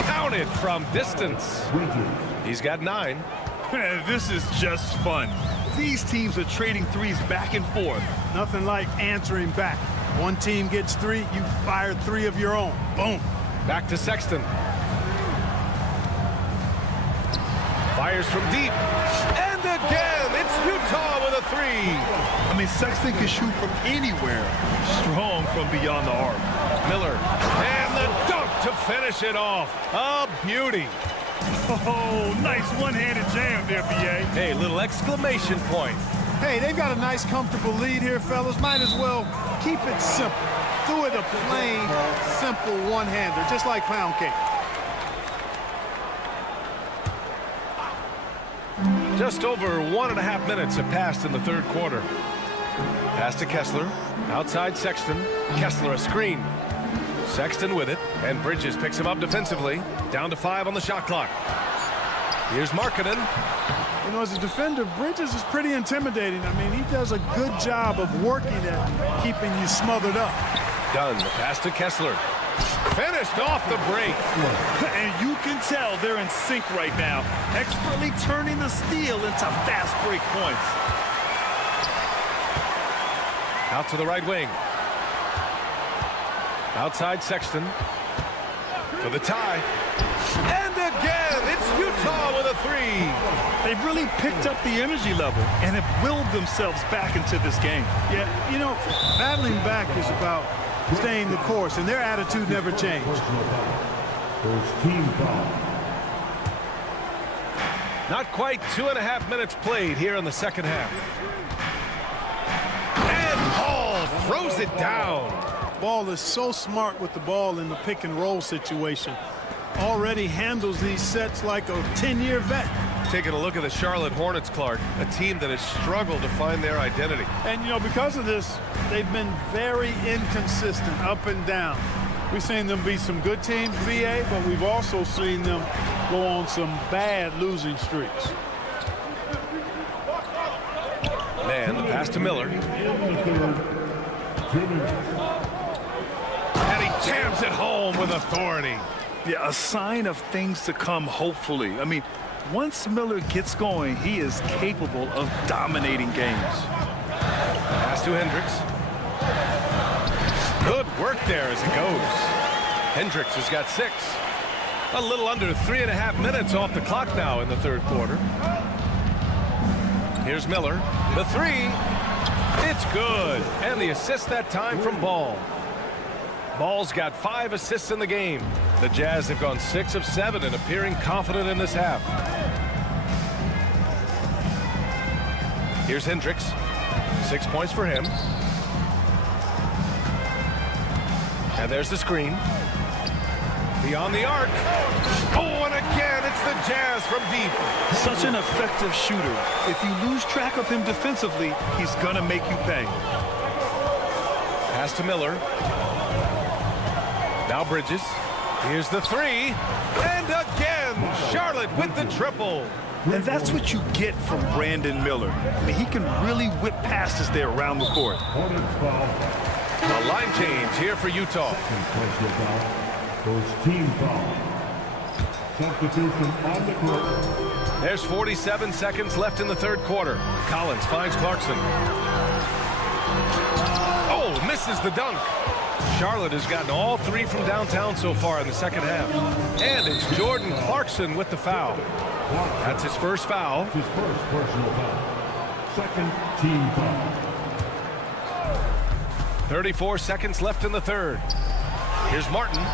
Counted from distance. He's got 9. This is just fun. These teams are trading threes back and forth. Nothing like answering back. One team gets 3, you fire 3 of your own. Boom. Back to Sexton. Fires from deep. And again, it's Utah with a 3. I mean, Sexton can shoot from anywhere. Strong from beyond the arc. Miller. And the dunk to finish it off. A beauty. Oh, nice one-handed jam there, B.A. Hey, little exclamation point. Hey, they've got a nice, comfortable lead here, fellas. Might as well keep it simple. Do it a plain, simple one-hander, just like pound cake. Just over 1.5 minutes have passed in the third quarter. Pass to Kessler. Outside Sexton. Kessler a screen. Sexton with it, and Bridges picks him up defensively. Down to 5 on the shot clock. Here's Markkanen. You know, as a defender, Bridges is pretty intimidating. I mean, he does a good job of working at keeping you smothered up. Dunn, the pass to Kessler. Finished off the break. And you can tell they're in sync right now, expertly turning the steal into fast break points. Out to the right wing. Outside Sexton for the tie. And again, it's Utah with a 3. They've really picked up the energy level and have willed themselves back into this game. Yeah, you know, battling back is about staying the course, and their attitude never changed. First team foul. Not quite 2.5 minutes played here in the second half. And Paul throws it down. Ball is so smart with the ball in the pick and roll situation. Already handles these sets like a 10-year vet. Taking a look at the Charlotte Hornets, Clark, a team that has struggled to find their identity. And, you know, because of this, they've been very inconsistent up and down. We've seen them beat some good teams, BA, but we've also seen them go on some bad losing streaks. Man, the pass to Miller. Jams it home with authority. Yeah, a sign of things to come, hopefully. I mean, once Miller gets going, he is capable of dominating games. Pass to Hendricks. Good work there as it goes. Hendricks has got 6. A little under 3.5 minutes off the clock now in the third quarter. Here's Miller. The 3. It's good. And the assist that time from Ball. Ball's got 5 assists in the game. The Jazz have gone 6 of 7 and appearing confident in this half. Here's Hendricks. 6 points for him. And there's the screen. Beyond the arc. Oh, and again, it's the Jazz from deep. Such an effective shooter. If you lose track of him defensively, he's going to make you pay. Pass to Miller. Now Bridges. Here's the 3. And again, Charlotte with the triple. And that's what you get from Brandon Miller. I mean, he can really whip passes there around the court. Hornets foul. A line change here for Utah. Second personal foul. First team foul. Substitution on the court. There's 47 seconds left in the third quarter. Collins finds Clarkson. Oh, misses the dunk. Charlotte has gotten all 3 from downtown so far in the second half. And it's Jordan Clarkson with the foul. That's his first foul. His first personal foul. Second team foul. 34 seconds left in the third. Here's Martin.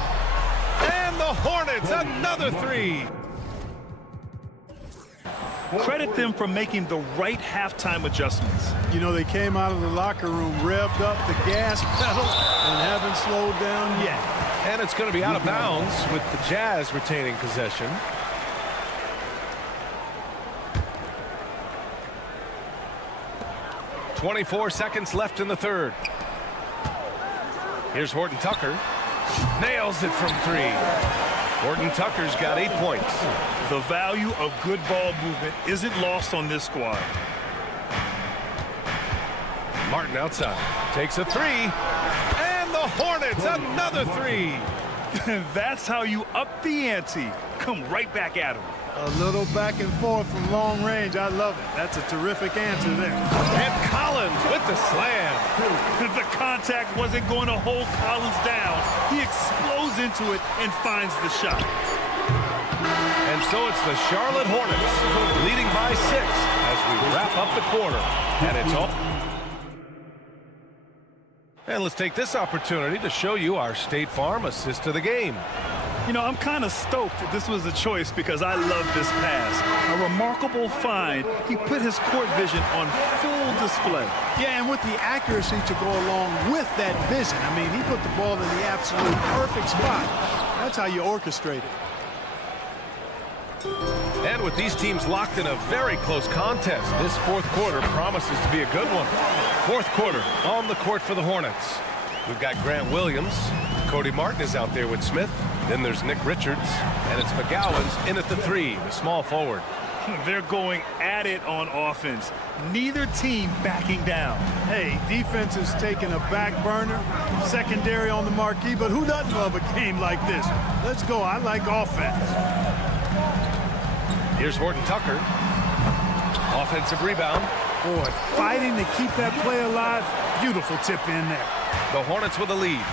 And the Hornets, another 3. Credit them for making the right halftime adjustments. You know, they came out of the locker room, revved up the gas pedal, and haven't slowed down yet. And it's going to be out of bounds with the Jazz retaining possession. .24 seconds left in the third. Here's Horton Tucker. Nails it from 3. Horton Tucker's got 8 points. The value of good ball movement isn't lost on this squad. Martin outside. Takes a 3. And the Hornets, another 3. That's how you up the ante. Come right back at him. A little back and forth from long range. I love it. That's a terrific answer there. And Collins with the slam. The contact wasn't going to hold Collins down. He explodes into it and finds the shot. And so it's the Charlotte Hornets leading by 6 as we wrap up the quarter. And it's all. And let's take this opportunity to show you our State Farm assist to the game. You know, I'm kind of stoked that this was a choice because I love this pass. A remarkable find. He put his court vision on full display. Yeah, and with the accuracy to go along with that vision. I mean, he put the ball in the absolute perfect spot. That's how you orchestrate it. And with these teams locked in a very close contest, this fourth quarter promises to be a good one. Fourth quarter on the court for the Hornets. We've got Grant Williams. Cody Martin is out there with Smith. Then there's Nick Richards. And it's McGowan's in at the 3, the small forward. They're going at it on offense. Neither team backing down. Hey, defense is taking a back burner, secondary on the marquee, but who doesn't love a game like this? Let's go. I like offense. Here's Horton Tucker. Offensive rebound. Boy, fighting to keep that play alive. Beautiful tip in there. The Hornets with a lead.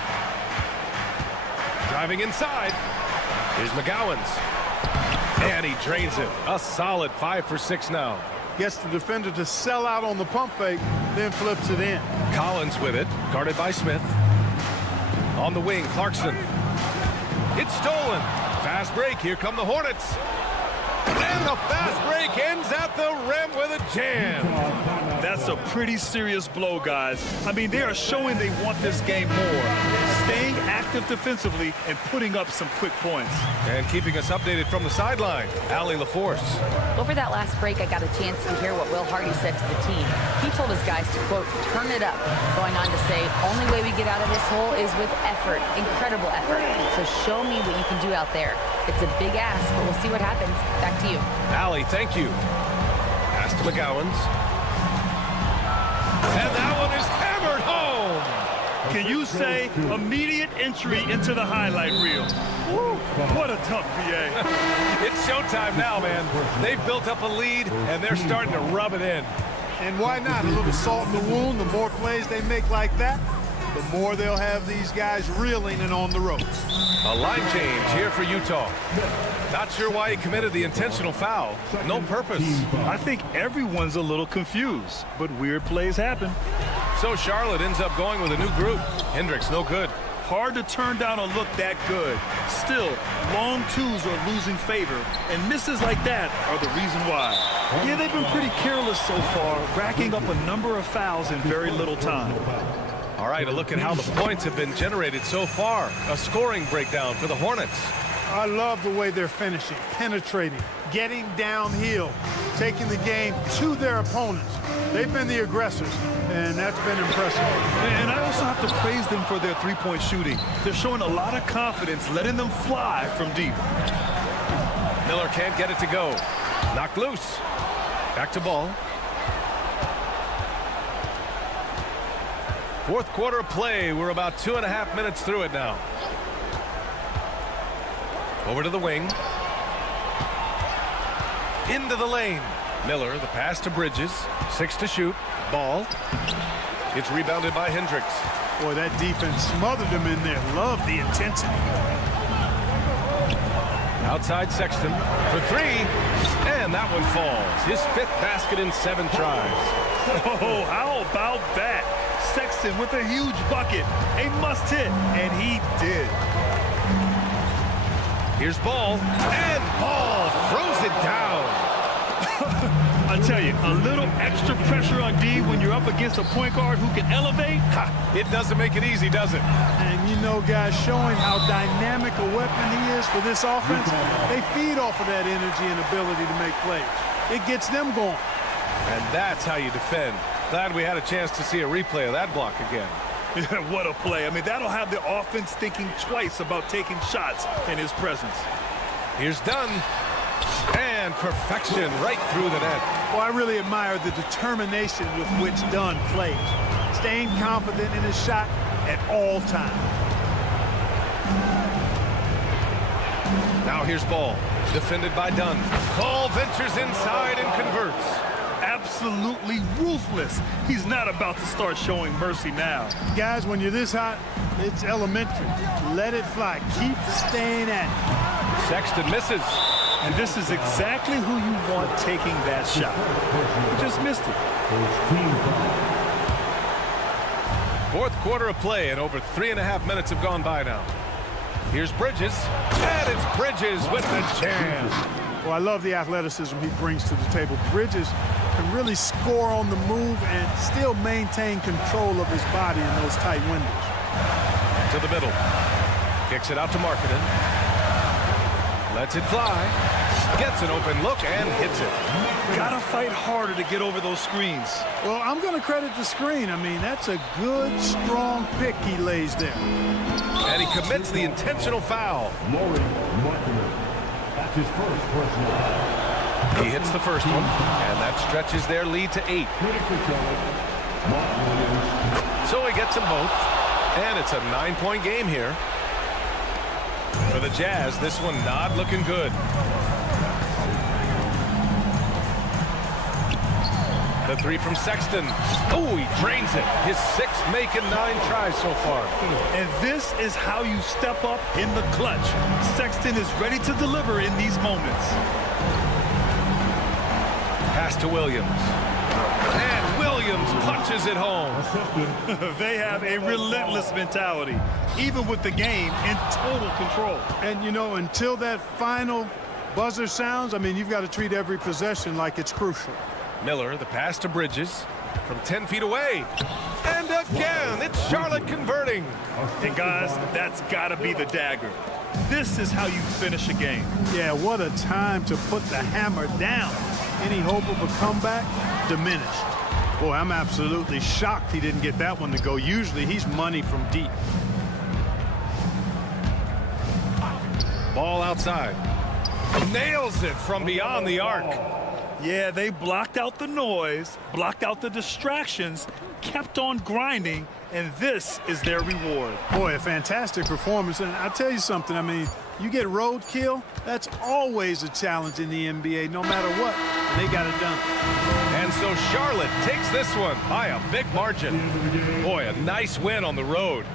Driving inside. Here's McGowan's. And he drains it. A solid 5 for 6 now. Gets the defender to sell out on the pump fake, then flips it in. Collins with it, guarded by Smith. On the wing, Clarkson. It's stolen. Fast break. Here come the Hornets. And the fast break ends at the rim with a jam. That's a pretty serious blow, guys. I mean, they are showing they want this game more. Staying active defensively and putting up some quick points. And keeping us updated from the sideline, Allie LaForce. Over that last break, I got a chance to hear what Will Hardy said to the team. He told his guys to, quote, turn it up, going on to say, only way we get out of this hole is with effort, incredible effort. So show me what you can do out there. It's a big ask, but we'll see what happens. Back to you. Allie, thank you. Pass to McGowan's. And that one is hammered home. Can you say immediate entry into the highlight reel? Woo, what a tough BA. It's showtime now, man. They've built up a lead, and they're starting to rub it in. And why not? A little salt in the wound. The more plays they make like that, the more they'll have these guys reeling and on the ropes. A line change here for Utah. Not sure why he committed the intentional foul. No purpose. I think everyone's a little confused, but weird plays happen. So Charlotte ends up going with a new group. Hendricks, no good. Hard to turn down a look that good. Still, long twos are losing favor, and misses like that are the reason why. Yeah, they've been pretty careless so far, racking up a number of fouls in very little time. All right, a look at how the points have been generated so far. A scoring breakdown for the Hornets. I love the way they're finishing, penetrating, getting downhill, taking the game to their opponents. They've been the aggressors, and that's been impressive. And I also have to praise them for their three-point shooting. They're showing a lot of confidence, letting them fly from deep. Miller can't get it to go. Knocked loose. Back to ball. Fourth quarter of play. We're about 2.5 minutes through it now. Over to the wing. Into the lane. Miller, the pass to Bridges. 6 to shoot. Ball. It's rebounded by Hendricks. Boy, that defense smothered him in there. Love the intensity. Outside Sexton for 3. And that one falls. His 5th basket in 7 tries. Oh, how about that? Sexton with a huge bucket. A must hit. And he did. Here's Ball. And Ball throws it down. I tell you, a little extra pressure on D when you're up against a point guard who can elevate. It doesn't make it easy, does it? And you know, guys, showing how dynamic a weapon he is for this offense, they feed off of that energy and ability to make plays. It gets them going. And that's how you defend. Glad we had a chance to see a replay of that block again. What a play. I mean, that'll have the offense thinking twice about taking shots in his presence. Here's Dunn. And perfection right through the net. Well, I really admire the determination with which Dunn plays. Staying confident in his shot at all times. Now here's Ball. Defended by Dunn. Ball ventures inside and converts. Absolutely ruthless. He's not about to start showing mercy now. Guys, when you're this hot, it's elementary. Let it fly. Keep staying at it. Sexton misses. And this is exactly who you want taking that shot. He just missed it. Fourth quarter of play, and over 3.5 minutes have gone by now. Here's Bridges. And it's Bridges with the jam. Well, I love the athleticism he brings to the table. Bridges can really score on the move and still maintain control of his body in those tight windows. To the middle. Kicks it out to Markkanen. Lets it fly. Gets an open look and hits it. Gotta fight harder to get over those screens. Well, I'm going to credit the screen. I mean, that's a good, strong pick he lays there. And he commits the intentional foul. That's his first personal foul. He hits the first one, and that stretches their lead to 8. So he gets them both, and it's a 9-point game here. For the Jazz, this one not looking good. The 3 from Sexton. Oh, he drains it. His 6th making 9 tries so far. And this is how you step up in the clutch. Sexton is ready to deliver in these moments. Pass to Williams. And Williams punches it home. They have a relentless mentality, even with the game in total control. And, you know, until that final buzzer sounds, I mean, you've got to treat every possession like it's crucial. Miller, the pass to Bridges from 10 feet away. And again, it's Charlotte converting. And guys, that's got to be the dagger. This is how you finish a game. Yeah, what a time to put the hammer down. Any hope of a comeback? Diminished. Boy, I'm absolutely shocked he didn't get that one to go. Usually he's money from deep. Ball outside. Nails it from beyond the arc. Yeah, they blocked out the noise, blocked out the distractions, kept on grinding, and this is their reward. Boy, a fantastic performance. And I tell you something, I mean, you get roadkill, that's always a challenge in the NBA, no matter what. And they got it done. And so Charlotte takes this one by a big margin. Boy, a nice win on the road.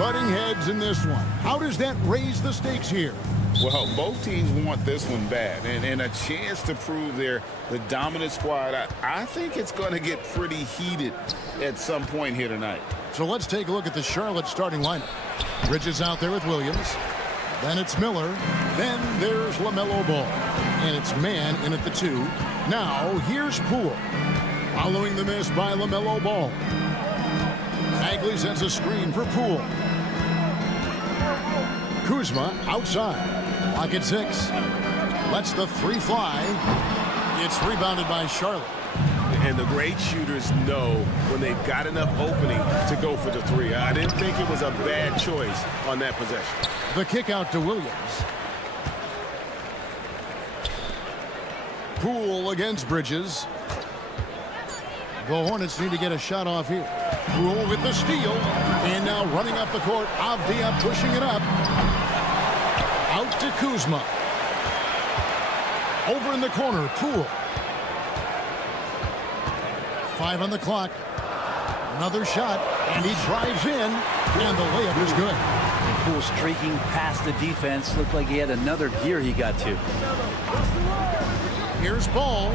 butting heads in this one. How does that raise the stakes here? Well, both teams want this one bad, and a chance to prove they're the dominant squad. I think it's going to get pretty heated at some point here tonight. So let's take a look at the Charlotte starting lineup. Bridges out there with Williams. Then it's Miller. Then there's LaMelo Ball. And it's man in at the 2. Now here's Poole. Following the miss by LaMelo Ball. Bagley sends a screen for Poole. Kuzma outside. Lock at 6. Lets the 3 fly. It's rebounded by Charlotte. And the great shooters know when they've got enough opening to go for the 3. I didn't think it was a bad choice on that possession. The kick out to Williams. Poole against Bridges. The Hornets need to get a shot off here. Poole with the steal. And now running up the court. Avdia pushing it up. Out to Kuzma. Over in the corner, Poole. 5 on the clock. Another shot, and he drives in, and the layup is good. And Poole streaking past the defense. Looked like he had another gear he got to. Here's Ball.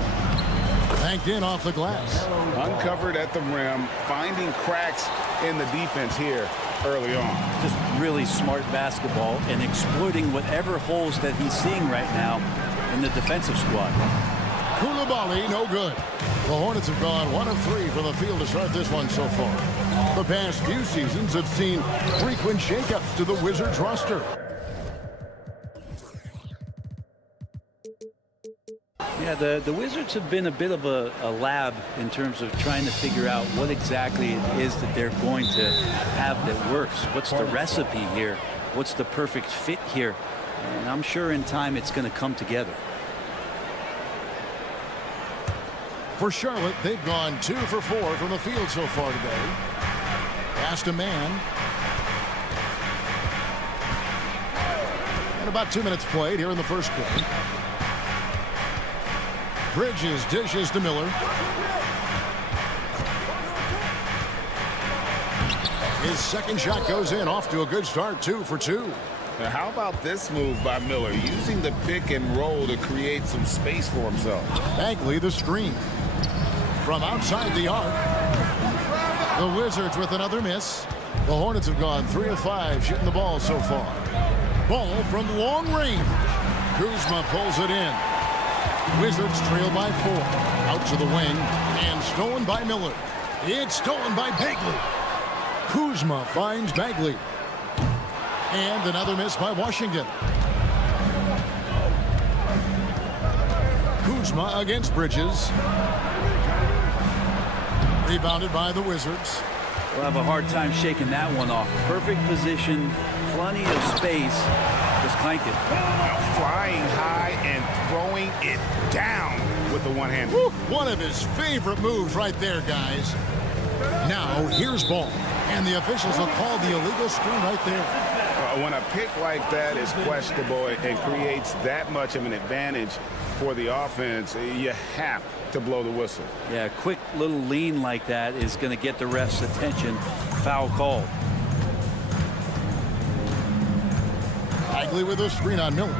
Banked in off the glass. Uncovered at the rim, finding cracks in the defense here early on. Just really smart basketball and exploiting whatever holes that he's seeing right now in the defensive squad. Coulibaly, no good. The Hornets have gone 1 of 3 from the field to start this one so far. The past few seasons have seen frequent shakeups to the Wizards roster. Yeah, the Wizards have been a bit of a lab in terms of trying to figure out what exactly it is that they're going to have that works. What's the recipe here? What's the perfect fit here? And I'm sure in time it's going to come together. For Charlotte, they've gone 2 for 4 from the field so far today. Pass to man. And about 2 minutes played here in the first quarter. Bridges dishes to Miller. His second shot goes in, off to a good start, 2 for 2. Now, how about this move by Miller, using the pick and roll to create some space for himself? Bagley the screen. From outside the arc. The Wizards with another miss. The Hornets have gone 3 of 5 shooting the ball so far. Ball from long range. Kuzma pulls it in. Wizards trail by 4. Out to the wing and stolen by Miller. It's stolen by Bagley. Kuzma finds Bagley. And another miss by Washington. Kuzma against Bridges. Rebounded by the Wizards. We'll have a hard time shaking that one off. Perfect position, plenty of space. Just clanked it. Flying high and throwing it down with the one-hand. One of his favorite moves right there, guys. Now, here's Ball. And the officials will call the illegal screen right there. When a pick like that is questionable and creates that much of an advantage for the offense, you have to blow the whistle. Yeah, a quick little lean like that is going to get the ref's attention. Foul call. Bagley with a screen on Miller.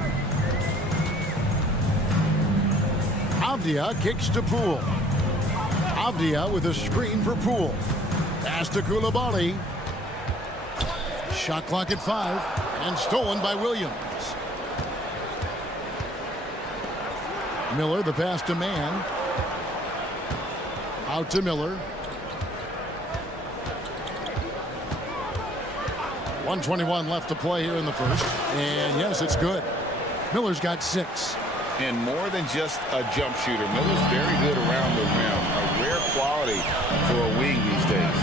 Avdia kicks to Poole. Avdia with a screen for Poole. Pass to Coulibaly. Shot clock at 5 and stolen by Williams. Miller, the pass to man. Out to Miller. 1:21 left to play here in the first. And yes, it's good. Miller's got 6. And more than just a jump shooter, Miller's very good around the rim. A rare quality for a wing these days.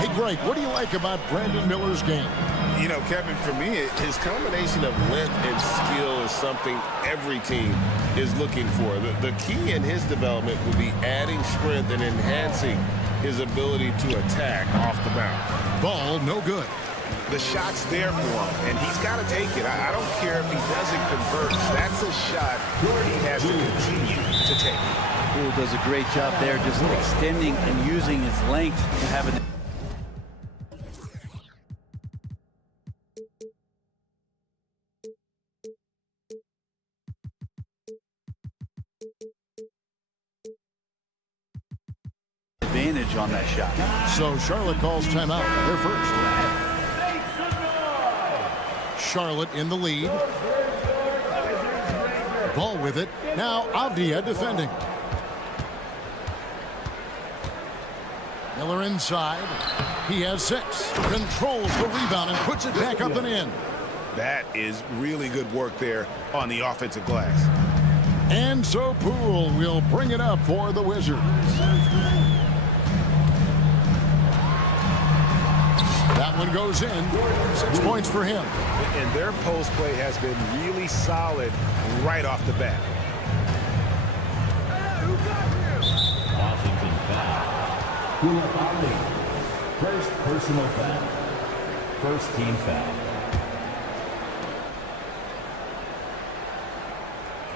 Hey, Greg, what do you like about Brandon Miller's game? You know, Kevin, for me, his combination of length and skill is something every team is looking for. The key in his development will be adding strength and enhancing his ability to attack off the bounce. Ball, no good. The shot's there for him, and he's got to take it. I don't care if he doesn't convert. That's a shot he has to continue to take. Poole does a great job there, just extending and using his length to have an advantage on that shot. So Charlotte calls timeout. They're first. Charlotte in the lead. Ball with it. Now Avdia defending. Miller inside. He has 6. Controls the rebound and puts it back up and in. That is really good work there on the offensive glass. And so Poole will bring it up for the Wizards. That one goes in. 6 points for him. And their post play has been really solid right off the bat. Washington foul. First personal foul. First team foul.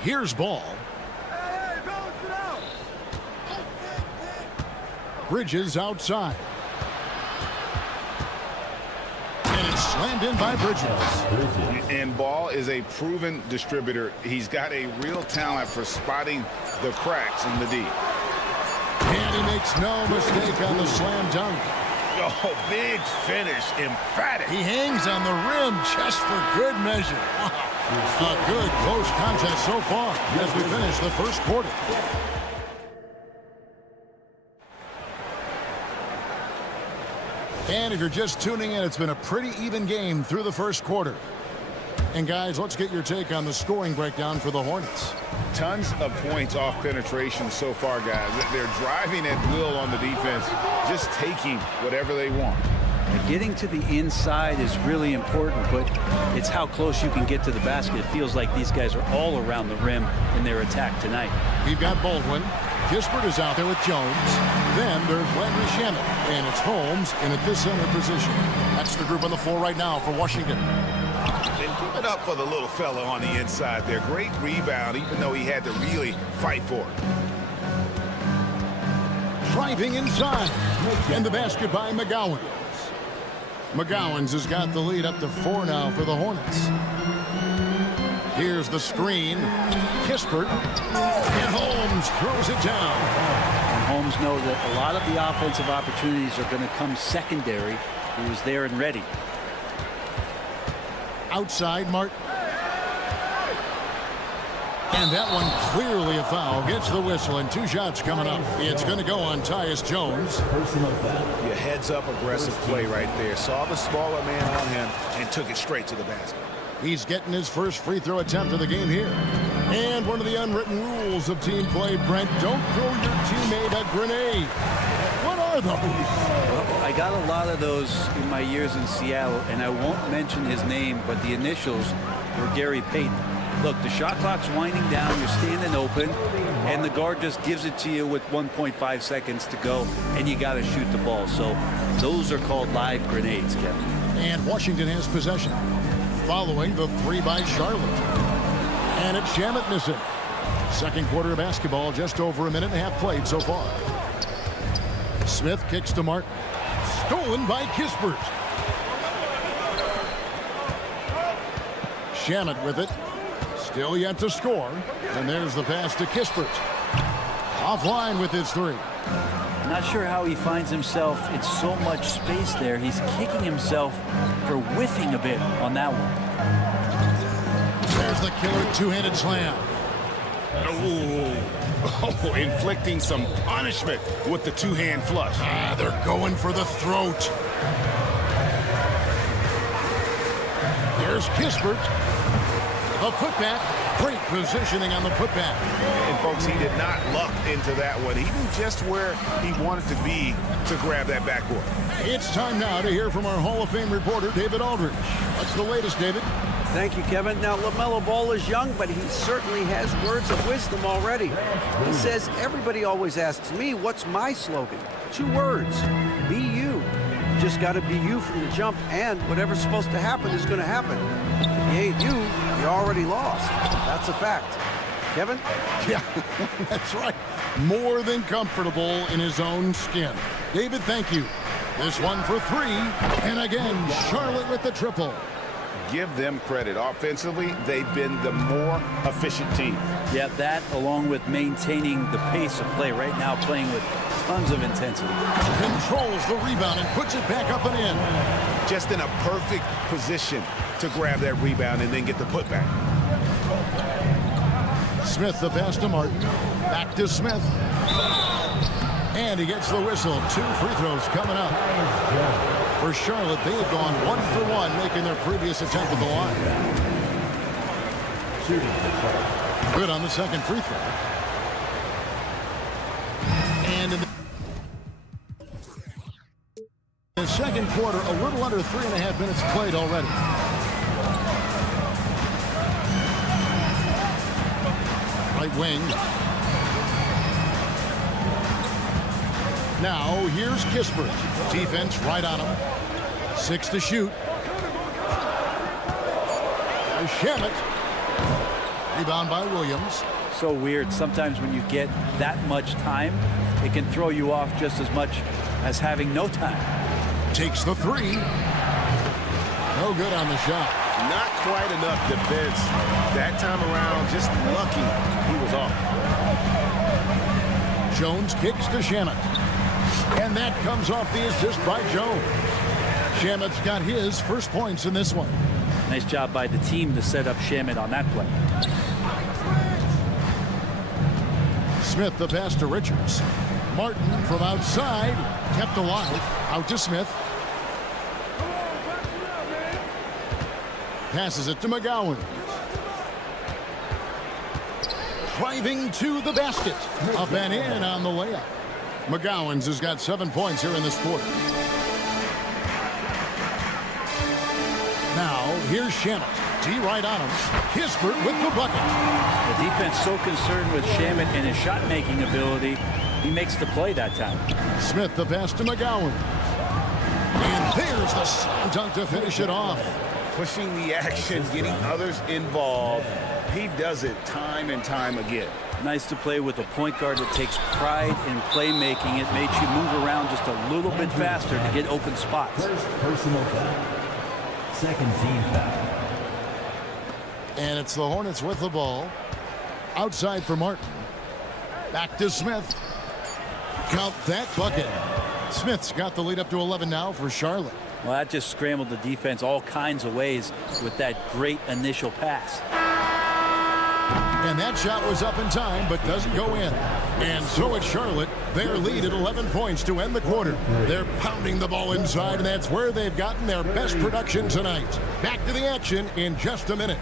Here's ball. Bridges outside. And it's slammed in by Bridges. And Ball is a proven distributor. He's got a real talent for spotting the cracks in the D. And he makes no mistake on the slam dunk. Oh, big finish, emphatic. He hangs on the rim just for good measure. A good close contest so far as we finish the first quarter. And if you're just tuning in, it's been a pretty even game through the first quarter. And guys, let's get your take on the scoring breakdown for the Hornets. Tons of points off penetration so far, guys. They're driving at will on the defense, just taking whatever they want. Getting to the inside is really important, but it's how close you can get to the basket. It feels like these guys are all around the rim in their attack tonight. You've got Baldwin. Kispert is out there with Jones. Then there's Landry Shamet. And it's Holmes in at the center position. That's the group on the floor right now for Washington. And give it up for the little fella on the inside there. Great rebound, even though he had to really fight for it. Driving inside. And the basket by McGowan. McGowan's has got the lead up to 4 now for the Hornets. Here's the screen. Kispert. And Holmes throws it down. And Holmes knows that a lot of the offensive opportunities are going to come secondary. He was there and ready. Outside, Martin. And that one clearly a foul. Gets the whistle and 2 shots coming up. It's going to go on Tyus Jones. Personal foul. Your heads-up aggressive play right there. Saw the smaller man on him and took it straight to the basket. He's getting his first free throw attempt of the game here. And one of the unwritten rules of team play, Brent, don't throw your teammate a grenade. What are those? Well, I got a lot of those in my years in Seattle, and I won't mention his name, but the initials were Gary Payton. Look, the shot clock's winding down, you're standing open, and the guard just gives it to you with 1.5 seconds to go, and you got to shoot the ball. So those are called live grenades, Kevin. And Washington has possession. Following the 3 by Charlotte. And it's Shamet missing. Second quarter of basketball, just over a minute and a half played so far. Smith kicks to Martin. Stolen by Kispert. Shamet with it. Still yet to score. And there's the pass to Kispert. Offline with his 3. Not sure how he finds himself in so much space there. He's kicking himself for whiffing a bit on that one. There's the killer 2-handed slam. Oh, inflicting some punishment with the 2-hand flush. They're going for the throat. There's Kispert. The putback. Great positioning on the putback. And folks, he did not luck into that one. He knew just where he wanted to be to grab that backboard. It's time now to hear from our Hall of Fame reporter, David Aldridge. What's the latest, David? Thank you, Kevin. Now, LaMelo Ball is young, but he certainly has words of wisdom already. He says, everybody always asks me, what's my slogan? 2 words, be you. You just got to be you from the jump, and whatever's supposed to happen is going to happen. If you ain't you, you're already lost. That's a fact. Kevin? Yeah, that's right. More than comfortable in his own skin. David, thank you. This one for 3. And again, Charlotte with the triple. give them credit. Offensively, they've been the more efficient team. Yeah, that along with maintaining the pace of play right now, playing with tons of intensity. Controls the rebound and puts it back up and in. Just in a perfect position to grab that rebound and then get the putback. Smith the pass to Martin. Back to Smith. And he gets the whistle. 2 free throws coming up. For Charlotte, they have gone 1 for 1, making their previous attempt at the line. Good on the second free throw. And in the second quarter, a little under 3.5 minutes played already. Right wing. Now here's Kispert. Defense right on him. 6 to shoot. Shamet. Rebound by Williams. So weird. Sometimes when you get that much time, it can throw you off just as much as having no time. Takes the 3. No good on the shot. Not quite enough defense that time around. Just lucky he was off. Jones kicks to Shamet. And that comes off the assist by Jones. Shamet's got his first points in this one. Nice job by the team to set up Shamet on that play. Smith the pass to Richards. Martin from outside. Kept alive. Out to Smith. Passes it to McGowan. Driving to the basket. Up and in on the layup. McGowan's has got 7 points here in this quarter. Now, here's Shamet. D right on him. Kispert with the bucket. The defense so concerned with Shamet and his shot-making ability, he makes the play that time. Smith the pass to McGowan. And there's the slam dunk to finish it off. Pushing the action, getting others involved. He does it time and time again. Nice to play with a point guard that takes pride in playmaking. It makes you move around just a little bit faster to get open spots. First personal foul. Second team foul. And it's the Hornets with the ball. Outside for Martin. Back to Smith. Count that bucket. Smith's got the lead up to 11 now for Charlotte. Well, that just scrambled the defense all kinds of ways with that great initial pass. And that shot was up in time, but doesn't go in. And so it's Charlotte. Their lead at 11 points to end the quarter. They're pounding the ball inside, and that's where they've gotten their best production tonight. Back to the action in just a minute.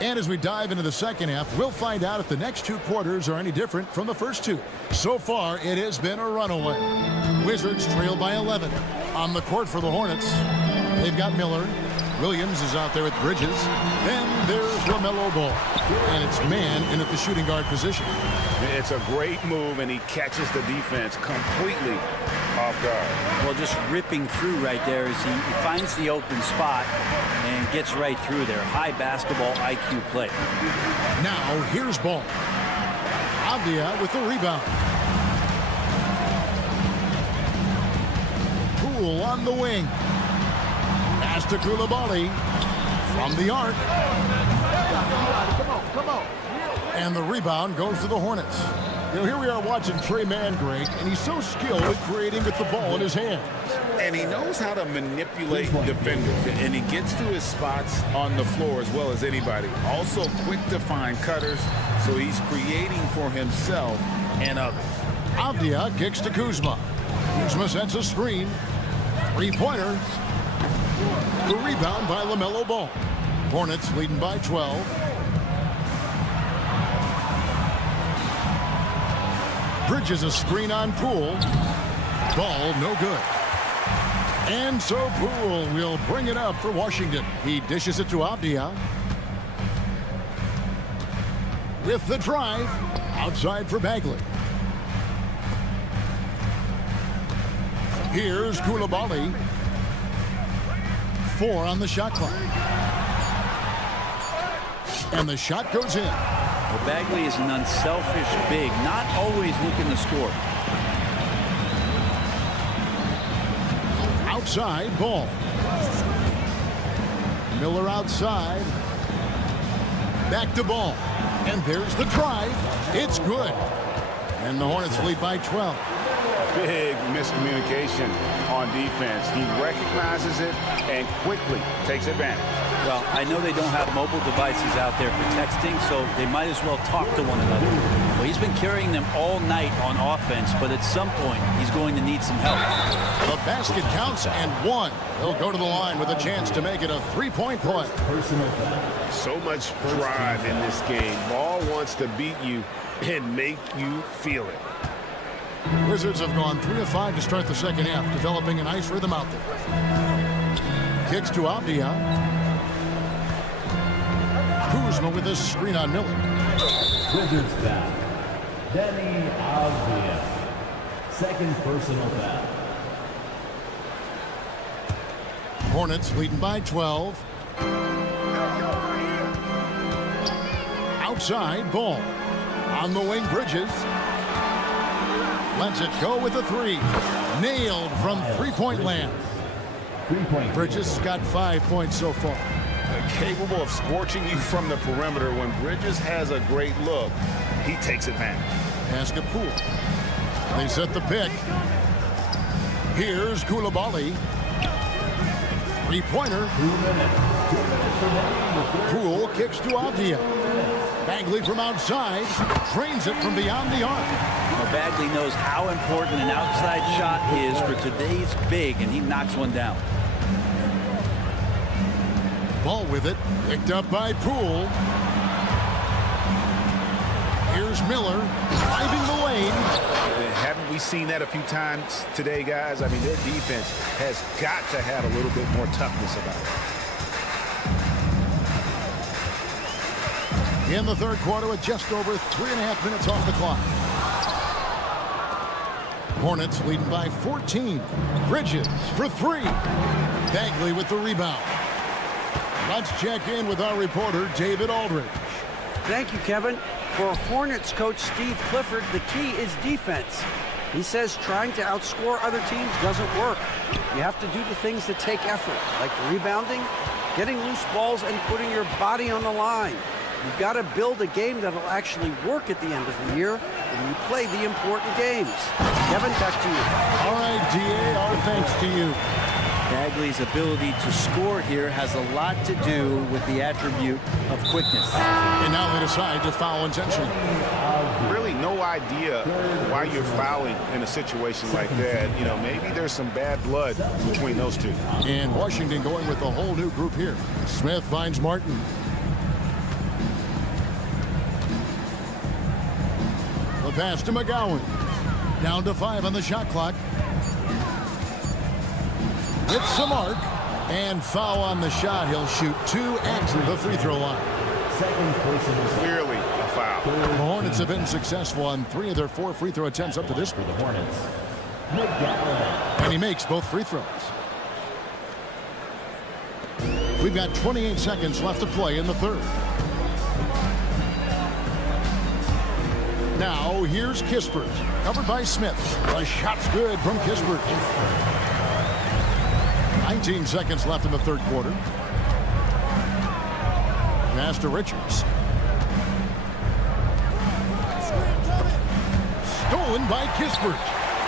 And as we dive into the second half, we'll find out if the next 2 quarters are any different from the first 2. So far, it has been a runaway. Wizards trail by 11. On the court for the Hornets, they've got Miller. Williams is out there with Bridges. Then there's LaMelo Ball. And it's man in at the shooting guard position. It's a great move, and he catches the defense completely off guard. Well, just ripping through right there as he finds the open spot and gets right through there. High basketball IQ play. Now, here's Ball. Avdia with the rebound. Poole on the wing. Pass to Koulibaly from the arc. Come on. And the rebound goes to the Hornets. You know, here we are watching Trey Mann, Greg, and he's so skilled at creating with the ball in his hands. And he knows how to manipulate defenders, and he gets to his spots on the floor as well as anybody. Also quick to find cutters, so he's creating for himself and others. Avdia kicks to Kuzma. Kuzma sets a screen. 3-pointer. The rebound by LaMelo Ball. Hornets leading by 12. Bridges a screen on Poole. Ball no good. And so Poole will bring it up for Washington. He dishes it to Avdia. With the drive. Outside for Bagley. Here's Koulibaly. 4 on the shot clock. And the shot goes in. Well, Bagley is an unselfish big, not always looking to score. Outside, Ball. Miller outside. Back to Ball. And there's the drive. It's good. And the Hornets lead by 12. Big miscommunication on defense. He recognizes it and quickly takes advantage. Well, I know they don't have mobile devices out there for texting, so they might as well talk to one another. Well, he's been carrying them all night on offense, but at some point, he's going to need some help. The basket counts and 1. He'll go to the line with a chance to make it a 3-point play. So much drive in this game. Ball wants to beat you and make you feel it. The Wizards have gone 3 of 5 to start the second half, developing a nice rhythm out there. Kicks to Avdia. Kuzma with a screen on Miller. Wizards foul. Deni Avdia. Second personal foul. Hornets leading by 12. Outside, Ball. On the wing, Bridges. Lets it go with a 3. Nailed from three-point land. Bridges has got 5 points so far. Capable of scorching you from the perimeter. When Bridges has a great look, he takes advantage. Pass to Poole. They set the pick. Here's Koulibaly. Three-pointer. Poole kicks to Avdia. Bagley from outside. Drains it from beyond the arc. Well, Bagley knows how important an outside shot is for today's big, and he knocks one down. Ball with it. Picked up by Poole. Here's Miller. Driving the lane. Haven't we seen that a few times today, guys? I mean, their defense has got to have a little bit more toughness about it. In the third quarter with just over 3.5 minutes off the clock. Hornets leading by 14. Bridges for 3. Bagley with the rebound. Let's check in with our reporter, David Aldridge. Thank you, Kevin. For Hornets coach Steve Clifford, the key is defense. He says trying to outscore other teams doesn't work. You have to do the things that take effort, like rebounding, getting loose balls, and putting your body on the line. You've got to build a game that'll actually work at the end of the year when you play the important games. Kevin, back to you. All right, DA, our thanks to you. Bagley's ability to score here has a lot to do with the attribute of quickness. And now they decide to foul intentionally. Really no idea why you're fouling in a situation like that. You know, maybe there's some bad blood between those two. And Washington going with a whole new group here. Smith finds Martin. The pass to McGowan. Down to 5 on the shot clock. Hits the mark. And foul on the shot. He'll shoot 2 at the free throw line. Clearly a foul. The Hornets have been successful on 3 of their 4 free throw attempts up to this point. For the Hornets. And he makes both free throws. We've got 28 seconds left to play in the third. Now here's Kispert, covered by Smith. The shot's good from Kispert. 19 seconds left in the third quarter. Pass to Richards. Stolen by Kispert.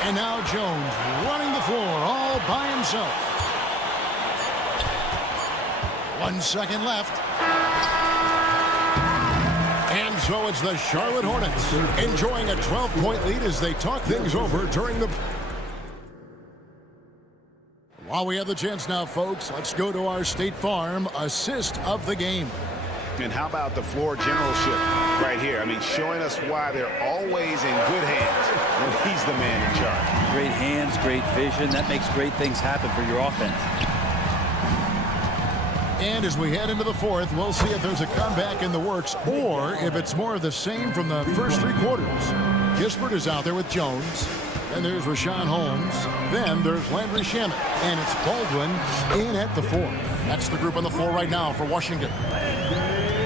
And now Jones running the floor all by himself. 1 second left. And so it's the Charlotte Hornets enjoying a 12-point lead as they talk things over during the... While we have the chance now, folks, let's go to our State Farm assist of the game. And how about the floor generalship right here? I mean, showing us why they're always in good hands when he's the man in charge. Great hands, great vision. That makes great things happen for your offense. And as we head into the fourth, we'll see if there's a comeback in the works or if it's more of the same from the first 3 quarters. Kispert is out there with Jones. And there's Rashawn Holmes. Then there's Landry Shamet. And it's Baldwin in at the 4. That's the group on the floor right now for Washington.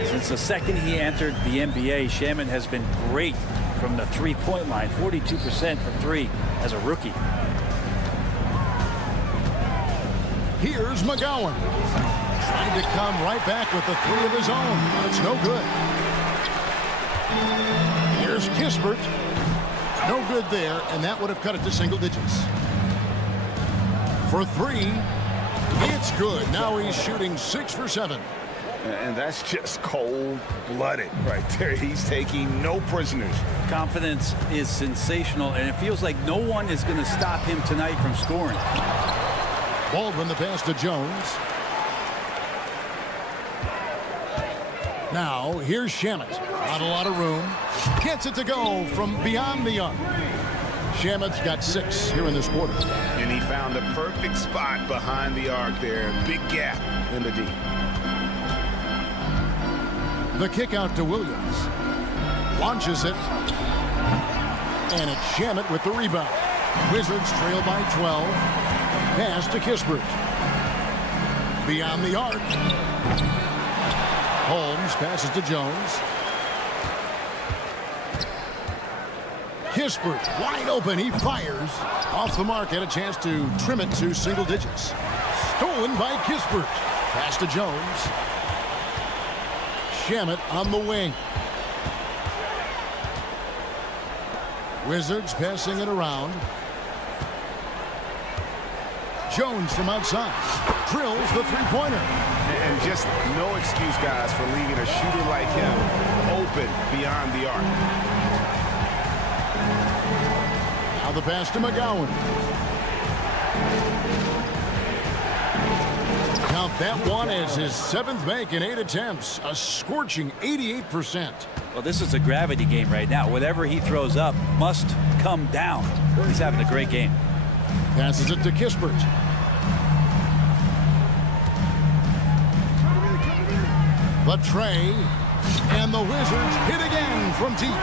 Since the second he entered the NBA, Shamet has been great from the three-point line. 42% from 3 as a rookie. Here's McGowan. Trying to come right back with the 3 of his own. It's no good. Here's Kispert. No good there, and that would have cut it to single digits. For 3, it's good. Now he's shooting 6 for 7. And that's just cold-blooded right there. He's taking no prisoners. Confidence is sensational, and it feels like no one is going to stop him tonight from scoring. Baldwin the pass to Jones. Now, here's Shamet. Not a lot of room. Gets it to go from beyond the arc. Shamet's got 6 here in this quarter. And he found the perfect spot behind the arc there. Big gap in the D. The kick out to Williams. Launches it. And it's Shamet with the rebound. Wizards trail by 12. Pass to Kispert. Beyond the arc. Holmes passes to Jones. Kispert wide open. He fires. Off the mark. Had a chance to trim it to single digits. Stolen by Kispert. Pass to Jones. Shamet on the wing. Wizards passing it around. Jones from outside. Drills the three-pointer. And just no excuse, guys, for leaving a shooter like him open beyond the arc. Now the pass to McGowan. Count that one as his 7th make in 8 attempts. A scorching 88%. Well, this is a gravity game right now. Whatever he throws up must come down. He's having a great game. Passes it to Kispert. The tray. And the Wizards hit again from deep.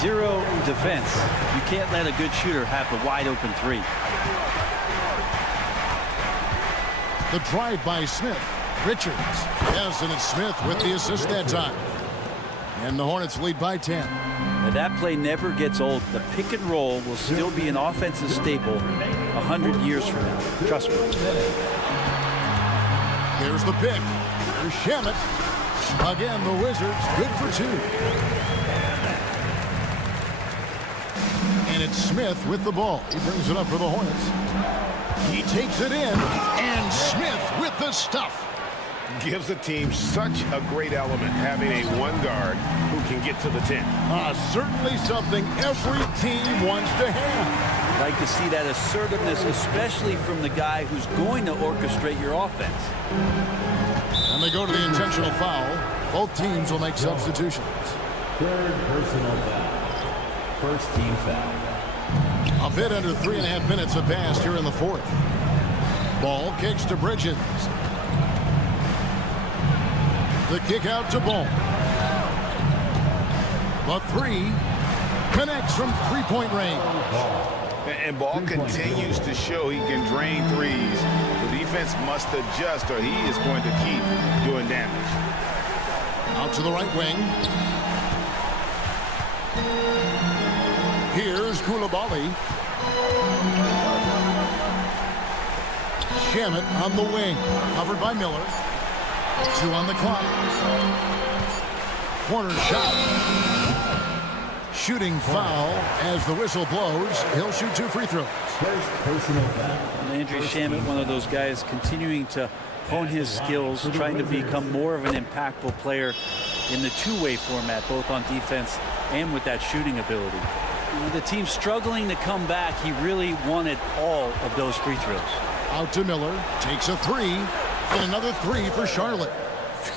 0 defense. You can't let a good shooter have the wide open 3. The drive by Smith. Richards. Yes, and it's Smith with the assist that time. And the Hornets lead by 10. Now that play never gets old. The pick and roll will still be an offensive staple 100 years from now. Trust me. Here's the pick. Here's Shamet. Again, the Wizards good for 2. And it's Smith with the ball. He brings it up for the Hornets. He takes it in, and Smith with the stuff. Gives the team such a great element having a one guard who can get to the 10. Certainly something every team wants to have. Like to see that assertiveness, especially from the guy who's going to orchestrate your offense. And they go to the intentional foul. Both teams will make substitutions. 3rd personal foul. 1st team foul. A bit under 3.5 minutes have passed here in the 4th. Ball kicks to Bridges. The kick out to Ball. The 3 connects from 3-point range. And Ball continues to show he can drain threes. The defense must adjust or he is going to keep doing damage. Out to the right wing. Here's Koulibaly. Shamet on the wing. Covered by Miller. 2 on the clock. Corner shot. Shooting foul as the whistle blows. He'll shoot 2 free throws. 1st personal foul. Landry Shamet, one of those guys continuing to hone his skills, trying to become more of an impactful player in the two-way format, both on defense and with that shooting ability. The team struggling to come back. He really wanted all of those free throws. Out to Miller. Takes a 3. And another 3 for Charlotte.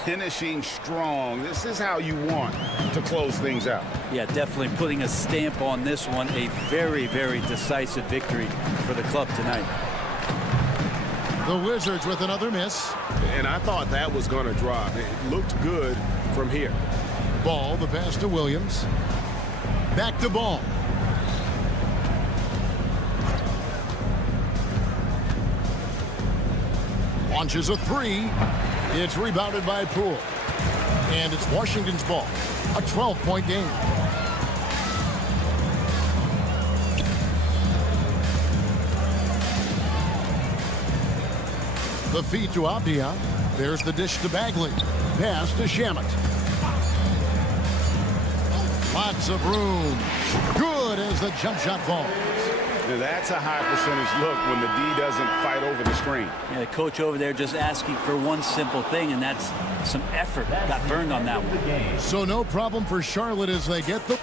Finishing strong. This is how you want to close things out. Yeah, definitely putting a stamp on this one. A very, very decisive victory for the club tonight. The Wizards with another miss. And I thought that was going to drop. It looked good from here. Ball, the pass to Williams. Back to Ball. Launches a three. It's rebounded by Poole. And it's Washington's ball. A 12-point game. The feed to Avdia. There's the dish to Bagley. Pass to Shamet. Lots of room. Good as the jump shot falls. That's a high percentage look when the D doesn't fight over the screen. Yeah, the coach over there just asking for one simple thing, and that's some effort. Got burned on that one. So no problem for Charlotte as they get the...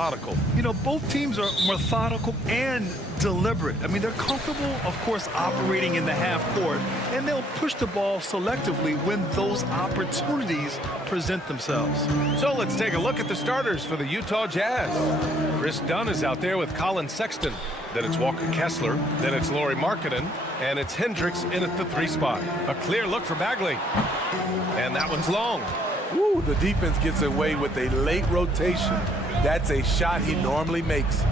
methodical. You know, both teams are methodical and deliberate. I mean, they're comfortable, of course, operating in the half court, and they'll push the ball selectively when those opportunities present themselves. So let's take a look at the starters for the Utah Jazz. Chris Dunn is out there with Colin Sexton. Then it's Walker Kessler. Then it's Lauri Markkanen. And it's Hendricks in at the 3 spot. A clear look for Bagley. And that one's long. Ooh, the defense gets away with a late rotation. That's a shot he normally makes.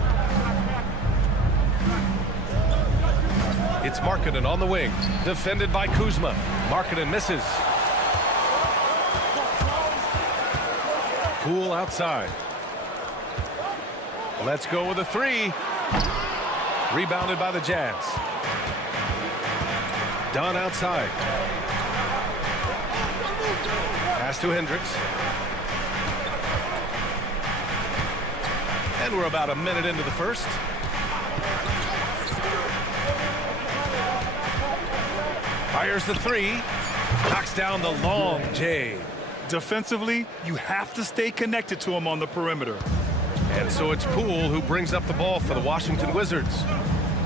It's Markkanen on the wing. Defended by Kuzma. Markkanen misses. Poole outside. Let's go with a 3. Rebounded by the Jazz. Dunn outside. Pass to Hendricks. And we're about a minute into the first. Fires the 3. Knocks down the long J. Defensively, you have to stay connected to him on the perimeter. And so it's Poole who brings up the ball for the Washington Wizards.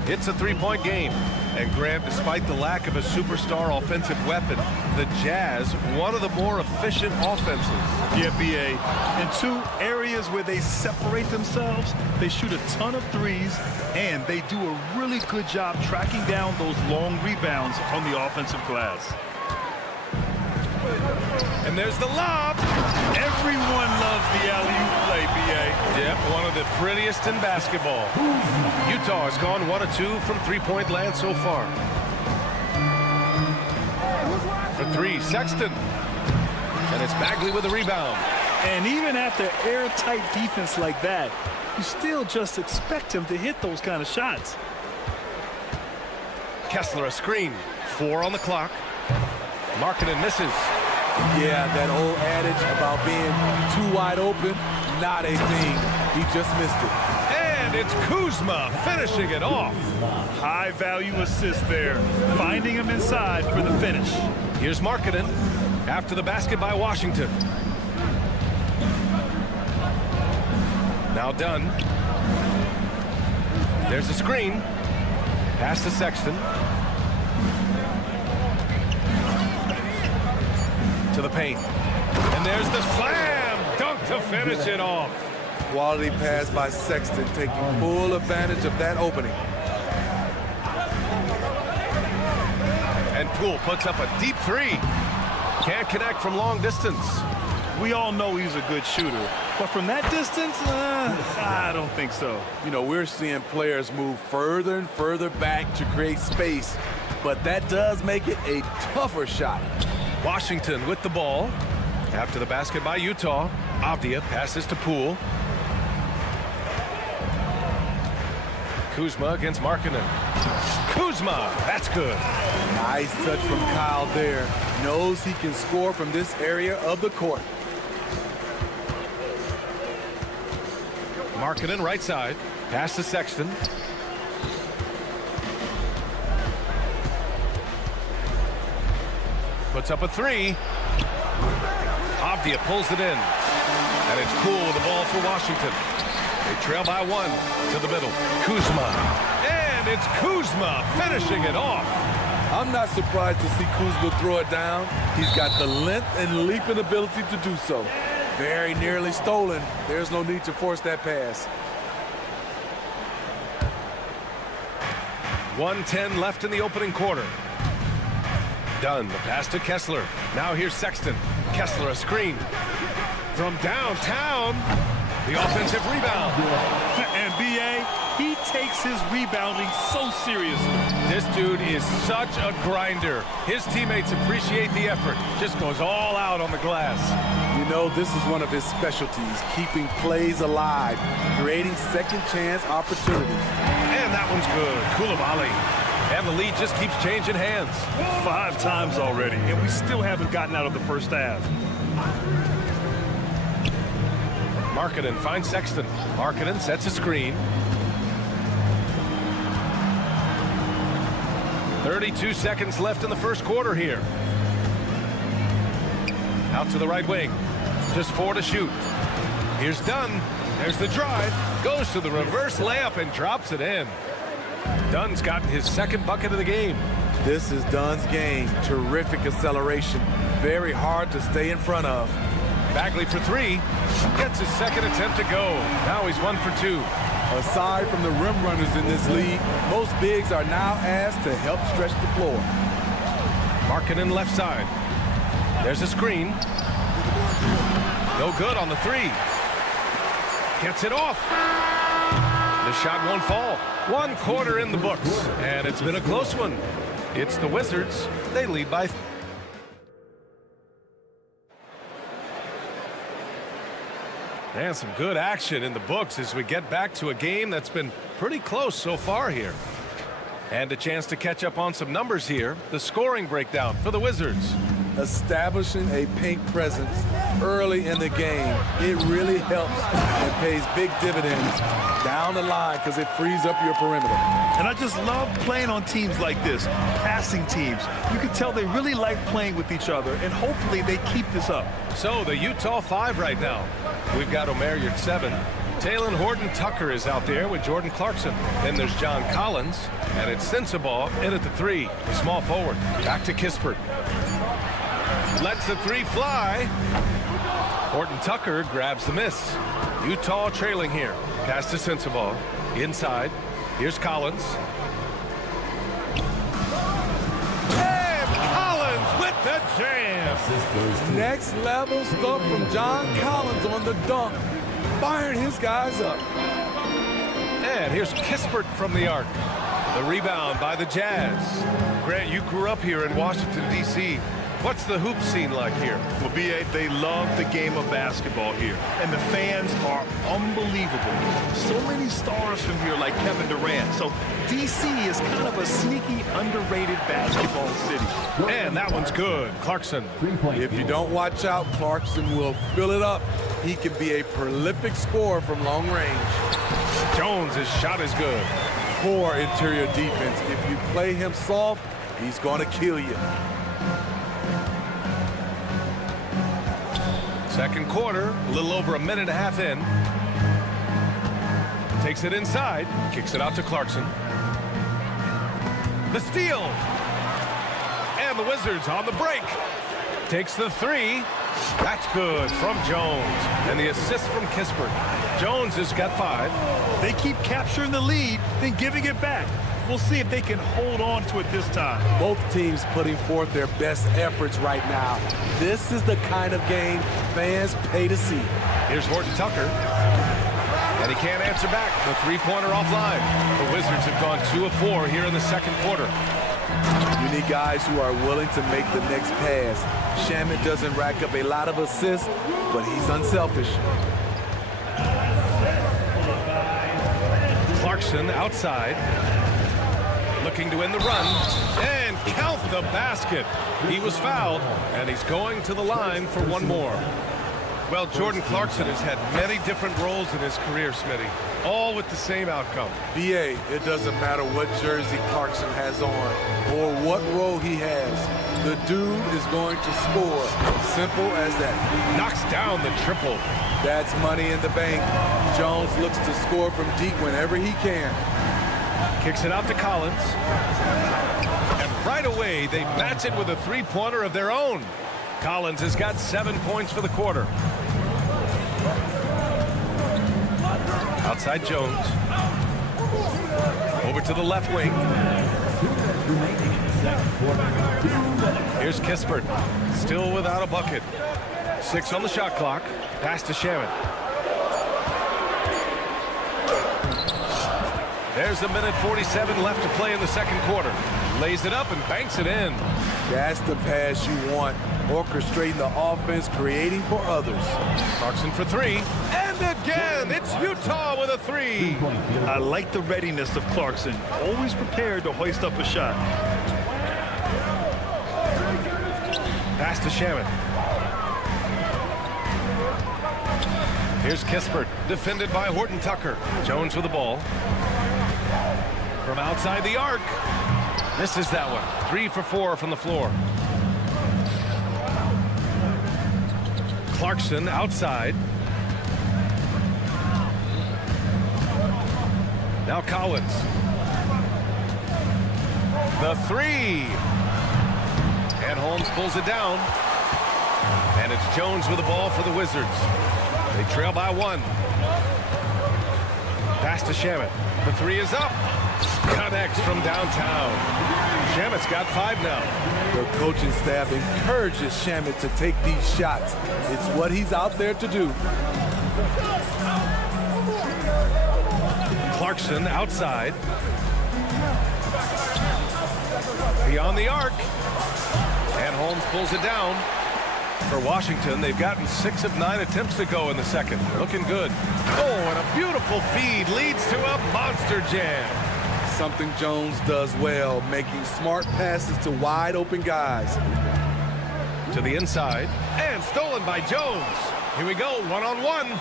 It's a 3-point game. And Grant, despite the lack of a superstar offensive weapon, the Jazz, one of the more efficient offenses. Yeah, B.A. In 2 areas where they separate themselves, they shoot a ton of threes, and they do a really good job tracking down those long rebounds on the offensive glass. And there's the lob. Everyone loves the alley-oop play, B.A. Yep, one of the prettiest in basketball. Utah has gone 1 of 2 from 3-point land so far. For 3, Sexton. And it's Bagley with a rebound. And even after airtight defense like that, you still just expect him to hit those kind of shots. Kessler a screen. 4 on the clock. Markkanen misses. Yeah, that old adage about being too wide open, not a thing. He just missed it. And it's Kuzma finishing it off. High value assist there, finding him inside for the finish. Here's Markkanen after the basket by Washington. Now Dunn. There's a screen. Pass to Sexton. To the paint. And there's the slam dunk to finish it off. Quality pass by Sexton, taking full advantage of that opening. And Poole puts up a deep 3. Can't connect from long distance. We all know he's a good shooter, but from that distance, I don't think so. You know, we're seeing players move further and further back to create space, but that does make it a tougher shot. Washington with the ball. After the basket by Utah, Avdia passes to Poole. Kuzma against Markkanen. Kuzma, that's good. Nice touch from Kyle there. Knows he can score from this area of the court. Markkanen right side. Pass to Sexton. Puts up a 3. Avdia pulls it in. And it's Poole with the ball for Washington. They trail by 1 to the middle. Kuzma. And it's Kuzma finishing it off. I'm not surprised to see Kuzma throw it down. He's got the length and leaping ability to do so. Very nearly stolen. There's no need to force that pass. 1:10 left in the opening quarter. Dunn, the pass to Kessler. Now here's Sexton. Kessler a screen. From downtown, the offensive rebound. And B.A., he takes his rebounding so seriously. This dude is such a grinder. His teammates appreciate the effort. Just goes all out on the glass. You know, this is one of his specialties, keeping plays alive, creating second chance opportunities. And that one's good. Coulibaly. And the lead just keeps changing hands. 5 times already, and we still haven't gotten out of the first half. Markkanen finds Sexton. Markkanen sets a screen. 32 seconds left in the first quarter here. Out to the right wing. Just 4 to shoot. Here's Dunn. There's the drive. Goes to the reverse layup and drops it in. Dunn's gotten his second bucket of the game. This is Dunn's game. Terrific acceleration. Very hard to stay in front of. Bagley for three. Gets his second attempt to go. Now he's 1 for 2. Aside from the rim runners in this league, most bigs are now asked to help stretch the floor. Markkanen left side. There's a screen. No good on the three. Gets it off. The shot won't fall. 1 quarter in the books, and it's been a close one. It's the Wizards. They lead by 3. And some good action in the books as we get back to a game that's been pretty close so far here. And a chance to catch up on some numbers here. The scoring breakdown for the Wizards. Establishing a pink presence early in the game, it really helps and pays big dividends down the line because it frees up your perimeter. And I just love playing on teams like this, passing teams. You can tell they really like playing with each other, and hopefully they keep this up. So the Utah 5 right now. We've got Omer at 7. Talen Horton-Tucker is out there with Jordan Clarkson. Then there's John Collins, and it's Sensabaugh in at the 3, the small forward. Back to Kispert. Lets the 3 fly. Horton-Tucker grabs the miss. Utah trailing here. Pass to Sensabaugh. Inside. Here's Collins. And Collins with the jam. Next level stuff from John Collins on the dunk. Firing his guys up. And here's Kispert from the arc. The rebound by the Jazz. Grant, you grew up here in Washington, D.C. What's the hoop scene like here? Well, B.A., they love the game of basketball here, and the fans are unbelievable. So many stars from here, like Kevin Durant. So D.C. is kind of a sneaky, underrated basketball city. And that one's good. Clarkson. If you don't watch out, Clarkson will fill it up. He can be a prolific scorer from long range. Jones' shot is good. Poor interior defense. If you play him soft, he's going to kill you. Second quarter, a little over a minute and a half in. Takes it inside, kicks it out to Clarkson. The steal. And the Wizards on the break. Takes the 3. That's good from Jones. And the assist from Kispert. Jones has got 5. They keep capturing the lead, then giving it back. We'll see if they can hold on to it this time. Both teams putting forth their best efforts right now. This is the kind of game fans pay to see. Here's Horton-Tucker. And he can't answer back. The three-pointer offline. The Wizards have gone 2 of 4 here in the second quarter. You need guys who are willing to make the next pass. Shamet doesn't rack up a lot of assists, but he's unselfish. Clarkson outside. Looking to win the run and count the basket. He was fouled, and he's going to the line for one more. Well, Jordan Clarkson has had many different roles in his career, Smitty, all with the same outcome. B.A., it doesn't matter what jersey Clarkson has on or what role he has. The dude is going to score. Simple as that. Knocks down the triple. That's money in the bank. Jones looks to score from deep whenever he can. Kicks it out to Collins. And right away, they match it with a three-pointer of their own. Collins has got 7 points for the quarter. Outside Jones. Over to the left wing. Here's Kispert. Still without a bucket. 6 on the shot clock. Pass to Shamet. There's a minute 47 left to play in the second quarter. Lays it up and banks it in. That's the pass you want. Orchestrating the offense, creating for others. Clarkson for 3. And again, it's Utah with a 3. I like the readiness of Clarkson. Always prepared to hoist up a shot. Pass to Shamet. Here's Kispert, defended by Horton-Tucker. Jones with the ball. From outside the arc. Misses that one. 3 for 4 from the floor. Clarkson outside. Now Collins. The three. And Holmes pulls it down. And it's Jones with the ball for the Wizards. They trail by 1. Pass to Shamet. The three is up. Connects from downtown. Shamet's got 5 now. The coaching staff encourages Shamet to take these shots. It's what he's out there to do. Clarkson outside. Beyond the arc. And Holmes pulls it down. For Washington, they've gotten 6 of 9 attempts to go in the second. Looking good. Oh, and a beautiful feed leads to a monster jam. Something Jones does well, making smart passes to wide open guys. To the inside, and stolen by Jones. Here we go, one-on-one.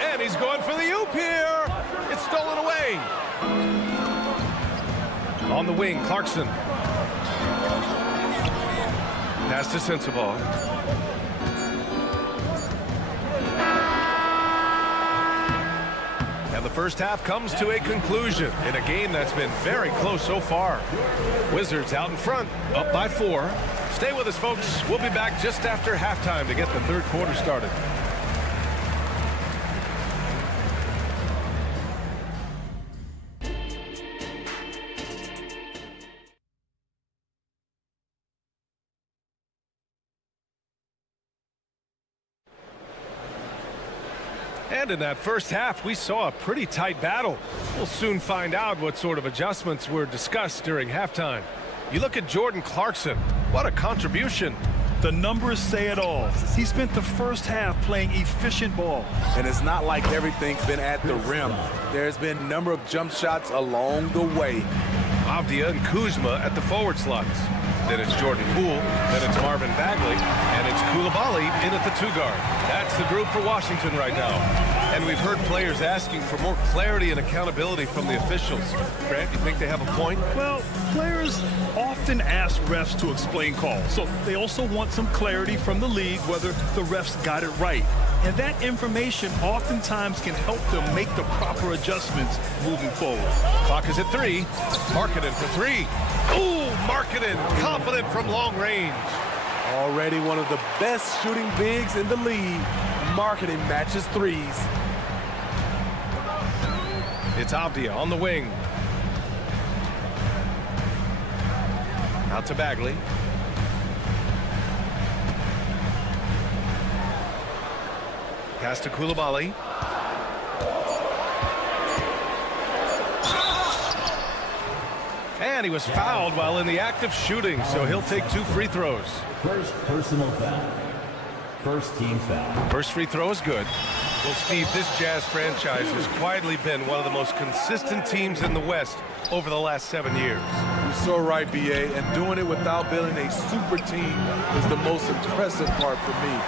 And he's going for the oop here. It's stolen away. On the wing, Clarkson. Pass to Sensabaugh. And the first half comes to a conclusion in a game that's been very close so far. Wizards out in front, up by 4. Stay with us, folks. We'll be back just after halftime to get the third quarter started. And in that first half, we saw a pretty tight battle. We'll soon find out what sort of adjustments were discussed during halftime. You look at Jordan Clarkson. What a contribution. The numbers say it all. He spent the first half playing efficient ball. And it's not like everything's been at the rim. There's been a number of jump shots along the way. Avdia and Kuzma at the forward slots. Then it's Jordan Poole, then it's Marvin Bagley, and it's Coulibaly in at the 2 guard. That's the group for Washington right now. And we've heard players asking for more clarity and accountability from the officials. Grant, you think they have a point? Well, players often ask refs to explain calls, so they also want some clarity from the league whether the refs got it right. And that information oftentimes can help them make the proper adjustments moving forward. Clock is at 3. Markkanen for 3. Ooh, Markkanen, confident from long range. Already one of the best shooting bigs in the league. Markkanen matches threes. It's Avdia on the wing. Out to Bagley. Pass to Coulibaly. And he was fouled while in the act of shooting, so he'll take 2 free throws. First personal foul. First team foul. First free throw is good. Well, Steve, this Jazz franchise has quietly been one of the most consistent teams in the West over the last 7 years. You're so right, B.A., and doing it without building a super team is the most impressive part for me.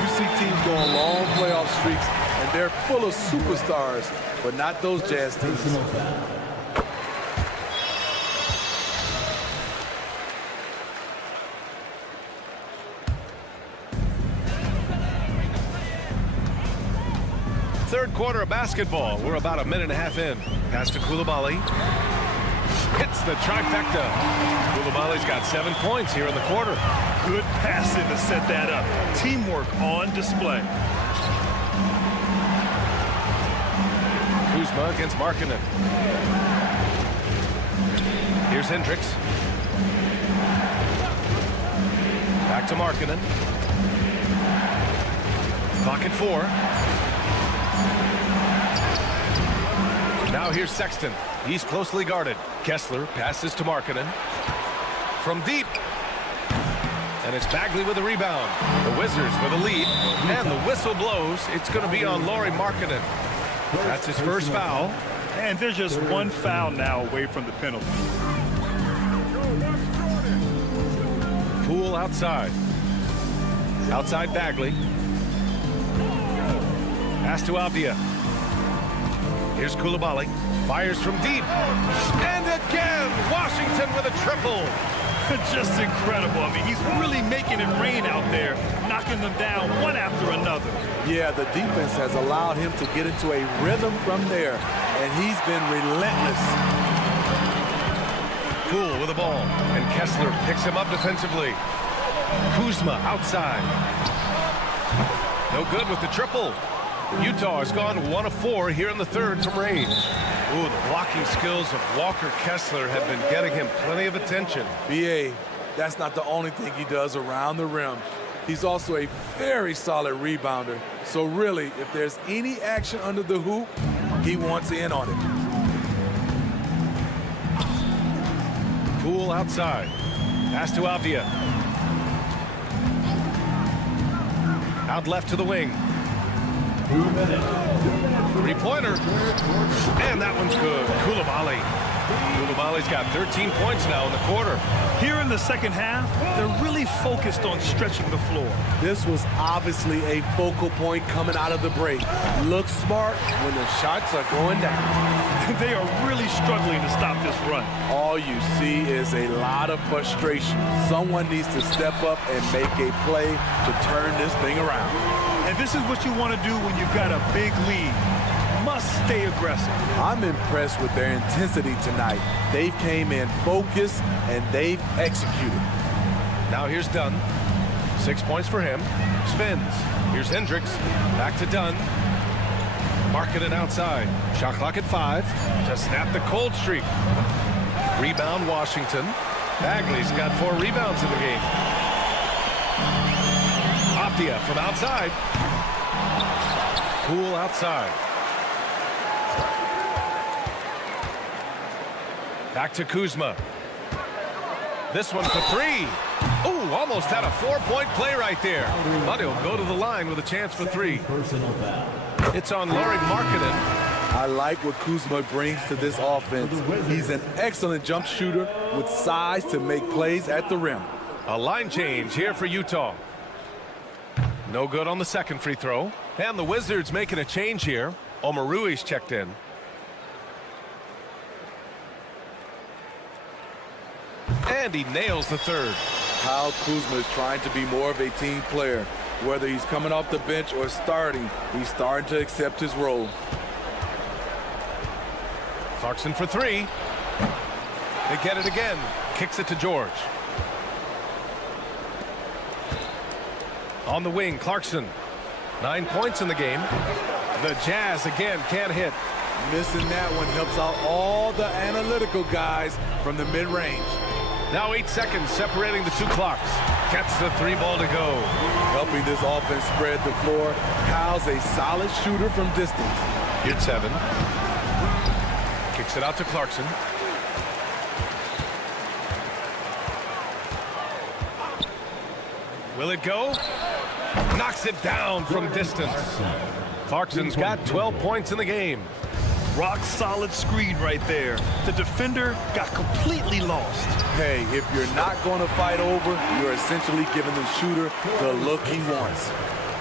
You see teams go on long playoff streaks, and they're full of superstars, but not those Jazz teams. Personal foul. Third quarter of basketball. We're about a minute and a half in. Pass to Coulibaly. Hits the trifecta. Coulibaly's got 7 points here in the quarter. Good passing to set that up. Teamwork on display. Kuzma against Markkanen. Here's Hendricks. Back to Markkanen. Clock at 4. Now here's Sexton. He's closely guarded. Kessler passes to Markkanen. From deep. And it's Bagley with a rebound. The Wizards with a lead. And the whistle blows. It's going to be on Lauri Markkanen. That's his first foul. And there's just 1 foul now away from the penalty. Poole outside. Outside Bagley. Pass to Avdia. Here's Coulibaly. Fires from deep. And again, Washington with a triple. Just incredible. I mean, he's really making it rain out there, knocking them down one after another. Yeah, the defense has allowed him to get into a rhythm from there. and he's been relentless. Poole with the ball, and Kessler picks him up defensively. Kuzma outside. No good with the triple. Utah has gone 1 of 4 here in the third from range. Ooh, the blocking skills of Walker Kessler have been getting him plenty of attention. B.A., that's not the only thing he does around the rim. He's also a very solid rebounder. So really, if there's any action under the hoop, he wants in on it. Poole outside. Pass to Avdia. Out left to the wing. 3-pointer. And that one's good. Koulibaly's got 13 points now in the quarter. Here in the second half, they're really focused on stretching the floor. This was obviously a focal point coming out of the break. Look smart when the shots are going down. They are really struggling to stop this run. All you see is a lot of frustration. Someone needs to step up and make a play to turn this thing around. And this is what you want to do when you've got a big lead. Must stay aggressive. I'm impressed with their intensity tonight. They came in focused and they've executed. Now here's Dunn. 6 points for him. Spins. Here's Hendricks. Back to Dunn. Markkanen outside. Shot clock at 5 to snap the cold streak. Rebound Washington. Bagley's got 4 rebounds in the game. Avdia from outside. Poole outside. Back to Kuzma. This one for 3. Ooh, almost had a 4-point play right there. But he'll go to the line with a chance for 3. It's on Lauri Markkanen. I like what Kuzma brings to this offense. He's an excellent jump shooter with size to make plays at the rim. A line change here for Utah. No good on the second free throw. And the Wizards making a change here. Omorui's checked in. And he nails the third. Kyle Kuzma is trying to be more of a team player. Whether he's coming off the bench or starting, he's starting to accept his role. Clarkson for 3. They get it again. Kicks it to George. On the wing, Clarkson. 9 points in the game. The Jazz again can't hit. Missing that one helps out all the analytical guys from the mid-range. Now 8 seconds separating the 2 clocks. Gets the 3 ball to go. Helping this offense spread the floor. Kyle's a solid shooter from distance. Here's 7. Kicks it out to Clarkson. Will it go? Knocks it down from distance. Clarkson's got 12 points in the game. Rock solid screen right there. The defender got completely lost. Hey, if you're not going to fight over, you're essentially giving the shooter the look he wants.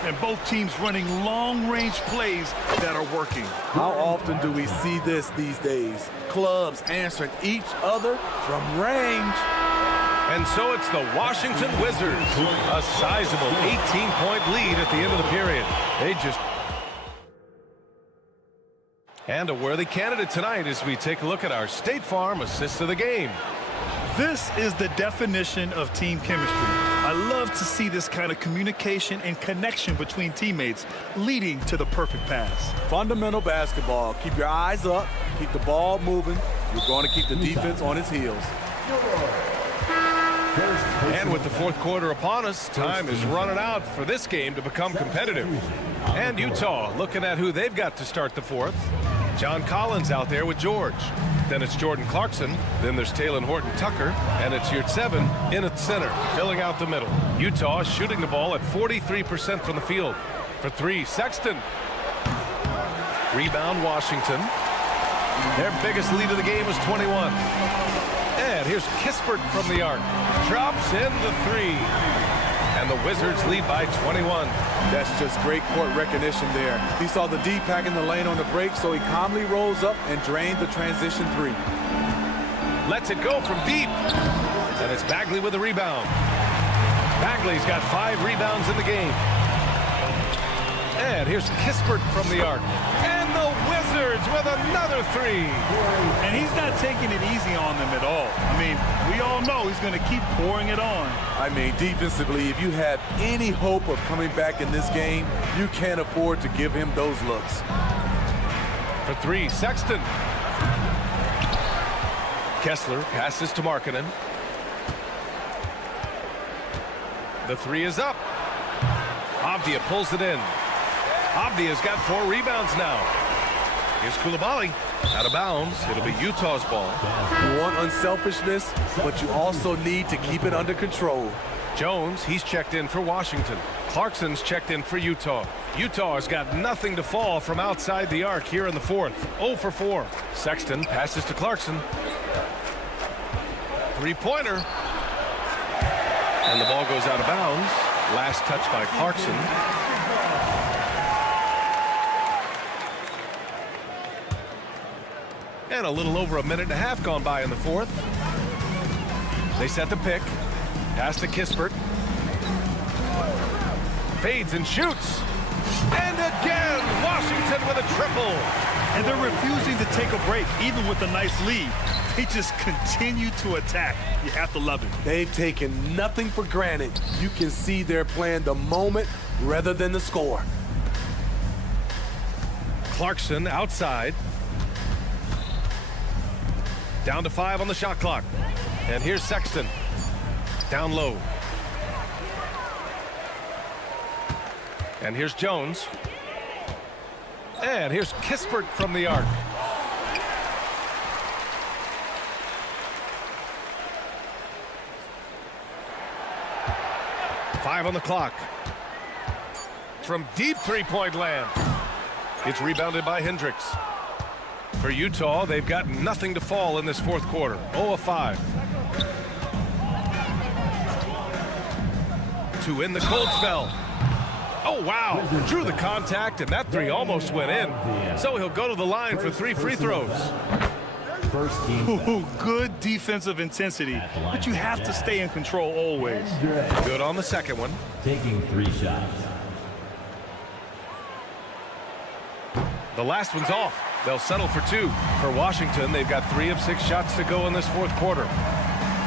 And both teams running long-range plays that are working. How often do we see this these days? Clubs answering each other from range. And so it's the Washington Wizards. A sizable 18-point lead at the end of the period. They just... And a worthy candidate tonight as we take a look at our State Farm assist of the game. This is the definition of team chemistry. I love to see this kind of communication and connection between teammates leading to the perfect pass. Fundamental basketball. Keep your eyes up. Keep the ball moving. You're going to keep the defense on its heels. And with the fourth quarter upon us, time is running out for this game to become competitive. And Utah looking at who they've got to start the fourth. John Collins out there with George. Then it's Jordan Clarkson. Then there's Talen Horton-Tucker. And it's Yurtseven in at center, filling out the middle. Utah shooting the ball at 43% from the field. For 3, Sexton. Rebound, Washington. Their biggest lead of the game was 21. And here's Kispert from the arc. Drops in the 3. And the Wizards lead by 21. That's just great court recognition there. He saw the D pack in the lane on the break, so he calmly rolls up and drained the transition 3. Lets it go from deep. And it's Bagley with the rebound. Bagley's got 5 rebounds in the game. And here's Kispert from the arc. And the Wizards Edwards with another three. And he's not taking it easy on them at all. I mean, we all know he's going to keep pouring it on. I mean, defensively, if you have any hope of coming back in this game, you can't afford to give him those looks. For three, Sexton. Kessler passes to Markkanen. The three is up. Avdia pulls it in. Avdia's got 4 rebounds now. Here's Coulibaly. Out of bounds. It'll be Utah's ball. You want unselfishness, but you also need to keep it under control. Jones, he's checked in for Washington. Clarkson's checked in for Utah. Utah has got nothing to fall from outside the arc here in the fourth. 0 for 4. Sexton passes to Clarkson. Three-pointer. And the ball goes out of bounds. Last touch by Clarkson. And a little over a minute and a half gone by in the fourth. They set the pick. Pass to Kispert. Fades and shoots. And again, Washington with a triple. And they're refusing to take a break, even with a nice lead. They just continue to attack. You have to love it. They've taken nothing for granted. You can see they're playing the moment rather than the score. Clarkson outside. Down to 5 on the shot clock. And here's Sexton. Down low. And here's Jones. And here's Kispert from the arc. Five on the clock. From deep three-point land. It's rebounded by Hendricks. For Utah, they've got nothing to fall in this fourth quarter. 0 of 5. To end the cold spell. Oh, wow. Drew the contact, and that three almost went in. So he'll go to the line for 3 free throws. Ooh, good defensive intensity, but you have to stay in control always. Good on the second one. Taking 3 shots. The last one's off. They'll settle for 2. For Washington, they've got 3 of 6 shots to go in this fourth quarter.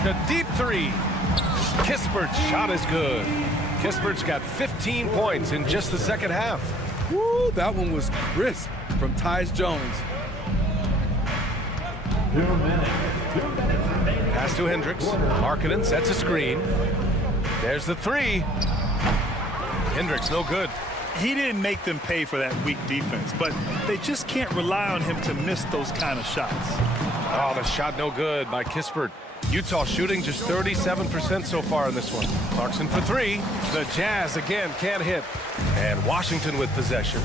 The deep three. Kispert's shot is good. Kispert's got 15 points in just the second half. Woo, that one was crisp from Tyus Jones. Pass to Hendricks. Markkanen sets a screen. There's the three. Hendricks no good. He didn't make them pay for that weak defense, but they just can't rely on him to miss those kind of shots. Oh, the shot no good by Kispert. Utah shooting just 37% so far in this one. Clarkson for 3. The Jazz again can't hit. And Washington with possession.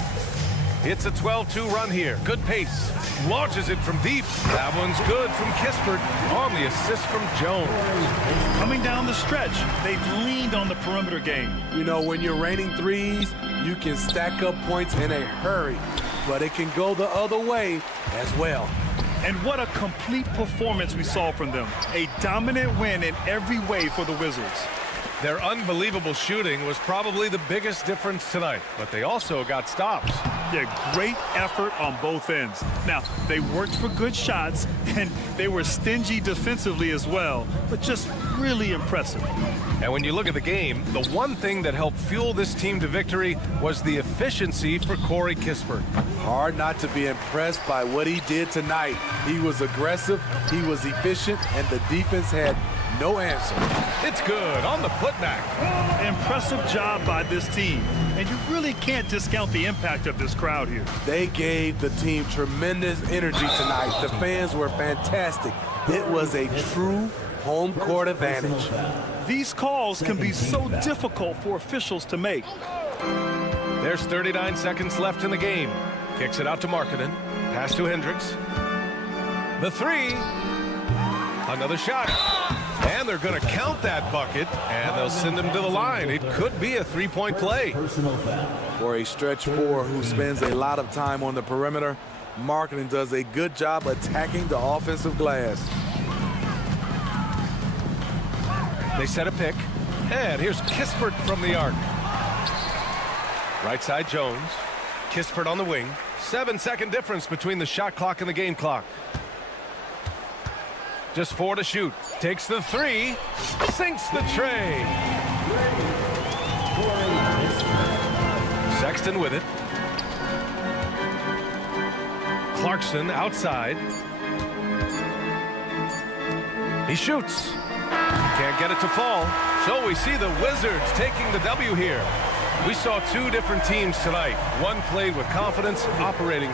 It's a 12-2 run here. Good pace. Launches it from deep. That one's good from Kispert on the assist from Jones. Coming down the stretch, they've leaned on the perimeter game. You know, when you're raining threes, you can stack up points in a hurry, but it can go the other way as well. And what a complete performance we saw from them. A dominant win in every way for the Wizards. Their unbelievable shooting was probably the biggest difference tonight, but they also got stops. Yeah, great effort on both ends. Now, they worked for good shots, and they were stingy defensively as well, but just really impressive. And when you look at the game, the one thing that helped fuel this team to victory was the efficiency for Corey Kispert. Hard not to be impressed by what he did tonight. He was aggressive, he was efficient, and the defense had no answer. It's good on the putback. Impressive job by this team. And you really can't discount the impact of this crowd here. They gave the team tremendous energy tonight. The fans were fantastic. It was a true home court advantage. These calls can be so difficult for officials to make. There's 39 seconds left in the game. Kicks it out to Markkanen. Pass to Hendricks. The three. Another shot. And they're going to count that bucket, and they'll send him to the line. It could be a three-point play. For a stretch four who spends a lot of time on the perimeter, Markkanen does a good job attacking the offensive glass. They set a pick, and here's Kispert from the arc. Right side Jones. Kispert on the wing. 7-second difference between the shot clock and the game clock. Just 4 to shoot. Takes the 3. Sinks the tray. Sexton with it. Clarkson outside. He shoots. Can't get it to fall. So we see the Wizards taking the W here. We saw 2 different teams tonight. One played with confidence, operating